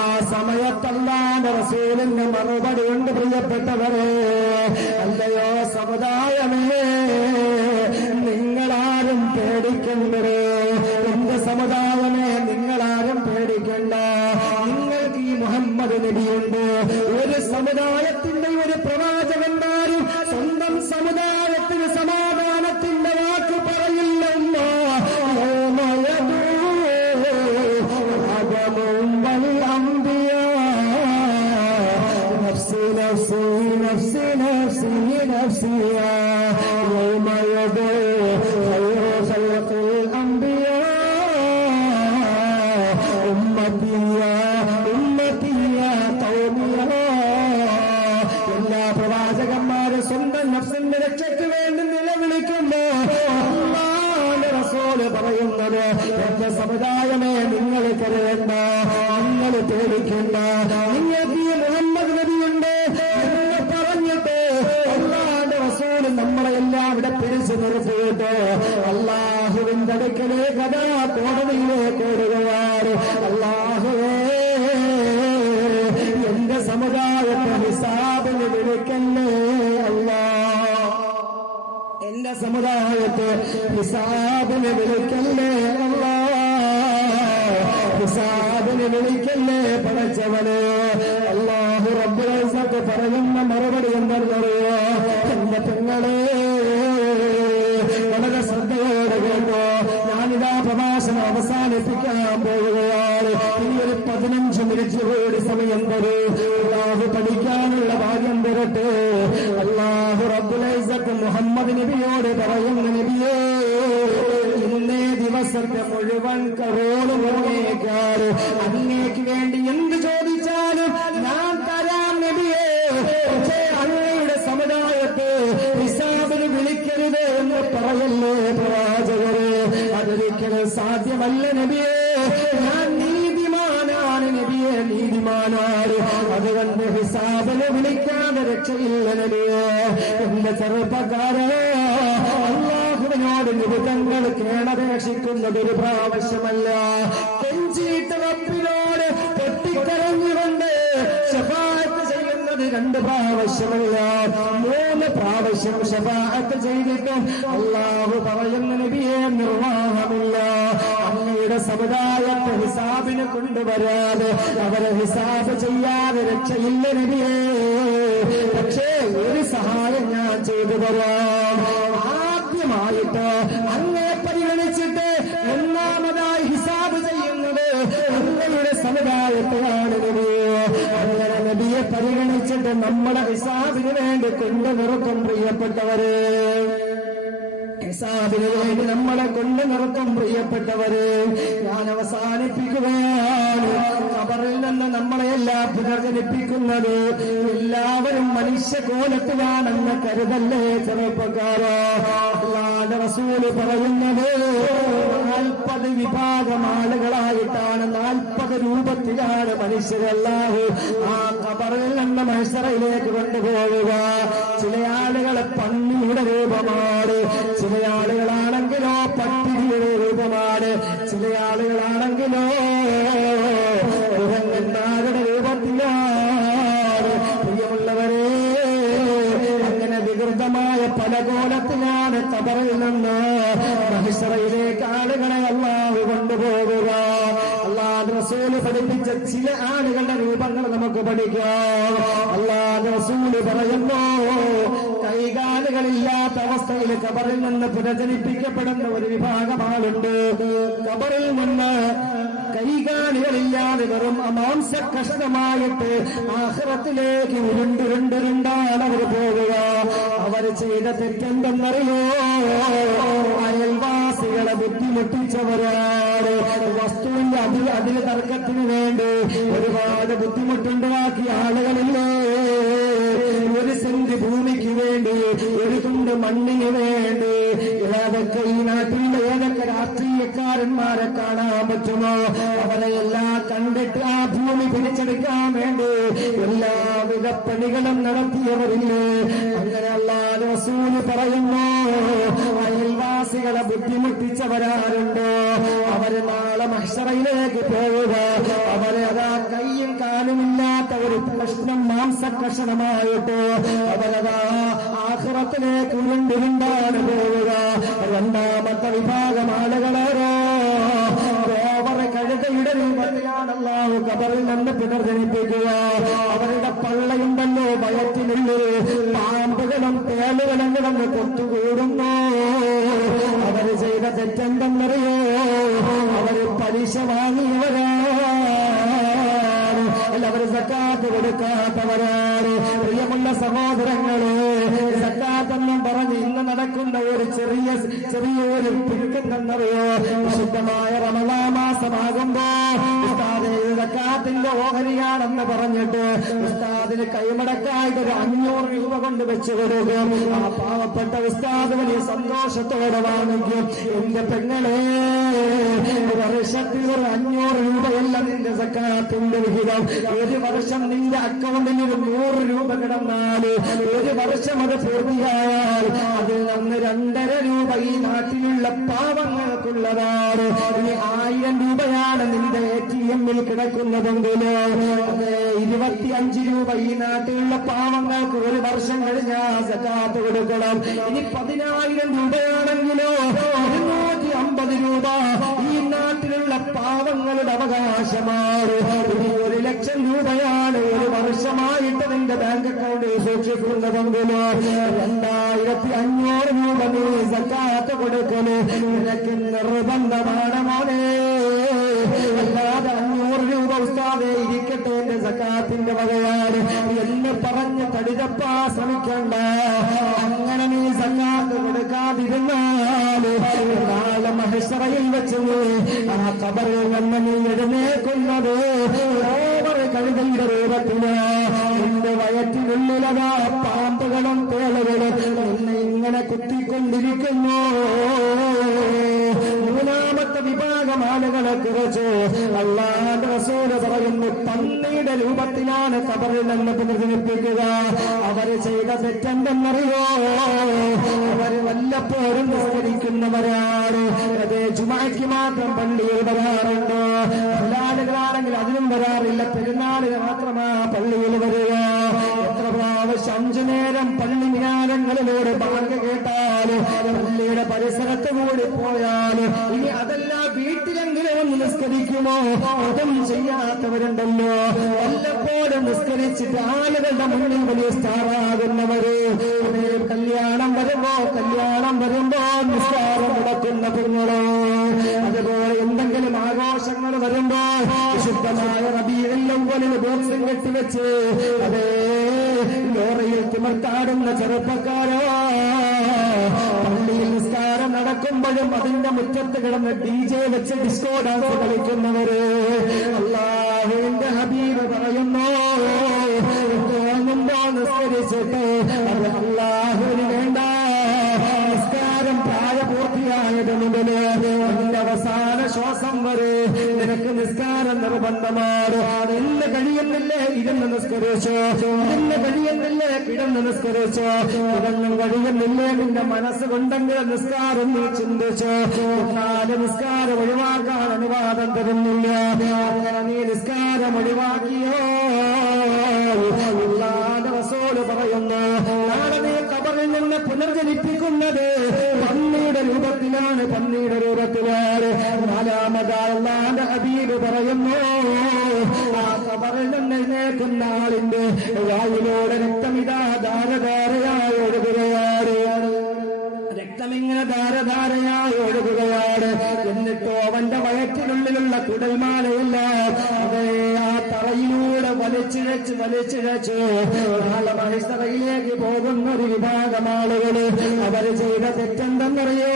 ആ സമയത്തല്ലാന്റെ റസൂലിന്റെ മറുപടി ഉണ്ട്, പ്രിയപ്പെട്ടവരെ, അല്ലയോ സമുദായമേ, നിങ്ങളാരും പേടിക്കണ്ടേ, എന്റെ സമുദായമേ, നിങ്ങളാരും പേടിക്കണ്ട. നിങ്ങൾക്ക് ഈ മുഹമ്മദ് നബിയുണ്ട്. ഒരു സമുദായത്തിന്റെ ഒരു പ്രവാചകന്മാരും സ്വന്തം സമുദായത്തിന് സമാധാനത്തിന്റെ വാക്ക് പറയില്ല. എല്ലാ പ്രവാചകന്മാരും സ്വന്തം നഫ്സിന്റെ രക്ഷയ്ക്ക് വേണ്ടി നിലവിളിക്കുമ്പോ അല്ലാഹുവിന്റെ റസൂൽ പറയുന്നത്, എന്റെ സമുദായമേ, നിങ്ങൾ കരയണ്ട, നിങ്ങൾ പേടിക്കണ്ട, നിങ്ങൾക്ക് ഈ മുഹമ്മദ് നബിയുണ്ട് എന്ന് പറഞ്ഞിട്ട് അല്ലാഹുവിന്റെ റസൂൽ നമ്മളെല്ലാം ഇവിടെ പിടിച്ചു നിർത്തിയിട്ട് അല്ലാഹുവിന്റെ അടുക്കലേക്ക് അതാ കോടതിയിലേക്ക് ഓടുകയാണ്. അല്ലാഹുവേ, എന്റെ സമുദായത്തെ ഹിസാബിന് വിളിക്കല്ലേ അല്ലാഹ്, എന്റെ സമുദായത്തെ ഹിസാബിന് വിളിക്കല്ലേ അല്ലാഹ്, ഹിസാബിന് വിളിക്കല്ലേ പടച്ചവനെ. അല്ലാഹു റബ്ബുൽ ഇസ്സത്ത് പറയുന്ന മറുപടി എന്താണെന്നറിയോ? എന്റെ പെങ്ങളെ, വളരെ ശ്രദ്ധയോടെ കേട്ടോ. ഞാനിതാ പ്രഭാഷണം അവസാനിപ്പിക്കാൻ പോവുകയാണ്. ഇനി ഒരു 15 മിനിറ്റ് കൂടി സമയം തരൂ. അല്ലാഹു പഠിക്കാനുള്ള ഭാഗ്യം തരട്ടെ. അല്ലാഹു റബ്ബുൽ ഇസ്സത്ത് മുഹമ്മദ് നബിയോട് പറയുന്ന, നബിയേ, ഇന്നേ ദിവസത്തെ മുഴുവൻ കറോളും അങ്ങേക്കാണ്. അങ്ങേക്ക് വേണ്ടി എന്ത് ചോദിച്ചാലും ഞാൻ തരാം നബിയേ. പക്ഷേ അങ്ങയുടെ സമുദായത്തെ ഹിസാബിന് വിളിക്കരുത് എന്ന് പറയല്ലേ പ്രവാചകരെ? അതൊരിക്കലും സാധ്യമല്ല നബിയേ. ഞാൻ നീതിമാനാണ് നബിയെ, നീതിമാനാണ്. അതുകൊണ്ട് ഹിസാബിനെ വിളിക്കാതെ രക്ഷയില്ല നബിയെ. എന്റെ ചെറുപ്പക്കാരെ, അല്ലാഹുവിനോട് നിബിധങ്ങൾ കേണപേക്ഷിക്കുന്നത് ഒരു പ്രാവശ്യമല്ല, കെഞ്ചിയിട്ട് റബ്ബിനോട് പൊട്ടിക്കരഞ്ഞുകൊണ്ട് ശഫാഅത്ത് ചെയ്യുന്നത് 2 പ്രാവശ്യമല്ല, 3 പ്രാവശ്യം ശഫാഅത്ത് ചെയ്തിട്ടും അല്ലാഹു പറയുന്ന നബിയെ, നിർവാഹമില്ല. അങ്ങയുടെ സമുദായത്തെ ഹിസാബിന് കൊണ്ടുവരാതെ, അവരെ ഹിസാബ് ചെയ്യാതെ രക്ഷയില്ല നബിയെ. പക്ഷേ ഒരു സഹായം ഞാൻ ചെയ്തു തരാം. ആദ്യമായിട്ട് അങ്ങേ പരിഗണിച്ചിട്ട് ഒന്നാമതായി ഹിസാബ് ചെയ്യുന്നത് അങ്ങയുടെ സമുദായത്തെയാണ് നബിയെ. അങ്ങനെ നബിയെ പരിഗണിച്ചിട്ട് നമ്മുടെ ഹിസാബിന് വേണ്ടി കൊണ്ടു നിർത്തും പ്രിയപ്പെട്ടവരെ. ഹിസാബിന് വേണ്ടി നമ്മളെ കൊണ്ട് നിർത്തും. പ്രിയപ്പെട്ടവര്, ഞാൻ അവസാനിപ്പിക്കുകയാണ്. ഖബറിൽ നിന്ന് നമ്മളെല്ലാം പുനർജനിപ്പിക്കുന്നത് എല്ലാവരും മനുഷ്യകോലത്തിലാണെന്ന് കരുതല്ലേ ചെറുപ്പക്കാരോ. അല്ലാഹുവിന്റെ റസൂൽ പറയുന്നത് 40 വിഭാഗം ആളുകളായിട്ടാണ്, 40 രൂപത്തിലാണ് മനുഷ്യരല്ലാഹു ആ ഖബറിൽ നിന്ന് മഹ്ശറിലേക്ക് കൊണ്ടുപോവുക. ചില ആളുകളെ പന്നിയുടെ രൂപമാണ്, ചില ആളുകളാണെങ്കിലോ പട്ടിയുടെ രൂപമാണ്, ചില ആളുകളാണെങ്കിലോ കുരങ്ങന്മാരുടെ രൂപത്തിലാണ്. പ്രിയമുള്ളവരെ, അങ്ങനെ വികൃതമായ പല കോലത്തിലാണ് ഖബറിൽ നിന്ന് മഹ്ശറിലേക്ക് ആളുകളെ അല്ലാഹു കൊണ്ടുപോകുക. അല്ലാഹുവിന്റെ റസൂൽ പഠിപ്പിച്ച ചില ആളുകളുടെ രൂപങ്ങൾ നമുക്ക് പഠിക്കാം. അല്ലാഹുവിന്റെ റസൂൽ പറയുന്നു, കൈകാലുകളില്ലാത്ത അവസ്ഥയിൽ ഖബറിൽ നിന്ന് പുനർജനിപ്പിക്കപ്പെടുന്ന ഒരു വിഭാഗം ആളുണ്ട്. ഖബറിൽ നിന്ന് കൈകാലുകളില്ലാതെ വെറും മാംസ കഷണമായിട്ട് ആഖിറത്തിലേക്ക് ഉരുണ്ടുരുണ്ടാണ് അവർ പോകുക. അവർ ചെയ്ത തെറ്റെന്തെന്നറിയോ? അയൽവാസികളെ ബുദ്ധിമുട്ടിച്ചവരാണ്. വസ്തുവിന്റെ അതിന് തർക്കത്തിന് വേണ്ടി ഒരുപാട് ബുദ്ധിമുട്ടുണ്ടാക്കിയ ആളുകളില്ലേ? ഒരു സെന്റ് ഭൂമിക്ക് വേണ്ടി, ഒരു തുണ്ട് മണ്ണിന് വേണ്ടി ഏതൊക്കെ ഈ നാട്ടിലുള്ള ഏതൊക്കെ രാഷ്ട്രീയക്കാരന്മാരെ കാണാൻ പറ്റുമോ അവരെ എല്ലാം കണ്ടിട്ട് ആ ഭൂമി പിടിച്ചെടുക്കാൻ വേണ്ടി എല്ലാവിധ പണികളും നടത്തിയവരില്ലേ? അങ്ങനെ അല്ലാഹുവിന്റെ റസൂൽ പറയുന്നു, അയൽവാസികളെ ബുദ്ധിമുട്ടിച്ചവരാരുണ്ടോ അവര് നാളെ മഹ്ശറിലേക്ക് പോവുക. അവരെ അതാ കയ്യും കാലുമില്ലാത്ത ഒരു കഷ്ണം മാംസ കഷണമായിട്ട് അവരതാ ആഖിറത്തിലേക്ക് ഉരുണ്ടിരുണ്ടാണ് പോവുക. രണ്ടാമത്തെ വിഭാഗം ആളുകളാരോ? കഴുതയുടെ രൂപത്തിലാണ് അല്ലാഹു ഖബറിൽ നിന്ന് പുനർജനിപ്പിക്കുക. അവരുടെ പള്ളയുണ്ടല്ലോ വയറ്റിനുള്ളിൽ പാമ്പുകളും തേളുകളും കിടന്ന് കൊത്തുകൂടുന്നു. അവര് ചെയ്ത തെറ്റെന്തെന്നറിയോ? അവര് പലിശ വാങ്ങിയവരാണ്, അല്ല അവര് സക്കാത്ത് കൊടുക്കാത്തവരാണ്. പ്രിയമുള്ള സഹോദരങ്ങളെ, സക്കാത്തെന്നും പറഞ്ഞ് ഇന്ന് നടക്കുന്ന ഒരു ചെറിയൊരു പിടുക്കെന്നറിയോ? വിശുദ്ധമായ റമളാൻ മാസമാകുമ്പോ ഉസ്താദ് സക്കാത്തിന്റെ ഓഹരിയാണെന്ന് പറഞ്ഞിട്ട് ഉസ്താദിന് കൈമടക്കായിട്ട് ഒരു 500 രൂപ കൊണ്ട് വെച്ചു കൊടുക്കും. ആ പാവപ്പെട്ട ഉസ്താദ് വലിയ സന്തോഷത്തോടെ വാങ്ങിക്കും. എന്റെ പെങ്ങളെ, വർഷത്തിൽ ഒരു 500 രൂപയല്ല നിന്റെ സക്കാത്തിന്റെ വിഹിതം. ഒരു വർഷം നിന്റെ അക്കൗണ്ടിൽ ഒരു 100 രൂപ കിടന്നാല് ഒരു വർഷം അത് പൂർത്തിയായാൽ അതിൽ നിന്ന് 2.5 രൂപ ഈ നാട്ടിലുള്ള പാവങ്ങൾക്കുള്ളതാണ്. ഇനി 1000 രൂപയാണ് നിന്റെ ATM-ൽ കിടക്കുന്നതെങ്കിലോ 25 രൂപ ഈ നാട്ടിലുള്ള പാവങ്ങൾക്ക് ഒരു വർഷം കഴിഞ്ഞാൽ സക്കാത്ത് കൊടുക്കണം. ഇനി 10,000 രൂപയാണെങ്കിലോ 250 രൂപ ഈ നാട്ടിലുള്ള പാവങ്ങളുടെ അവകാശമാണ്. ഇനി 1,00,000 രൂപയാണ് ഒരു വർഷമായിട്ട് നിന്റെ ബാങ്ക് അക്കൗണ്ടിൽ സൂക്ഷിക്കുന്നതെങ്കിലോ 2,500 രൂപ നീ സക്കാത്ത് കൊടുക്കല് നിനക്ക് നിർബന്ധമാണ് മോനെ. അല്ലാതെ 500 രൂപ ഉസ്താദേ ഇരിക്കട്ടെ എന്റെ സക്കാത്തിന്റെ വകയാണ് എന്ന് പറഞ്ഞ് തടിതപ്പാ ശ്രമിക്കണ്ട. അങ്ങനെ നീ സക്കാത്ത് കൊടുക്കാതിരുന്നാല് നാളെ മഹ്ശറയിൽ വെച്ച് ആ ഖബറിൽ നിന്ന് നീ എഴുന്നേൽക്കുന്നത് കഴുതയുടെ രൂപത്തില് നിന്റെ വയറ്റിനുള്ളിലതാ പാമ്പുകളും തേളുകളും നിന്നെ ഇങ്ങനെ കുത്തിക്കൊണ്ടിരിക്കുന്നു. മൂന്നാമത്തെ വിഭാഗം ആളുകളെ കുറിച്ച് അല്ലാഹുവിന്റെ റസൂൽ പറയുന്നു, പന്നിയുടെ രൂപത്തിലാണ് ഖബറിൽ നിന്ന് പുനർജനിപ്പിക്കുക. അവര് ചെയ്ത തെറ്റെന്തെന്നറിയോ? അവര് വല്ലപ്പോഴും നിസ്കരിക്കുന്നവരാണ്. അതേ ജുമാക്ക് മാത്രം പള്ളിയിൽ വരാറുണ്ട്. ആളുകളാണെങ്കിൽ അതിനും വരാറില്ല, പെരുന്നാളിന് മാത്രമാ പള്ളിയിൽ വരിക. എത്ര പ്രാവശ്യം 5 നേരം പള്ളി മിനാരങ്ങളിലൂടെ ബാങ്ക് കേട്ടാല് പള്ളിയുടെ പരിസരത്ത് കൂടി പോയാല് ഇനി അതല്ല വീട്ടിലെങ്കിലും ഒന്ന് നിസ്കരിക്കുമോ? അതും ചെയ്യാത്തവരുണ്ടല്ലോ. വല്ലപ്പോഴും നിസ്കരിച്ചിട്ട് ആളുകളുടെ മുന്നിൽ വലിയ സ്റ്റാറാകുന്നവര്. കല്യാണം വരുമ്പോ നിസ്കാരം മുടക്കുന്ന കുഞ്ഞുങ്ങളോ, അതുപോലെ എന്തെങ്കിലും ആഘോഷങ്ങൾ വരുമ്പോ വിശുദ്ധമായ റബീഉൽ അവ്വലിൽ ബോക്സും കെട്ടിവെച്ച് അതേ ലോറിയിൽ തിമിർത്താടുന്ന ചെറുപ്പക്കാരോ, പള്ളിയിൽ നിസ്കാരം നടക്കുമ്പോഴും അതിന്റെ മുറ്റത്ത് കിടന്ന് DJ വെച്ച് ഡിസ്കോ ഡാൻസ് കളിക്കുന്നവര് അല്ലാഹുവിന്റെ ഹബീബ് പറയുന്നു തോന്നുമ്പോ നിസ്കരിച്ചിട്ട് അത് അല്ലാഹുവിന് വേണ്ട. നിസ്കാരം പ്രായപൂർത്തിയായത് മുതല് അതിന്റെ അവസാന ശ്വാസം വരെ നിനക്ക് നിസ്കാരം നിർബന്ധമാണ്. ഇന്ന് കഴിയുന്നില്ലേ ഇരുന്ന് നിസ്കരിച്ചോ, ഇന്ന് കഴിയുന്നില്ലേ കിടന്ന് നിസ്കരിച്ചോ, ഇതൊന്നും കഴിയുന്നില്ലേ നിന്റെ മനസ്സുകൊണ്ടെങ്കിൽ നിസ്കാരം നീ ചിന്തിച്ചോ. നാല് നിസ്കാരം ഒഴിവാക്കാൻ അനുവാദം തരുന്നില്ല. അങ്ങനെ നീ നിസ്കാരം ഒഴിവാക്കിയോ റസൂല് പറയുന്നു നാളെ നീ ഖബറിൽ നിന്ന് പുനർജനിപ്പിക്കുന്നത് പന്നിയുടെ രൂപത്തിലാണ്, പന്നിയുടെ രൂപത്തിലാണ്. നാലാമതായി അല്ലാഹുവിന്റെ ഹബീബ് പറയുന്നു ആ ഖബറിൽ നിന്ന് എഴുന്നേൽക്കുന്ന ആളിന്റെ വായിലൂടെ രക്തമിതാ ധാരധാരയായി ഒഴുകുകയാണ്, രക്തമിങ്ങനെ ധാരധാരയായി ഒഴുകുകയാണ്. എന്നിട്ടോ അവന്റെ വയറ്റിനുള്ളിലുള്ള കുടൽമാലയില്ല അതേ ആ തറയിലൂടെ വലിച്ചിഴച്ച് നാളെ മഹിസ്തറയിലേക്ക് പോകുന്ന ഒരു വിഭാഗം ആളുകള് അവര് ചെയ്ത തെറ്റെന്തെന്നറിയോ,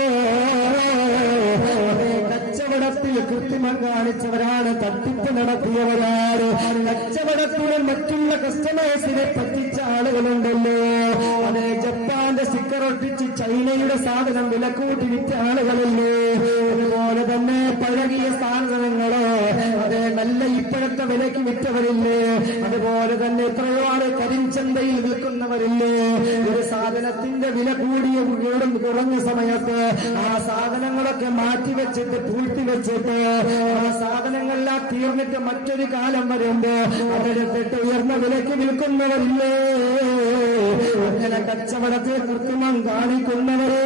കച്ചവടത്തിൽ കൃത്രിമം കാണിച്ചവരാണ്, തട്ടിപ്പ് നടത്തിയവരാണ്. കച്ചവടത്തിലെ മറ്റുള്ള കസ്റ്റമേഴ്സിനെ പറ്റിച്ച ആളുകളുണ്ടല്ലോ, അതേ ജപ്പാന്റെ സ്റ്റിക്കർ ഒട്ടിച്ച് ചൈനയുടെ സാധനം വിലക്കൂട്ടി വിറ്റ ആളുകളില്ലേ, അതുപോലെ തന്നെ പഴകിയ സാധനങ്ങളോ അതേ നല്ല ഇപ്പോഴത്തെ വിലയ്ക്ക് വിറ്റവരില്ലേ, അതുപോലെ തന്നെ എത്രയോ ആള് കരിഞ്ചന്തയിൽ വിൽക്കുന്നവരില്ലേ. ഒരു സാധനത്തിന്റെ വില കൂടിയ കുറഞ്ഞ സമയത്ത് ആ സാധനങ്ങളൊക്കെ മാറ്റിവെച്ചിട്ട് പൂഴ്ത്തിവെച്ചിട്ട് ആ സാധനങ്ങളെല്ലാം തീർന്നിട്ട് മറ്റൊരു കാലം വരുമ്പോ അവരെടുത്തിട്ട് ഉയർന്ന വിലയ്ക്ക് വിൽക്കുന്നവരില്ലേ. അങ്ങനെ കച്ചവടത്തിൽ കൃത്രിമം കാണിക്കുന്നവരെ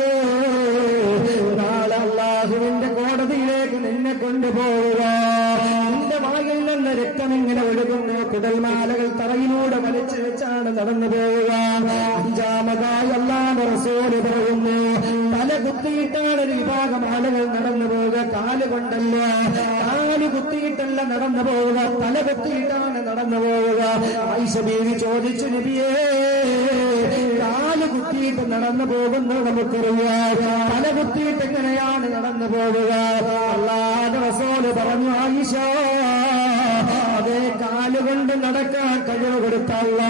നാളെ അല്ലാഹുവിന്റെ കോടതിയിലേക്ക് നിന്നെ കൊണ്ടുപോവുക. നിന്റെ വായിൽ നിന്ന് രക്തം ഇങ്ങനെ ഒഴുകുന്നു, കുടൽമാലകൾ തറയിലൂടെ വലിച്ചു വെച്ചാണ് നടന്നു പോവുക. അഞ്ചാമതായി അല്ലാഹുവിന്റെ റസൂല് പറയുന്നു തല കുത്തിയിട്ടാണ് ഒരു വിഭാഗം ആളുകൾ നടന്നു പോവുക. കാലുകൊണ്ടല്ല, കാല് കുത്തിയിട്ടല്ല നടന്നു പോവുക, തല കുത്തിയിട്ടാണ് നടന്നു പോവുക. ആയിഷ ബീവി ചോദിച്ചു നബിയേ കാല് കുത്തിയിട്ട് നടന്നു പോകുന്നത് നമുക്കറിയാം, തല കുത്തിയിട്ട് എങ്ങനെയാണ് നടന്നു പോവുക? അല്ലാഹുവിന്റെ റസൂല് പറഞ്ഞു ആയിഷ അതേ കാലുകൊണ്ട് നടക്കാൻ കഴിവ് കൊടുത്തല്ല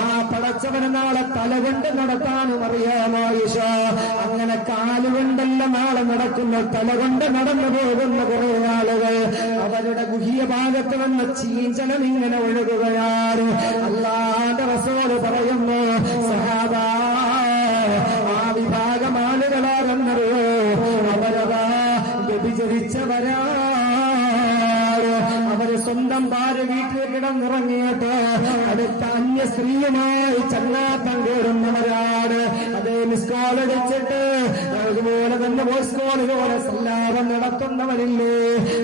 ആ പടച്ചവന് നാളെ തലകൊണ്ട് നടത്താനും അറിയാം ആയിഷ. അങ്ങനെ കാലുകൊണ്ടല്ല നാളെ നടക്കുന്ന, തലകൊണ്ട് നടന്നു പോകുന്ന കുറെ ആളുകൾ അവരുടെ ഗുഹ്യ ഭാഗത്ത് വന്ന ചീഞ്ചനം ഇങ്ങനെ ഒഴുകുകയാണ്. അല്ലാഹുവിന്റെ റസൂല് പറയുന്നു സഹാബാ ആ വിഭാഗം ആളുകളാരെന്നറിയോ, അവരതാ വ്യഭിചരിച്ചവരാ. അവര് സ്വന്തം ഭാര്യ വീട്ടിൽ കിടന്നിറങ്ങിയിട്ട് അടുത്ത അന്യ സ്ത്രീയുമായി ചങ്ങാത്തം കൂടുന്നവരാണ്. അതേ മിസ് കോൾ അടിച്ചിട്ട് അതുപോലെ തന്നെ വോയിസ് കോളിലൂടെ സല്ലാപം നടത്തുന്നവരില്ലേ,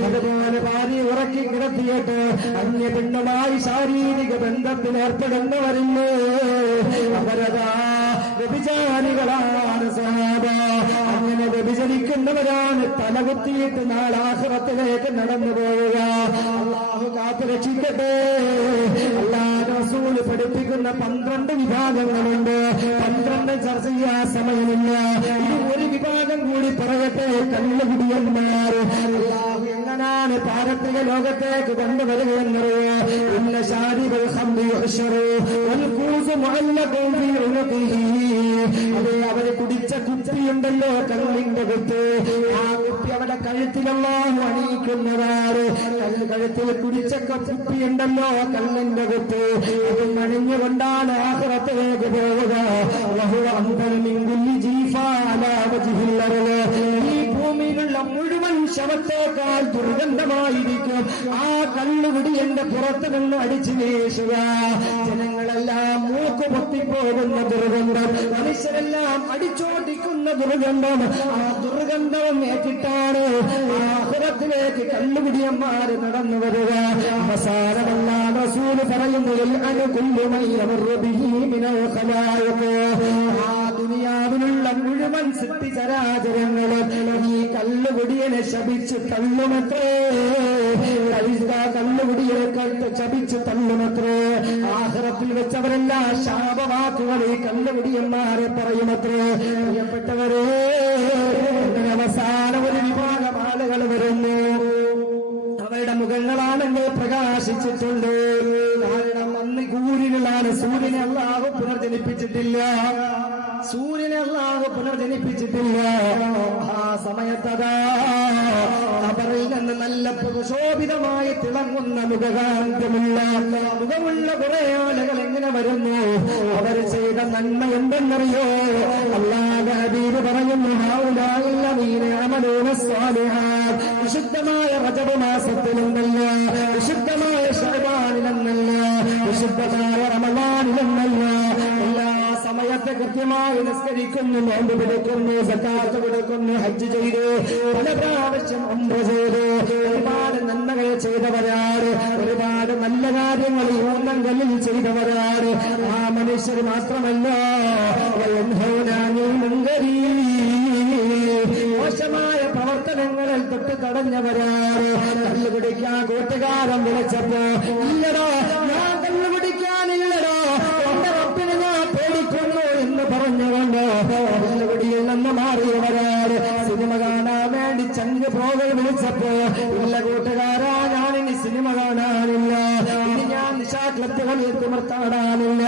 അതുപോലെ ഭാര്യ ഉറക്കി കിടത്തിയിട്ട് അന്യ പെണ്ണുമായി ശാരീരിക ബന്ധത്തിൽ ഏർപ്പെടുന്നവരില്ലേ, അവരതാ വ്യഭിചാരികളാണ് സഹാബ. അങ്ങനെ വ്യഭിചരിക്കുന്നവരാണ് തലകുത്തിയിട്ട് നാളാഖിറത്തിലേക്ക് നടന്നു പോവുക. അല്ലാഹു കാത്തുരക്ഷിക്കട്ടെ. അല്ലാഹുവിന്റെ റസൂല് പഠിപ്പിക്കുന്ന 12 വിഭാഗങ്ങളുണ്ട്. 12 ചർച്ച ചെയ്യാൻ സമയമില്ല. ഇത് ഒരു വിഭാഗം കൂടി പറയട്ടെ, കള്ളുകുടിയന്മാർ. അല്ലാഹു എങ്ങനാണ് പാരത്രിക ലോകത്തേക്ക് കൊണ്ടുവരികയെന്നറിയോ? ഇന്ന ശാരിബൽ ഖംറി യുഹ്ശറു വൽ ഖൂസു മുഅല്ലഖുൻ ഫീ ഉനുഖിഹി. അതേ അവര് കുടിച്ച കുപ്പിയുണ്ടല്ലോ, കള്ളിന്റെ കുപ്പി, ആ കുപ്പി അവിടെ കഴുത്തിലല്ലാഹു അണിയിക്കുന്നതാണ്. കഴുത്തിൽ കുടിച്ച കുപ്പിയുണ്ടല്ലോ, കള്ളിന്റെ കുപ്പി, അത് അണിഞ്ഞുകൊണ്ടാണ് ആഖിറത്തിലേക്ക് പോവുക. വഹുവ അൻഫൽ മിൻ കുല്ലി ജീഫാ അലാ വജ്ഹിൽ അർള്. ഈ ഭൂമിയിലുള്ള മുഴുവൻ ശവത്തേക്കാൾ ദുർഗന്ധമായിരിക്കും ആ കള്ളുകുടി എന്റെ പുറത്തു നിന്ന് അടിച്ചു വീശുക. ജനങ്ങളെല്ലാം മൂക്ക് പൊത്തിപ്പോകുന്ന ദുർഗന്ധം, മനുഷ്യരെല്ലാം അടിച്ചോടിക്കുന്ന ദുർഗന്ധം, ആ ദുർഗന്ധം ഏറ്റിട്ടാണ് ആഖിറത്തിലേക്ക് കള്ളുകുടിയന്മാര് നടന്നു വരിക. അവസാനമല്ലാ റസൂല് പറയുന്നു ആ ദുനിയാവിലുള്ള മുഴുവൻ സൃഷ്ടിചരാചരങ്ങളും ഈ കള്ളുകുടിയനെ ശപിച്ചു തള്ളുമത്രേ, കള്ളുകുടിയെ ശപിച്ചു തള്ളുമത്രേ. ആഖിറത്തിൽ വെച്ചവരെല്ലാം ശാപവാക്കുകൾ ഈ കള്ളുകുടിയന്മാരെ പറയുമത്രേ. പ്രിയപ്പെട്ടവരെ പുനർജനിപ്പിച്ചിട്ടില്ല, സൂര്യനെ അല്ലാഹു പുനർജനിപ്പിച്ചിട്ടില്ല. ആ സമയത്തതാ അവരിൽ നിന്ന് നല്ല പ്രശോഭിതമായി തിളങ്ങുന്ന മുഖമുള്ള കുറെ ആളുകൾ എങ്ങനെ വരുന്നു? അവർ ചെയ്ത നന്മ എന്തെന്നറിയോ? അല്ലാഹുവിന്റെ ഹബീബ് പറയുന്നു, വിശുദ്ധമായ റജബ് മാസത്തിലെന്നല്ല, വിശുദ്ധമായ ശഅബാനിലെന്നല്ല, വിശുദ്ധമായ റമളാനിലെന്നല്ല, എല്ലാ സമയത്ത് കൃത്യമായി നിസ്കരിക്കുന്നു, നോമ്പ് പിടിക്കുന്നു, സക്കാത്ത് കൊടുക്കുന്നു, ഹജ്ജ് ചെയ്തു, പല പ്രാവശ്യം ഉംറ ചെയ്തു, ഒരുപാട് നന്മകൾ ചെയ്തവരാണ്, ഒരുപാട് നല്ല കാര്യങ്ങൾ ഈ ഊന്നങ്കലിൽ ചെയ്തവരാണ്. ആ മനുഷ്യർ മാത്രമല്ല, മോശമായ പ്രവർത്തനങ്ങളിൽ തൊട്ട് തടഞ്ഞവരാണ്. കല്ലുപിടിക്കാൻ കൂട്ടുകാരൻ വിളിച്ചപ്പോ, ഇല്ലടോ ഞാൻ കല്ലുപിടിക്കാനില്ലടോ, എന്റെ റബ്ബിനെ ഞാൻ പേടിക്കുന്നു എന്ന് പറഞ്ഞുകൊണ്ട് കല്ലുപിടിയിൽ നിന്ന് മാറിയവരാണ്. സിനിമ കാണാൻ വേണ്ടി ചങ്ക് പോകൽ വിളിച്ചപ്പോ, ഇല്ല കൂട്ടുകാരാ, ഞാനിനി സിനിമ കാണാനില്ല, ഇനി ഞാൻ നിശാക്ലത്തുകളിൽ തിമിർത്താടാനില്ല,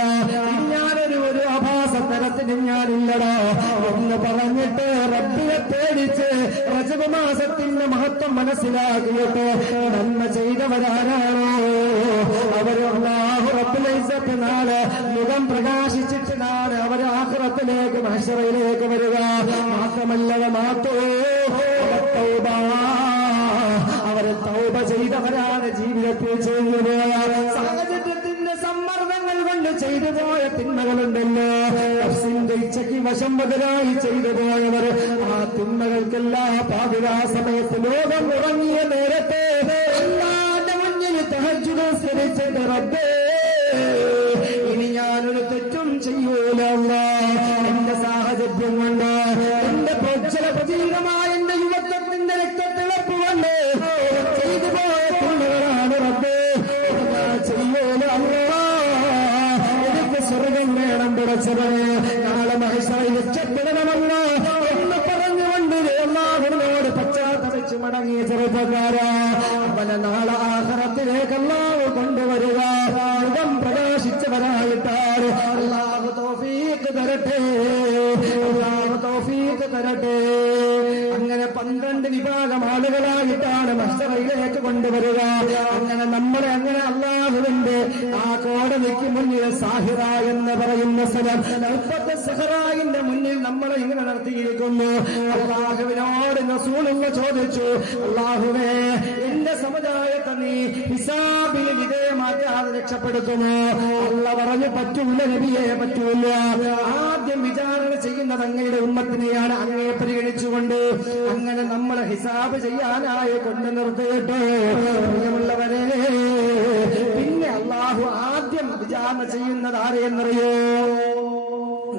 ഞാനൊരു ആഭാസ തരത്തിന് ഞാനില്ലടോ എന്ന് പറഞ്ഞിട്ട് റബ്ബിനെ പേടിച്ച് റജബ് മാസത്തിന്റെ മഹത്വം മനസ്സിലാക്കിയിട്ട് നന്മ ചെയ്തവരാരാണോ അവര് അല്ലാഹു റബ്ബുൽ ഇസ്സത്ത് നാളെ മുഖം പ്രകാശിച്ചിട്ട് നാളെ അവര് ആഖിറത്തിലേക്ക് മഹ്ശറയിലേക്ക് വരിക. മാത്രമല്ല അവര് തൗബ ചെയ്തവരാണ്. ജീവിതത്തിൽ ചെയ്തു പോയ സാഹചര്യത്തിന്റെ സമ്മർദ്ദങ്ങൾ കൊണ്ട് ചെയ്തു പോയ തിന്മകളുണ്ടല്ലോ, നഫ്സിന്റെ ഇച്ഛയ്ക്ക് വശംവദരായി ചെയ്തു പോയവർ, ആ തിന്മകൾക്കെല്ലാം പാതിരാ സമയത്ത് ലോകം ഉറങ്ങിയ നേരത്തെ അല്ലാഹുവിന്റെ മുന്നിൽ തഹജ്ജുദ് നിസ്കരിച്ചത്, റബ്ബേ ഇനി ഞാനൊരു തെറ്റും ചെയ്യൂല, എന്റെ സാഹചര്യം കൊണ്ട്, എന്റെ പ്രജ്വല പ്രതീകമായ എന്റെ യുവത്വത്തിന്റെ രക്തത്തിളപ്പ് കൊണ്ട് ചെയ്തു പോയ തിന്മകളാണ് റബ്ബേ, ചെയ്യൂല, എനിക്ക് സ്വർഗം വേണം പടച്ചവനെ, നാളെ മഹ്ശറിൽ രക്ഷപ്പെടണമല്ല എന്ന് പറഞ്ഞുകൊണ്ട് അല്ലാഹുവിനോട് പശ്ചാത്തപിച്ച് മടങ്ങിയ ചെറുപ്പക്കാരാ, അവനെ നാളെ ആഖിറത്തിലേക്ക് അല്ലാഹു കൊണ്ടുവരിക. മുഖം പ്രകാശിച്ചവരായിട്ടാണ്. അല്ലാഹു തൗഫീഖ് തരട്ടെ, അല്ലാഹു തൗഫീഖ് തരട്ടെ. അങ്ങനെ 12 വിഭാഗം ആളുകളായിട്ടാണ് മഹ്ശറിലേക്ക് കൊണ്ടുവരിക. അങ്ങനെ നമ്മളെ അങ്ങനെ അല്ലാഹുവിന്റെ ആ കോടതിക്ക് മുന്നിൽ സാഹിറ എന്ന് പറയുന്ന സ്ഥലം, സഹറായിന്റെ മുന്നിൽ നമ്മളെ ഇങ്ങനെ നടത്തിയിരിക്കുന്നു. അല്ലാഹുവിനോട് റസൂലുള്ള ചോദിച്ചു, അല്ലാഹുവേ എന്റെ സമുദായത്തെ നീ ഹിസാബിന് വിധേയമാക്കാതെ രക്ഷപ്പെടുത്തുമോ? അല്ലാഹു പറഞ്ഞു, പറ്റൂല നബിയെ, പറ്റൂല. ആദ്യം വിചാരണ ചെയ്യുന്നത് അങ്ങയുടെ ഉമ്മത്തിനെയാണ്, അങ്ങയെ പരിഗണിച്ചുകൊണ്ട്. അങ്ങനെ നമ്മളെ ഹിസാബ് ചെയ്യാനായി കൊണ്ട് നിർത്തിയിട്ട് പ്രിയമുള്ളവരെ, പിന്നെ അല്ലാഹു ആദ്യം വിചാരണ ചെയ്യുന്നത് ആരെയെന്നറിയോ?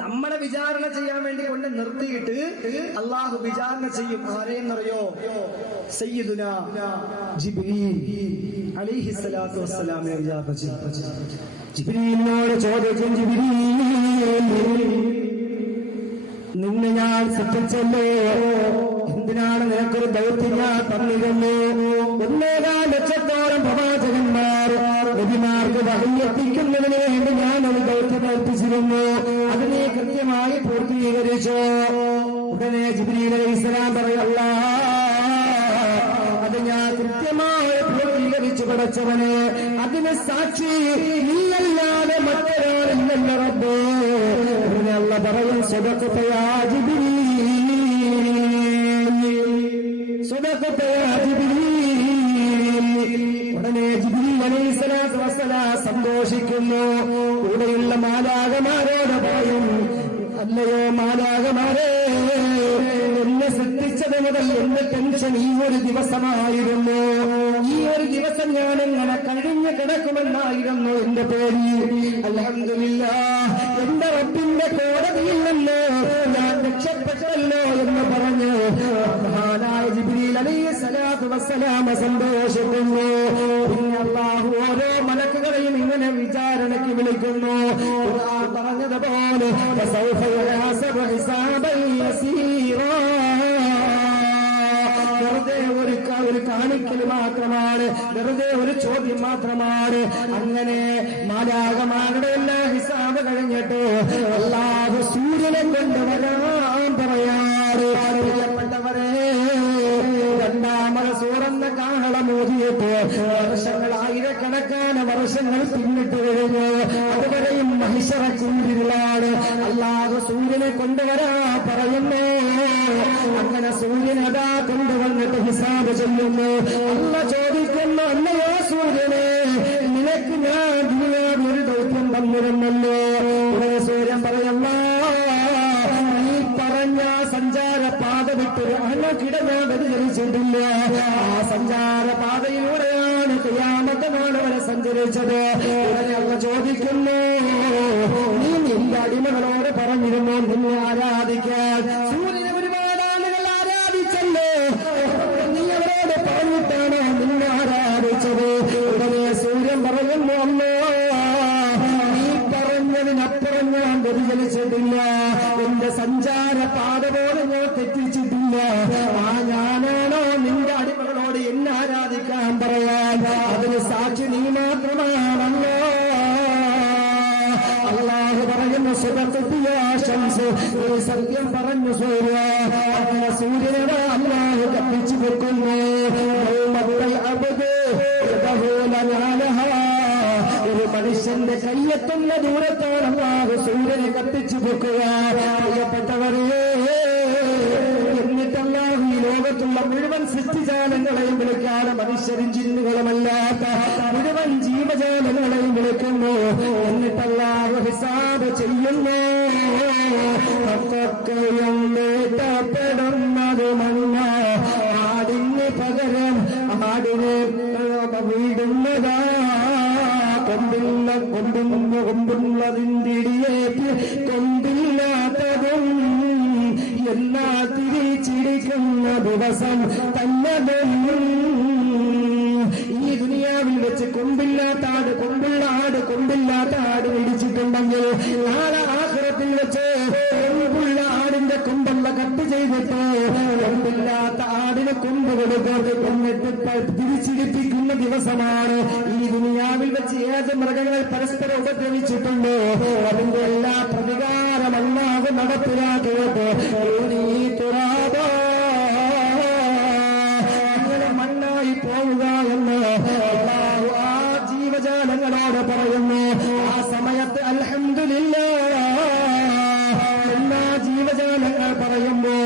നമ്മളെ വിചാരണ ചെയ്യാൻ വേണ്ടി കൊണ്ട് നിർത്തിയിട്ട് അല്ലാഹു വിചാരണ ചെയ്യും ആരെയെന്നറിയോ? സയ്യിദുനാ ജിബ്രീൽ അലൈഹിസ്സലാത്തു വസ്സലാമിനെ വിചാരണ ചെയ്യും. ജിബ്രീലിനോട് ചോദിക്കും, ജിബ്രീൽ നിന്നെ ഞാൻ സൃഷ്ടിച്ചല്ലോ, എന്തിനാണ് നിനക്കൊരു ദൗത്യം ഞാൻ തന്നിരുന്നു? 1.25 ലക്ഷത്തോളം പ്രവാചകന്മാർ നബിമാർക്ക് വഹി എത്തിക്കുന്നതിന് വേണ്ടി ഞാൻ ഒരു ദൗത്യം ഏൽപ്പിച്ചിരുന്നു, അത് നീ കൃത്യമായി പൂർത്തീകരിച്ചു. ഉടനെ ജിബ്രീൽ അലൈഹിസ്സലാം പറയും, അത് ഞാൻ കൃത്യമായി പൂർത്തീകരിച്ചു പടച്ചവന്, അതിന് സാക്ഷി നീയല്ലാതെ മറ്റൊരാളില്ലല്ലോ റബ്ബേ. അല്ലാഹു പറയും, സദഖത യാ ജിബ്രീൽ, സദഖത യാ ജിബ്രീൽ. ഉടനെ ജിബ്രീൽ അലൈഹിസ്സലാത്തു വസ്സലാം സന്തോഷിക്കുന്നു. കൂടെയുള്ള മാലാഖമാരോട് പറയും, അല്ലയോ മാലാഖമാരേ, എന്നെ സൃഷ്ടിച്ചത് മുതൽ എന്റെ ടെൻഷൻ ഈ ഒരു ദിവസമായിരുന്നു. ഈ ഒരു ദിവസം ഞാൻ എങ്ങനെ കഴിഞ്ഞു കിടക്കുമെന്നായിരുന്നു എന്റെ പേടി. അൽഹംദുലില്ലാഹ്, എന്റെ റബ്ബിന്റെ കോടതിയിൽ നിന്ന് ഞാൻ രക്ഷപ്പെട്ടല്ലോ എന്ന് പറഞ്ഞ് മഹാനായ ജിബ്രീൽ അലൈഹിസ്സലാത്തു വസ്സലാം സന്തോഷിക്കുന്നു. പിന്നെ അല്ലാഹു ഓരോ മലക്കുകളെയും ഇങ്ങനെ വിചാരണയ്ക്ക് വിളിക്കുന്നു. ഖുർആൻ പറഞ്ഞതുപോലെ ഫസൗഫ യഹ്സബു ഹിസാബൻ യസീറാ, വെറുതെ ഒരു കാണിക്കൽ മാത്രമാണ്, വെറുതെ ഒരു ചോദ്യം മാത്രമാണ്. അങ്ങനെ മാലാഖമാരുടെ എല്ലാ ഹിസാബ് കഴിഞ്ഞിട്ട് കൊണ്ടുവരാൻ പറയാറ്. പ്രിയപ്പെട്ടവരെ, രണ്ടാമത് സൂറന്ന കാഹളം ഊതിയിട്ട് വർഷങ്ങൾ, ആയിരക്കണക്കാന വർഷങ്ങൾ പിന്നിട്ട് കഴിഞ്ഞു. അതുവരെയും മഹിഷറക്കുണ്ടിലാണ്. അല്ലാതെ സൂര്യനെ കൊണ്ടുവരാ പറയുന്നു. അങ്ങനെ സൂര്യനതാ കൊണ്ടുവന്നിട്ട് ഹിസാബ് ചെയ്യുന്നു. അല്ല ചോദിക്കുന്നു, അല്ലയോ സൂര്യനെ, നിനക്ക് ഞാൻ ദുനിയാവിൽ ഒരു ദൗത്യം തന്നിരുന്നല്ലോ. ഉടനെ സൂര്യൻ പറയുന്ന, നീ പറഞ്ഞ സഞ്ചാരപാത വിട്ടൊരു അണക്കിട ഞാൻ വ്യതിചരിച്ചിട്ടില്ല. ആ സഞ്ചാരപാതയിലൂടെയാണ് ഖിയാമത്താണ് അവരെ സഞ്ചരിച്ചത്. ഉടനെ അല്ല ചോദിക്കുന്നു, നീ നിന്റെ അടിമകളോട് പറഞ്ഞിരുന്നു നിന്നെ ആരാധിക്കാൻ. സൂര്യനെ ഒരുപാട് ആളുകൾ ആരാധിച്ചല്ലോ, നീ അവരോട് പറഞ്ഞിട്ടാണ് നിന്നെ ആരാധിച്ചത്. ഉടനെ സൂര്യൻ പറയുന്നു, അല്ലോ, നീ പറഞ്ഞതിനപ്പുറം ഞാൻ വ്യതിചലിച്ചിട്ടില്ല. എന്റെ സഞ്ചാരപാത പോലെ ഞാൻ തെറ്റിച്ചിട്ടില്ല. ആ ഞാനാണോ നിന്റെ അടിമകളോട് എന്നെ ആരാധിക്കാൻ പറയാൻ? അതിന് സാക്ഷി നീ മാത്രമാണല്ലോ. അല്ലാഹു പറയുന്നു, ശംസ്, നീ സത്യം പറഞ്ഞു സൂര്യ. അങ്ങനെ സൂര്യനെ അല്ലാഹു കത്തിച്ചു വെക്കുന്നു. ഒരു മനുഷ്യന്റെ കയ്യെത്തുന്ന ദൂരത്തോളം അല്ലാഹു സൂര്യനെ കത്തിച്ചു വെക്കുക. പ്രിയപ്പെട്ടവരെ, എന്നിട്ടല്ലാഹു ഈ ലോകത്തുള്ള മുഴുവൻ സൃഷ്ടിജാലങ്ങളെയും വിളിക്കാതെ മനുഷ്യരും ജിന്നുകളുമല്ലാത്ത മുഴുവൻ ജീവജാലങ്ങളെയും വിളിക്കുന്നു. എന്നിട്ടല്ലാഹു ഹിസാബ് ചെയ്യുന്നു. ഒക്കെയും നേട്ടപ്പെടുന്നത് മണ്ണ, ആടിന് പകരം ആടിനെ വീടുന്നതാ. കൊമ്പുള്ളതിന്തിടിയേക്ക് കൊമ്പില്ലാത്തതും എല്ലാ തിരിച്ചിരിക്കുന്ന ദിവസം തന്നതും. ഈ ദുനിയാവിൽ വെച്ച് കൊമ്പില്ലാത്ത ആട്, കൊമ്പുള്ള ആട്, കൊമ്പില്ലാത്ത ആട് ഇടിച്ചിട്ടുണ്ടെങ്കിൽ നാളെ ആഖിറത്തിൽ വെച്ച് കൊമ്പുള്ള ആടിന്റെ കൊമ്പല്ല കട്ട് ചെയ്തിട്ട് കൊമ്പില്ലാത്ത ആടിന് കൊമ്പ് കൊടുക്കും. എന്നിട്ട് തിരിച്ചിരിപ്പിക്കുന്ന ദിവസമാണ്. ഈ ദുനിയാവിൽ വെച്ച് ഏത് മൃഗങ്ങൾ പരസ്പരം ഉപദ്രവിച്ചിട്ടുണ്ടോ അതിന്റെ എല്ലാ പ്രതികാരം അല്ലാതെ നടപ്പിലാക്കിയിട്ട് അങ്ങനെ മണ്ണായി പോവുക എന്ന് അല്ലാഹു ആ ജീവജാലങ്ങളോട് പറയുന്നു. ആ സമയത്ത് അൽഹംദുലില്ലാഹ് എല്ലാ ജീവജാലങ്ങൾ പറയുമ്പോ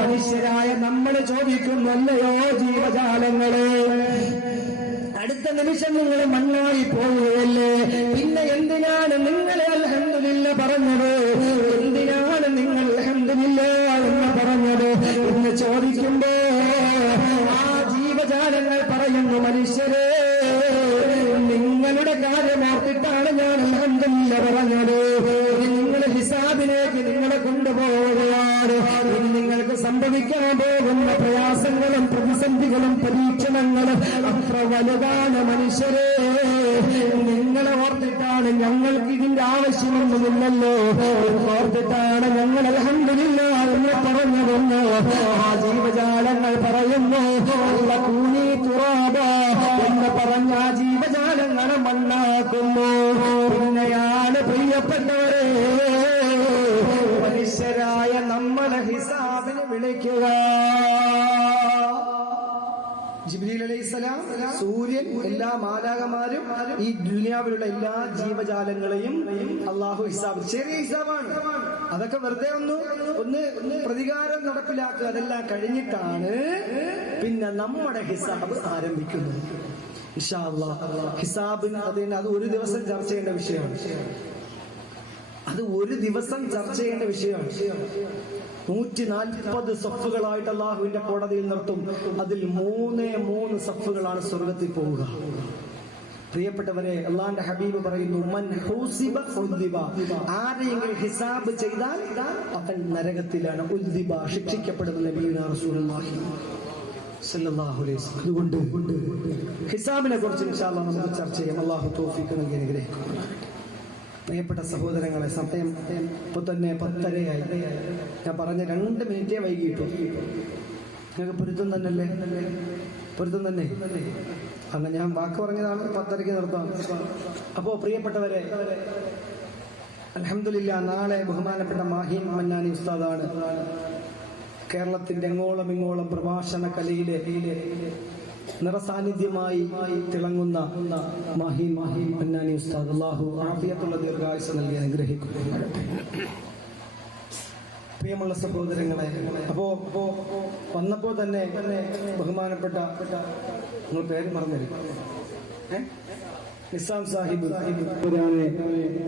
മനുഷ്യരായ നമ്മൾ ചോദിക്കുന്നല്ലയോ ജീവജാലങ്ങളെ, അടുത്ത നിമിഷം നിങ്ങൾ മണ്ണായി പോവുകയല്ലേ, പിന്നെ എന്തിനാണ് നിങ്ങളെ അൽഹംദുലില്ലാ പറഞ്ഞത്? എന്തിനാണ് നിങ്ങൾ അൽഹംദുലില്ലാ എന്ന് പറഞ്ഞത് എന്ന് ചോദിക്കുമ്പോ ആ ജീവജാലങ്ങൾ പറയുന്നു, മനുഷ്യരെ, നിങ്ങളുടെ കാര്യം ഓർത്തിട്ടാണ് ഞാൻ അൽഹംദുലില്ലാ പറഞ്ഞത്. നിങ്ങൾ ഹിസാബിലേക്ക് നിങ്ങളെ കൊണ്ടുപോവുകയാണ്. ഇനി നിങ്ങൾക്ക് സംഭവിക്കാൻ പോകുന്ന പ്രയാസങ്ങളും പ്രതിസന്ധികളും പരീക്ഷണങ്ങളും അത്ര വലുതാണ് മനുഷ്യരെ. നിങ്ങളെ ഓർത്തിട്ടാണ്, ഞങ്ങൾക്ക് ഇതിന്റെ ആവശ്യമൊന്നുമില്ലല്ലോ, ഓർത്തിട്ടാണ് ഞങ്ങൾ അൽഹംദുലില്ലാ എന്ന് പറഞ്ഞതെന്ന് ആ ജീവജാലങ്ങൾ പറയുന്നു. അല്ല കൂനി തുറാബ എന്ന് പറഞ്ഞ ആ ജീവജാലങ്ങളെ മണ്ണാക്കുന്നു. പിന്നെയാണ് പ്രിയപ്പെട്ടവരെ മനുഷ്യരായ നമ്മളെ ഹിസാബിന് വിളിക്കുക. ജിബ്രീൽ അലൈഹിസ്സലാം, സൂര്യൻ, എല്ലാ മാലാഖമാരും, ഈ ദുനിയാവിലുള്ള എല്ലാ ജീവജാലങ്ങളെയും അള്ളാഹു ഹിസാബ്, ചെറിയ ഹിസാബാണ്, അതൊക്കെ വെറുതെ ഒന്ന് പ്രതികാരം നടപ്പിലാക്കുക. അതെല്ലാം കഴിഞ്ഞിട്ടാണ് പിന്നെ നമ്മുടെ ഹിസാബ് ആരംഭിക്കുന്നത്. ഇൻഷാ അല്ലാഹ് ഹിസാബിന് അത് ഒരു ദിവസം ചർച്ച ചെയ്യേണ്ട വിഷയമാണ്. അത് ഒരു ദിവസം ചർച്ച ചെയ്യേണ്ട വിഷയമാണ്. 140 സഫുകളായിട്ട് അള്ളാഹുവിന്റെ കോടതിയിൽ നിർത്തും. അതിൽ 3 സഫുകളാണ് സ്വർഗത്തിൽ പോവുക. പ്രിയപ്പെട്ടവരെ, അള്ളാന്റെ ഹബീബ് പറയുന്നു, മൻ ഹുസിബ ഉദ്ദിബ, ആരെയെങ്കിലും ഹിസാബ് ചെയ്താൽ അവൻ നരകത്തിലാണ്, ഉദ്ദിബ, ശിക്ഷിക്കപ്പെടുന്ന നബിയുനാ റസൂലുള്ളാഹി സല്ലല്ലാഹു അലൈഹി വസല്ലം. അതുകൊണ്ട് ഹിസാബിനെ കുറിച്ച് ഇൻഷാ അല്ലാഹ് നമുക്ക് ചർച്ച ചെയ്യാം. അള്ളാഹു തൗഫീഖ് നൽകി അനുഗ്രഹിക്കും. പ്രിയപ്പെട്ട സഹോദരങ്ങളെ, സമയം ഇപ്പൊ തന്നെ 10:30 ആയി. ഞാൻ പറഞ്ഞ 2 മിനിറ്റേ വൈകിട്ടു. നിങ്ങൾക്ക് പൊരുത്തം തന്നെയല്ലേ? പൊരുത്തം തന്നെ. അന്ന് ഞാൻ വാക്ക് പറഞ്ഞതാണ് 10:30 നിർത്താം. അപ്പോ പ്രിയപ്പെട്ടവരെ, അൽഹംദുലില്ലാ, നാളെ ബഹുമാനപ്പെട്ട മാഹീൻ മന്നാനി ഉസ്താദാണ് കേരളത്തിന്റെ അങ്ങോളം ഇങ്ങോളം പ്രഭാഷണ കലയിലെ നിറസാന്നിധ്യമായി തിളങ്ങുന്ന മാഹീൻ മന്നാനി ഉസ്താദ്. അല്ലാഹു ആഫിയത്തുള്ള ദീർഘായുസ്സ് നൽകി അനുഗ്രഹിക്കുമാറാകട്ടെ. പ്രിയമുള്ള സഹോദരങ്ങളെ, അപ്പോ വന്നപ്പോ തന്നെ ബഹുമാനപ്പെട്ട, നിങ്ങൾ പേര് മറന്നിരിക്കും, നിസാം സാഹിബ്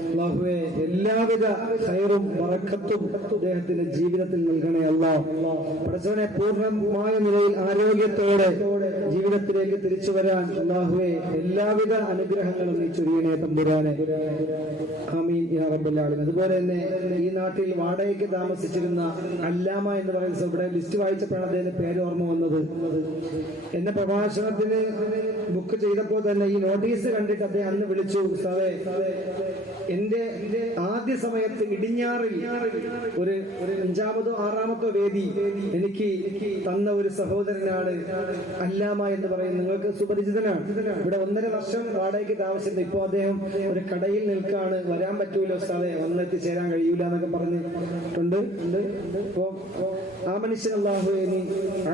അല്ലാഹുവേ എല്ലാവിധ ഖൈറും ബറക്കത്തും അദ്ദേഹത്തിന്റെ ജീവിതത്തിൽ നൽകണേ അല്ലാഹ്. പടച്ചവനെ പൂർണ്ണമായ നിലയിൽ ആരോഗ്യത്തോടെ ജീവിതത്തിലേക്ക് തിരിച്ചു വരാൻ അല്ലാഹുവേ എല്ലാവിധ അനുഗ്രഹങ്ങളും നീ ചൊരിയണേ തമ്പുരാനെ. ആമീൻ യാ റബ്ബൽ ആലമീൻ. അതുപോലെ തന്നെ ഈ നാട്ടിൽ വാടകയ്ക്ക് താമസിച്ചിരുന്ന അല്ലാമ എന്ന് പറയുന്ന ഇവിടെ ലിസ്റ്റ് വായിച്ചപ്പോഴാണ് അദ്ദേഹത്തിന്റെ പേര് ഓർമ്മ വന്നത്. എന്നെ പ്രഭാഷണത്തിന് ബുക്ക് ചെയ്തപ്പോൾ തന്നെ ഈ നോട്ടീസ് കണ്ടിട്ട് അദ്ദേഹം അന്ന് വിളിച്ചു, ഉസ്താദേ എന്റെ ആദ്യ സമയത്ത് ഇടിഞ്ഞാറിൽ ഒരു 5-മോ 6-മോ വേദി എനിക്ക് തന്ന ഒരു സഹോദരനാണ് അല്ലാമ എന്ന് പറയുന്നത്. നിങ്ങൾക്ക് സുപരിചിതനാണ്. ഇവിടെ 1.5 വർഷം വാടകയ്ക്ക് താമസിച്ചിരുന്നു. ഇപ്പൊ അദ്ദേഹം ഒരു കടയിൽ നിൽക്കാണ്. വരാൻ പറ്റൂല ഉസ്താദേ, വന്നെത്തിച്ചേരാൻ കഴിയൂല എന്നൊക്കെ പറഞ്ഞിട്ടുണ്ട്. അപ്പോ ആ മനുഷ്യൻ അല്ലാഹുവേ നീ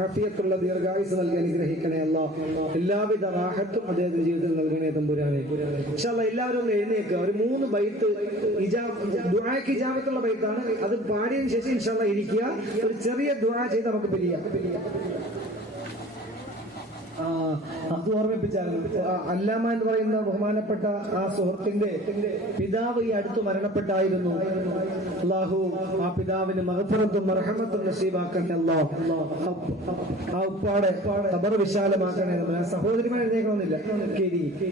ആഫിയത്തുള്ള ദീർഘായുസ്സ് നൽകി അനുഗ്രഹിക്കണേ അല്ലാഹ്. എല്ലാവിധ റാഹത്തും അദ്ദേഹത്തിന്റെ ജീവിതത്തിൽ നൽകണേ തമ്പുരാനെ. ഇൻഷാ അല്ലാഹ് എല്ലാവരും ഒന്ന് എഴുന്നേൽക്കുക. ഒരു 3 ബൈത്ത് ദുആക്ക് ഇജാബത്തുള്ള ബൈത്താണ്. അത് പാടിയതിനു ശേഷം ഇൻഷാ അല്ലാഹ് ഇരിക്കുക. ഒരു ചെറിയ ദുആ ചെയ്ത് നമുക്ക് പിരിയാം. അത് ഓർമ്മിപ്പിച്ചായിരുന്നു. അല്ലാമ എന്ന് പറയുന്ന ബഹുമാനപ്പെട്ട ആ സുഹൃത്തിന്റെ പിതാവ് ഈ അടുത്ത് മരണപ്പെട്ടായിരുന്നു. അല്ലാഹു ആ പിതാവിന് മഗ്ഫിറത്തും മർഹമത്തും നസീബാക്കട്ടെ അല്ലാഹ്. ആ ഉപ്പാടെ ഖബർ വിശാലമാക്കണേ. സഹോദരിമാർ എഴുന്നേക്കണമെന്നില്ല,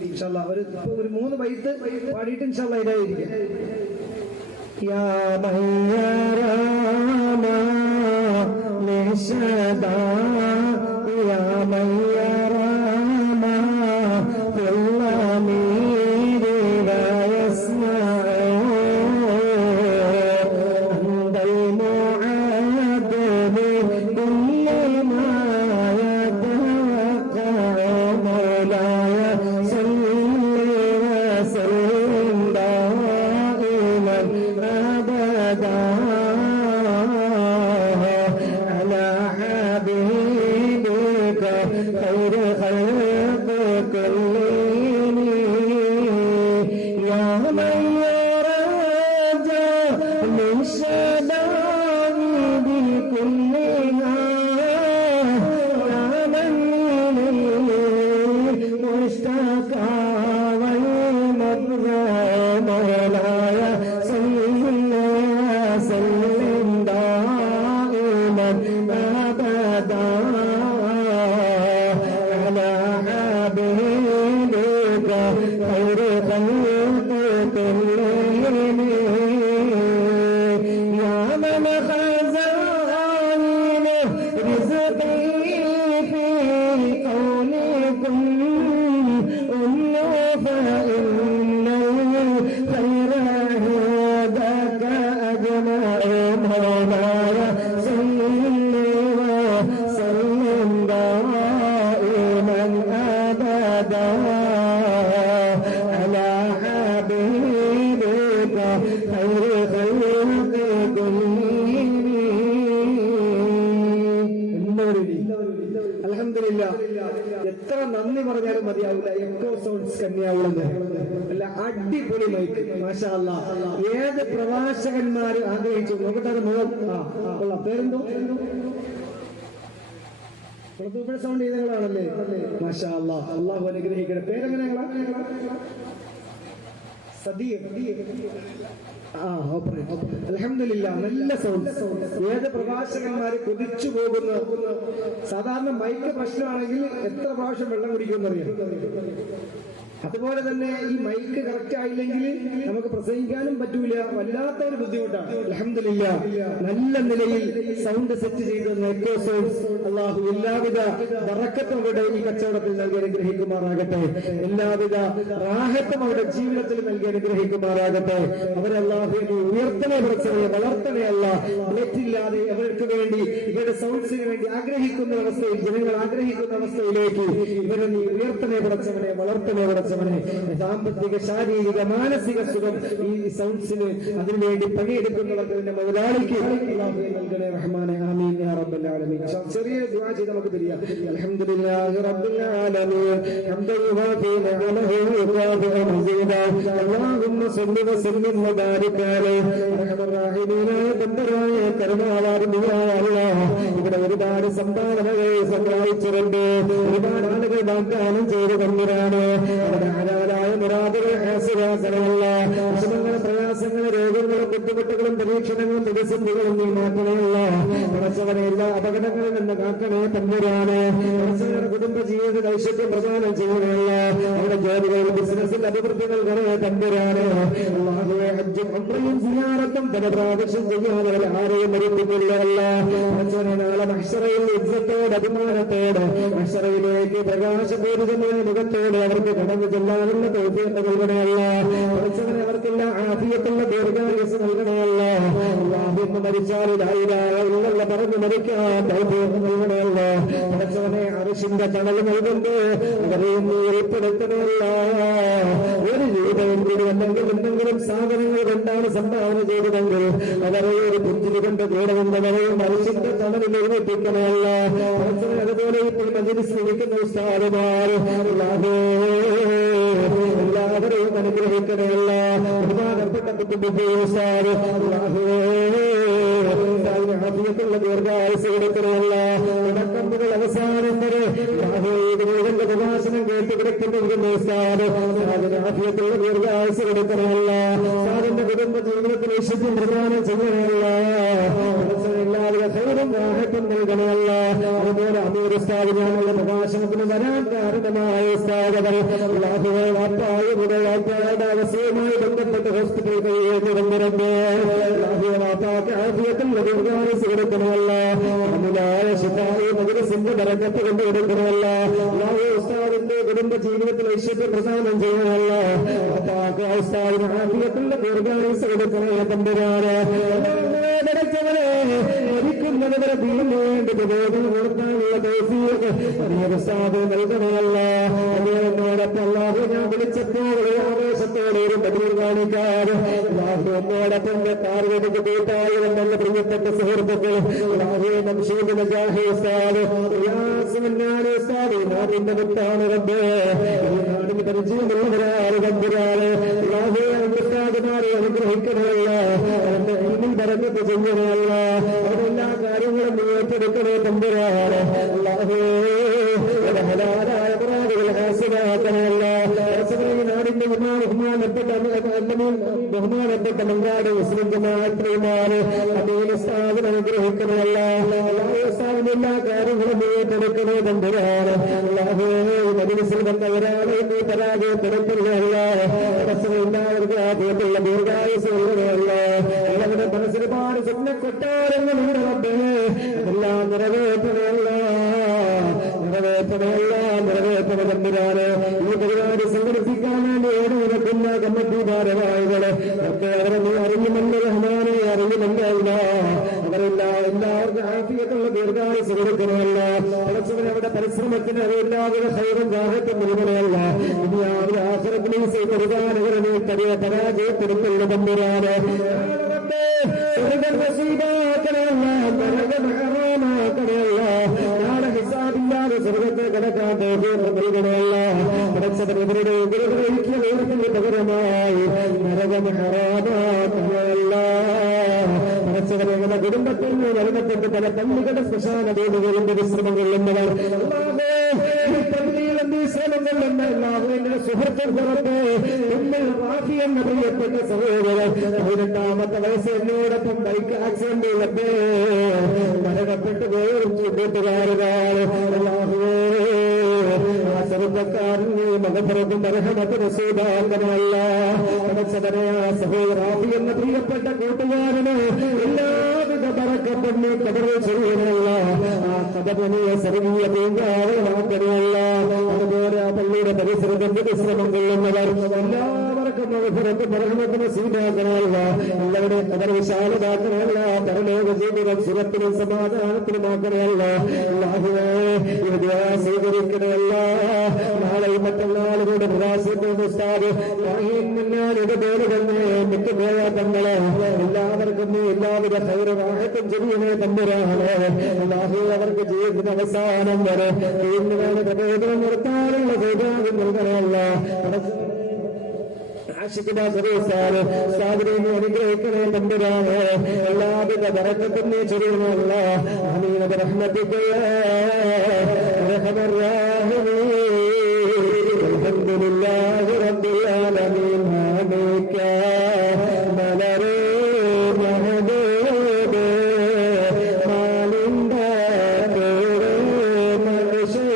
ഇൻഷാ അല്ലാഹ് ഒരു 3 ബൈത്ത് പാടിയിട്ട് ഇൻഷാ അല്ലാഹ് ഇതായിരിക്കും. യാ മയ്യറാമാ നിശദാ യാ മയ്യറാമാ ഫില്ലമീരി വയസ്മഉ അൻദൽ മുഅദ്ദു ബികുല്ലി മാ യതവഖഉ മൗലായ സല്ലി വസല്ലിം ദായിമൻ അബദാ അലാ ഹബീബിക خير خلق كلهم يا من يرجى من شدائد كلها يا من مشتكى والمبغى مولاي صل وسلم دائما ابدا خير خلق كلهم يا من خزائن رزقي في قولكم فإن الخير هداك أجمع مولاي صل وسلم دائما أبدا على حبيبك خير خلق كلهم. അൽഹംദുലില്ലാഹ്, എത്ര നന്ദി പറഞ്ഞാലും മതിയാവില്ല. എക്കോ സൗണ്ട്സ് കന്യാകുളം അല്ല, അടിപൊളി മൈക്ക്, മാഷാ അല്ലാഹ്. ഏത് പ്രഭാഷകന്മാരും ആഗ്രഹിച്ചു നോക്കട്ടെ. അത് മുഖം കൊള്ളാം. പേരെന്തോ സൗണ്ട് ചെയ്തങ്ങളാണല്ലേ, മാഷാ അല്ലാഹ്. അല്ലാഹു അനുഗ്രഹിക്കട്ടെ. പേരെങ്ങനെയാ? അൽഹംദുലില്ലാഹ്, നല്ല സൗണ്ട്. ഏത് പ്രഭാഷകന്മാര് കൊതിച്ചു പോകുന്ന. സാധാരണ മൈക്ക് പ്രശ്നമാണെങ്കിൽ എത്ര പ്രാവശ്യം വെള്ളം കുടിക്കുമെന്നറിയാം. അതുപോലെ തന്നെ ഈ മൈക്ക് കറക്റ്റ് ആയില്ലെങ്കിൽ നമുക്ക് പ്രസംഗിക്കാനും പറ്റൂല. വല്ലാത്തൊരു ബുദ്ധിമുട്ടാണ്. അൽഹംദുലില്ലാഹ്, നല്ല നിലയിൽ സൗണ്ട് സെറ്റ് ചെയ്ത് എക്കോ സൗണ്ട്സ് അല്ലാഹു എല്ലാവിധ ബറക്കത്തും അവിടെ ഈ കച്ചവടത്തിൽ നൽകി അനുഗ്രഹിക്കുമാറാകട്ടെ. എല്ലാവിധ റാഹത്തും അവരുടെ ജീവിതത്തിൽ നൽകി അനുഗ്രഹിക്കുമാറാകട്ടെ. അവരെ അല്ലാഹുവിനെ ഉയർത്തണേ, പ്രസവയെ വളർത്തണേ. അല്ലാഹ് നെറ്റില്ലാതെ അവർക്ക് വേണ്ടി ഇവരുടെ സൗണ്ട്സിന് വേണ്ടി ആഗ്രഹിക്കുന്ന അവസ്ഥയിൽ, ജനങ്ങൾ ആഗ്രഹിക്കുന്ന അവസ്ഥയിലേക്ക് ഇവരെ നീ ഉയർത്തണേ, പ്രസവനെ വളർത്തണേ. പഠിച്ചവനെ സാമ്പത്തിക ശാരീരിക മാനസിക സുഖം ഈ സൗണ്ട്സിന് അതിനുവേണ്ടി പണിയെടുക്കുന്നവർക്ക് ഇതിന്റെ മുതലാളിക്ക് നൽകണേ റഹ്മാനെ. ആമീൻ യാ റബ്ബൽ ആലമീൻ. ചെറിയ ദുആ ചെയ്ത് നമുക്ക് തിരിയാം. അൽഹംദുലില്ലാഹി റബ്ബിൽ ആലമീൻ ഹംദൻ യുവാഫി നിഅമഹു വയുകാഫിഉ മസീദാ അല്ലാഹുമ്മ സ്വല്ലി വസല്ലിം വബാരിക് അലൈഹി റഹ്മർ റഹീമീനായ തമ്പുരായ കരുണാവാരിധിയായ അല്ലാഹ് ഇവിടെ ഒരുപാട് സംഭാവനകൾ സഹായിച്ചിട്ടുണ്ട്. ഒരുപാട് ആളുകൾ വാഗ്ദാനം ചെയ്തു തന്നിരാണ്. അവരുടെ ഹലാലായ മുറാദുകൾ ഹാസിലാക്കണമല്ല. വിഷമങ്ങളും പ്രയാസങ്ങളും രോഗങ്ങളും ബുദ്ധിമുട്ടുകളും പരീക്ഷണങ്ങളും പ്രതിസന്ധികളും നീ മാറ്റണമല്ല. കുറച്ചവരെ എല്ലാ അപകടങ്ങളിൽ നിന്ന് കാക്കണേ തമ്പുരാണ്. കുറച്ചവരുടെ കുടുംബ ജീവിത ഐശ്വര്യം പ്രദാനം ചെയ്യണമല്ല. അവരുടെ ജോലികളിൽ ബിസിനസ്സിൽ അഭിവൃദ്ധി നൽകണേ തമ്പുരാണ്. അല്ലാഹുവേ ഹജ്ജും ഉംറയും സിയാറത്തും പല പ്രാവശ്യം ചെയ്യാതെ ആരെയും മരിപ്പിക്കില്ലല്ല. കുറച്ചവരെ നാളെ മഹ്ശറയിൽ ഇജ്ജത്തോട് അഭിമാനത്തോട് മഹ്ശറയിലേക്ക് പ്രകാശപൂരിതമായ മുഖത്തോടെ അവർക്ക് കടന്നു ചെല്ലാനുള്ള തൗഫീഖ് നൽകണമല്ല. കുറച്ചവരെ അവർക്കെല്ലാം ആഫിയത്തുള്ള ദീർഘായുസ്സ് നൽകണമല്ല. അല്ലാഹുമ്മ മരിച്ചാൽ ലാ ഇലാഹ ഇല്ലല്ലാഹ് പറഞ്ഞു മരിക്കാൻ തൗഫീഖ് നൽകണമല്ല. കുറച്ചവനെ അർശിന്റെ തണൽ നൽകുമ്പോൾ അവരെയും നീ ഉൾപ്പെടുത്തണമല്ല. ഒരു രൂപയും കൂടി എന്തെങ്കിലും സാധനങ്ങൾ കൊണ്ടാണ് സംഭാവന ചെയ്തതെങ്കിൽ അവരെ ഒരു പുഞ്ചിരി കൊണ്ട് കൂടെ വന്നവരെയും അർശിന്റെ തണലിൽ എഴുന്നേൽപ്പിക്കണമല്ല. അതുപോലെ ഇപ്പോൾ മജ്‌ലിസിൽ ഇരിക്കുന്ന ഉസ്താദുമാർ എല്ലാവരെയും അനുഗ്രഹിക്കണമല്ല. ബഹുമാനപ്പെട്ട കുത്തുബുദ്ധിയുള്ള ദീർഘായുസ് കൊടുക്കണമല്ല. കമ്പുകൾ അവസാനം വരെ ഇതിന്റെ പ്രഭാഷണം കേട്ട് കിടക്കുന്ന ആഫിയത്തുള്ള ദീർഘായുസ് കൊടുക്കണമല്ല. സാറിന്റെ കുടുംബ ജീവിതത്തിൽ വിശുദ്ധം പ്രദാനം ചെയ്യണമല്ല. എല്ലാവരും ഖൈറും റാഹത്തും നൽകണമല്ല. അതുപോലെ അമീർ ഉസ്താദ് ഞാനുള്ള പ്രഭാഷണത്തിന് വരാൻ കാരണമായ ഉസ്താദകൾ അല്ലാഹുവേ വാപ്പായ വാപ്പായുടെ അവസ്ഥയുമായി ബന്ധപ്പെട്ട് ഹോസ്പിറ്റൽ കഴിയുന്നുണ്ട്. അല്ലാഹുവേ വാപ്പാക്ക് ആഫിയത്തുള്ള ദീർഘായുസ് കൊടുക്കണമല്ല. അമുലായ ശിഫായി മജ്‌ലിസിന്റെ ബറക്കത്ത് കൊണ്ട് കൊടുക്കണമല്ല. അല്ലാഹുവേ ഉസ്താദിന്റെ കുടുംബ ജീവിതത്തിൽ ഐശ്വര്യം പ്രദാനം ചെയ്യണമല്ല. വാപ്പാക്ക് ഉസ്താദിന് ആഫിയത്തുള്ള ദീർഘായുസ് കൊടുക്കണമല്ല. തമ്പുരാനെ മരിക്കുന്നവരെ ദീനിനു വേണ്ടി പ്രബോധനം കൊടുക്കാനുള്ള തൗഫീഖ് ഉസ്താദ് നൽകണമല്ല. എന്നോടൊപ്പം അല്ലാഹു ഞാൻ വിളിച്ചപ്പോൾ ആവേശത്തോടെ ഒരു ബദീർ കാണിക്കാതെ അല്ലാഹു എന്നോടൊപ്പം താർവെടുക്ക് കൂട്ടായി നല്ല പ്രിയപ്പെട്ട സുഹൃത്തുക്കൾ നാടിന്റെ മുത്താണ് റബ്ബേ. നാടിന് പരിചയമുള്ളവരാണ് തമ്പുരാനെ. ഉസ്താദുമാരെ അനുഗ്രഹിക്കണമല്ല. അവരുടെ ഇനിയും ബറക്കത്ത് ചെയ്യണമല്ല. അവരുടെ എല്ലാ കാര്യങ്ങളും നീ ഏറ്റെടുക്കണേ തമ്പുരാനെ. ഹലാലായ മുറാദുകൾ ഹാസിലാക്കണമല്ല. നാടിന്റെ ബഹുമാനപ്പെട്ട മങ്കാട് മുസ്ലിം ജമാഅത്ത് ഉസ്താദിനെ അനുഗ്രഹിക്കണമല്ല. ഉസ്താദിന്റെ എല്ലാ കാര്യങ്ങളും നീ ഏറ്റെടുക്കണേ തമ്പുരാനെ. മജ്‌ലിസിൽ വന്നവരാണ് നീ പരാജയപ്പെടുത്തില്ല. എല്ലാവർക്കും ആദ്യത്തുള്ള ദീർഘായുസ് നൽകണമല്ല. എല്ലാവരുടെ മനസ്സിലൊരുപാട് സ്വപ്നക്കൊട്ടാരങ്ങളുണ്ട് റബ്ബേ. എല്ലാം നിറവേറ്റണമല്ല. നിറവേറ്റണ തമ്പുരാനെ. ഈ പരിപാടി സംഘടിപ്പിക്കാൻ വേണ്ടി ഏടുവിലക്കുന്ന കമ്മിറ്റി ഭാരവാഹികളെ ഒക്കെ അവരെ നീ അറിയുമല്ല റഹ്മാനെ, അറിയുമല്ല. എല്ലാവർക്കും ആഫിയത്തുള്ള ദീർഘായുസ് കൊടുക്കണമല്ല. കുറച്ചവരെ അവരുടെ പരിശ്രമത്തിന് അവരെല്ലാവരുടെ ഖൈറും റാഹത്തും നൽകണമല്ല. ഇനി അവരുടെ ആഖിറത്തിൽ ഒരുപാട് നീ പരാജയപ്പെടുത്തുന്ന തമ്പുരാനെ. നാളെ ഹിസാബില്ലാതെ സ്വർഗത്തെ കിടക്കാൻ നൽകണമല്ല. പടച്ചവരുടെ പകരമായി നരകം ഹറാമാക്കണമല്ല. പടച്ചവരുടെ കുടുംബത്തിൽ മരണപ്പെട്ട് പല പള്ളികളുടെ ശ്മശാന വീടുകളിന്റെ വിശ്രമം കൊള്ളുന്നവർ സുഹൃത്തുക്കളെ എന്ന പ്രിയപ്പെട്ട സഹോദരൻ 18-ാമത്തെ വയസ്സ് എന്നോടൊപ്പം ബൈക്ക് ആക്സിഡന്റ് മരണപ്പെട്ടു പോയും കൂട്ടുകാരുകാര് ആ ചെറുപ്പക്കാരനെ മകപ്പുറത്തും മരഹമത്ത് റസൂദാക്കണമല്ല. പടച്ചവനെ ആ സഹോദരാഫി എന്ന പ്രിയപ്പെട്ട കൂട്ടുകാരന് എല്ലാവിധ ബറക്കത്തും കബറിൽ ചെയ്യണമല്ല. ആ കബറിനെ സർവീയ പൂങ്കാവളമാക്കണമല്ല. അതുപോലെ ആ പള്ളിയുടെ പരിസരത്തിന്റെ വിശ്രമം കൊള്ളുന്നവർ എല്ലാവർക്കും മകപ്പുറത്തും മരഹമത്ത് റസൂദാക്കണമല്ല. എല്ലാവരുടെയും കബർ വിശാലമാക്കണമല്ല. പരലോക ജീവിതം സുഖത്തിനും സമാധാനത്തിനുമാക്കണമല്ല. സ്വീകരിക്കണമല്ല. നാളെയും മറ്റന്നാളുകളുടെ പ്രവാസികളുടെ ഉസ്താദ് മുന്നാളുടെ പേര് തന്നെ മിക്കുപോയ തങ്ങളെ എല്ലാവർക്കും എല്ലാവിധ ഹൈറും ചെയ്യണേ തമ്പുരാണ്. അല്ലാഹു അവർക്ക് ജീവിക്കുന്ന അവസാനം വരെ പ്രബോധനം നിർത്താനുള്ള സൗഭാഗ്യം നൽകണമല്ല. അനുഗ്രഹിക്കണേ തമ്പുരാണ്. എല്ലാവിധ ബറക്കത്തും നീ ചൊരിയണമല്ല. ആമീൻ ബിറഹ്മതിക അൽഹംദുലില്ലാഹി റബ്ബിൽ ആലമീൻ. ആമീൻ മലരേ മഹദൂബ് മാലിന്ദ മനുഷ്യേ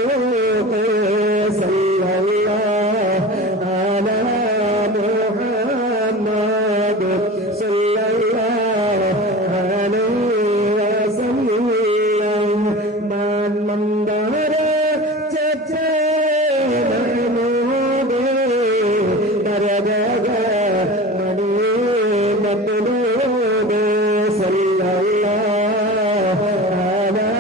സല്ലല്ലാഹു അലാ മുഹമ്മദ് സല്ലല്ലാഹു അലൈഹി വസല്ലം. മന്ദാര ചച്ചേ മഹമൂദ് ദരദഗ മണി മത്ലൂബ് സല്ലല്ലാഹു അലാ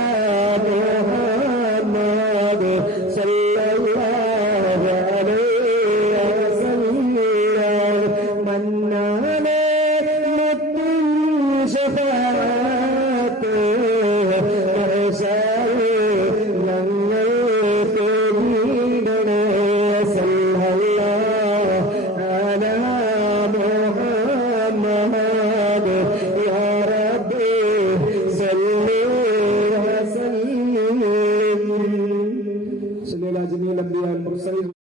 മുഹമ്മദ് സല്ലല്ലാഹു അലൈഹി വസല്ലം. മന്നാനെ മുത്തും ശഫാഅത്ത് മഹ്ശറിൽ ഞങ്ങൾക്ക് നീടണേ. സല്ലല്ലാഹു അലാ മുഹമ്മദ് യാ റബ്ബി സല്ലി വസല്ലിം. സല്ലല്ലാഹു അലൈഹി വസല്ലം.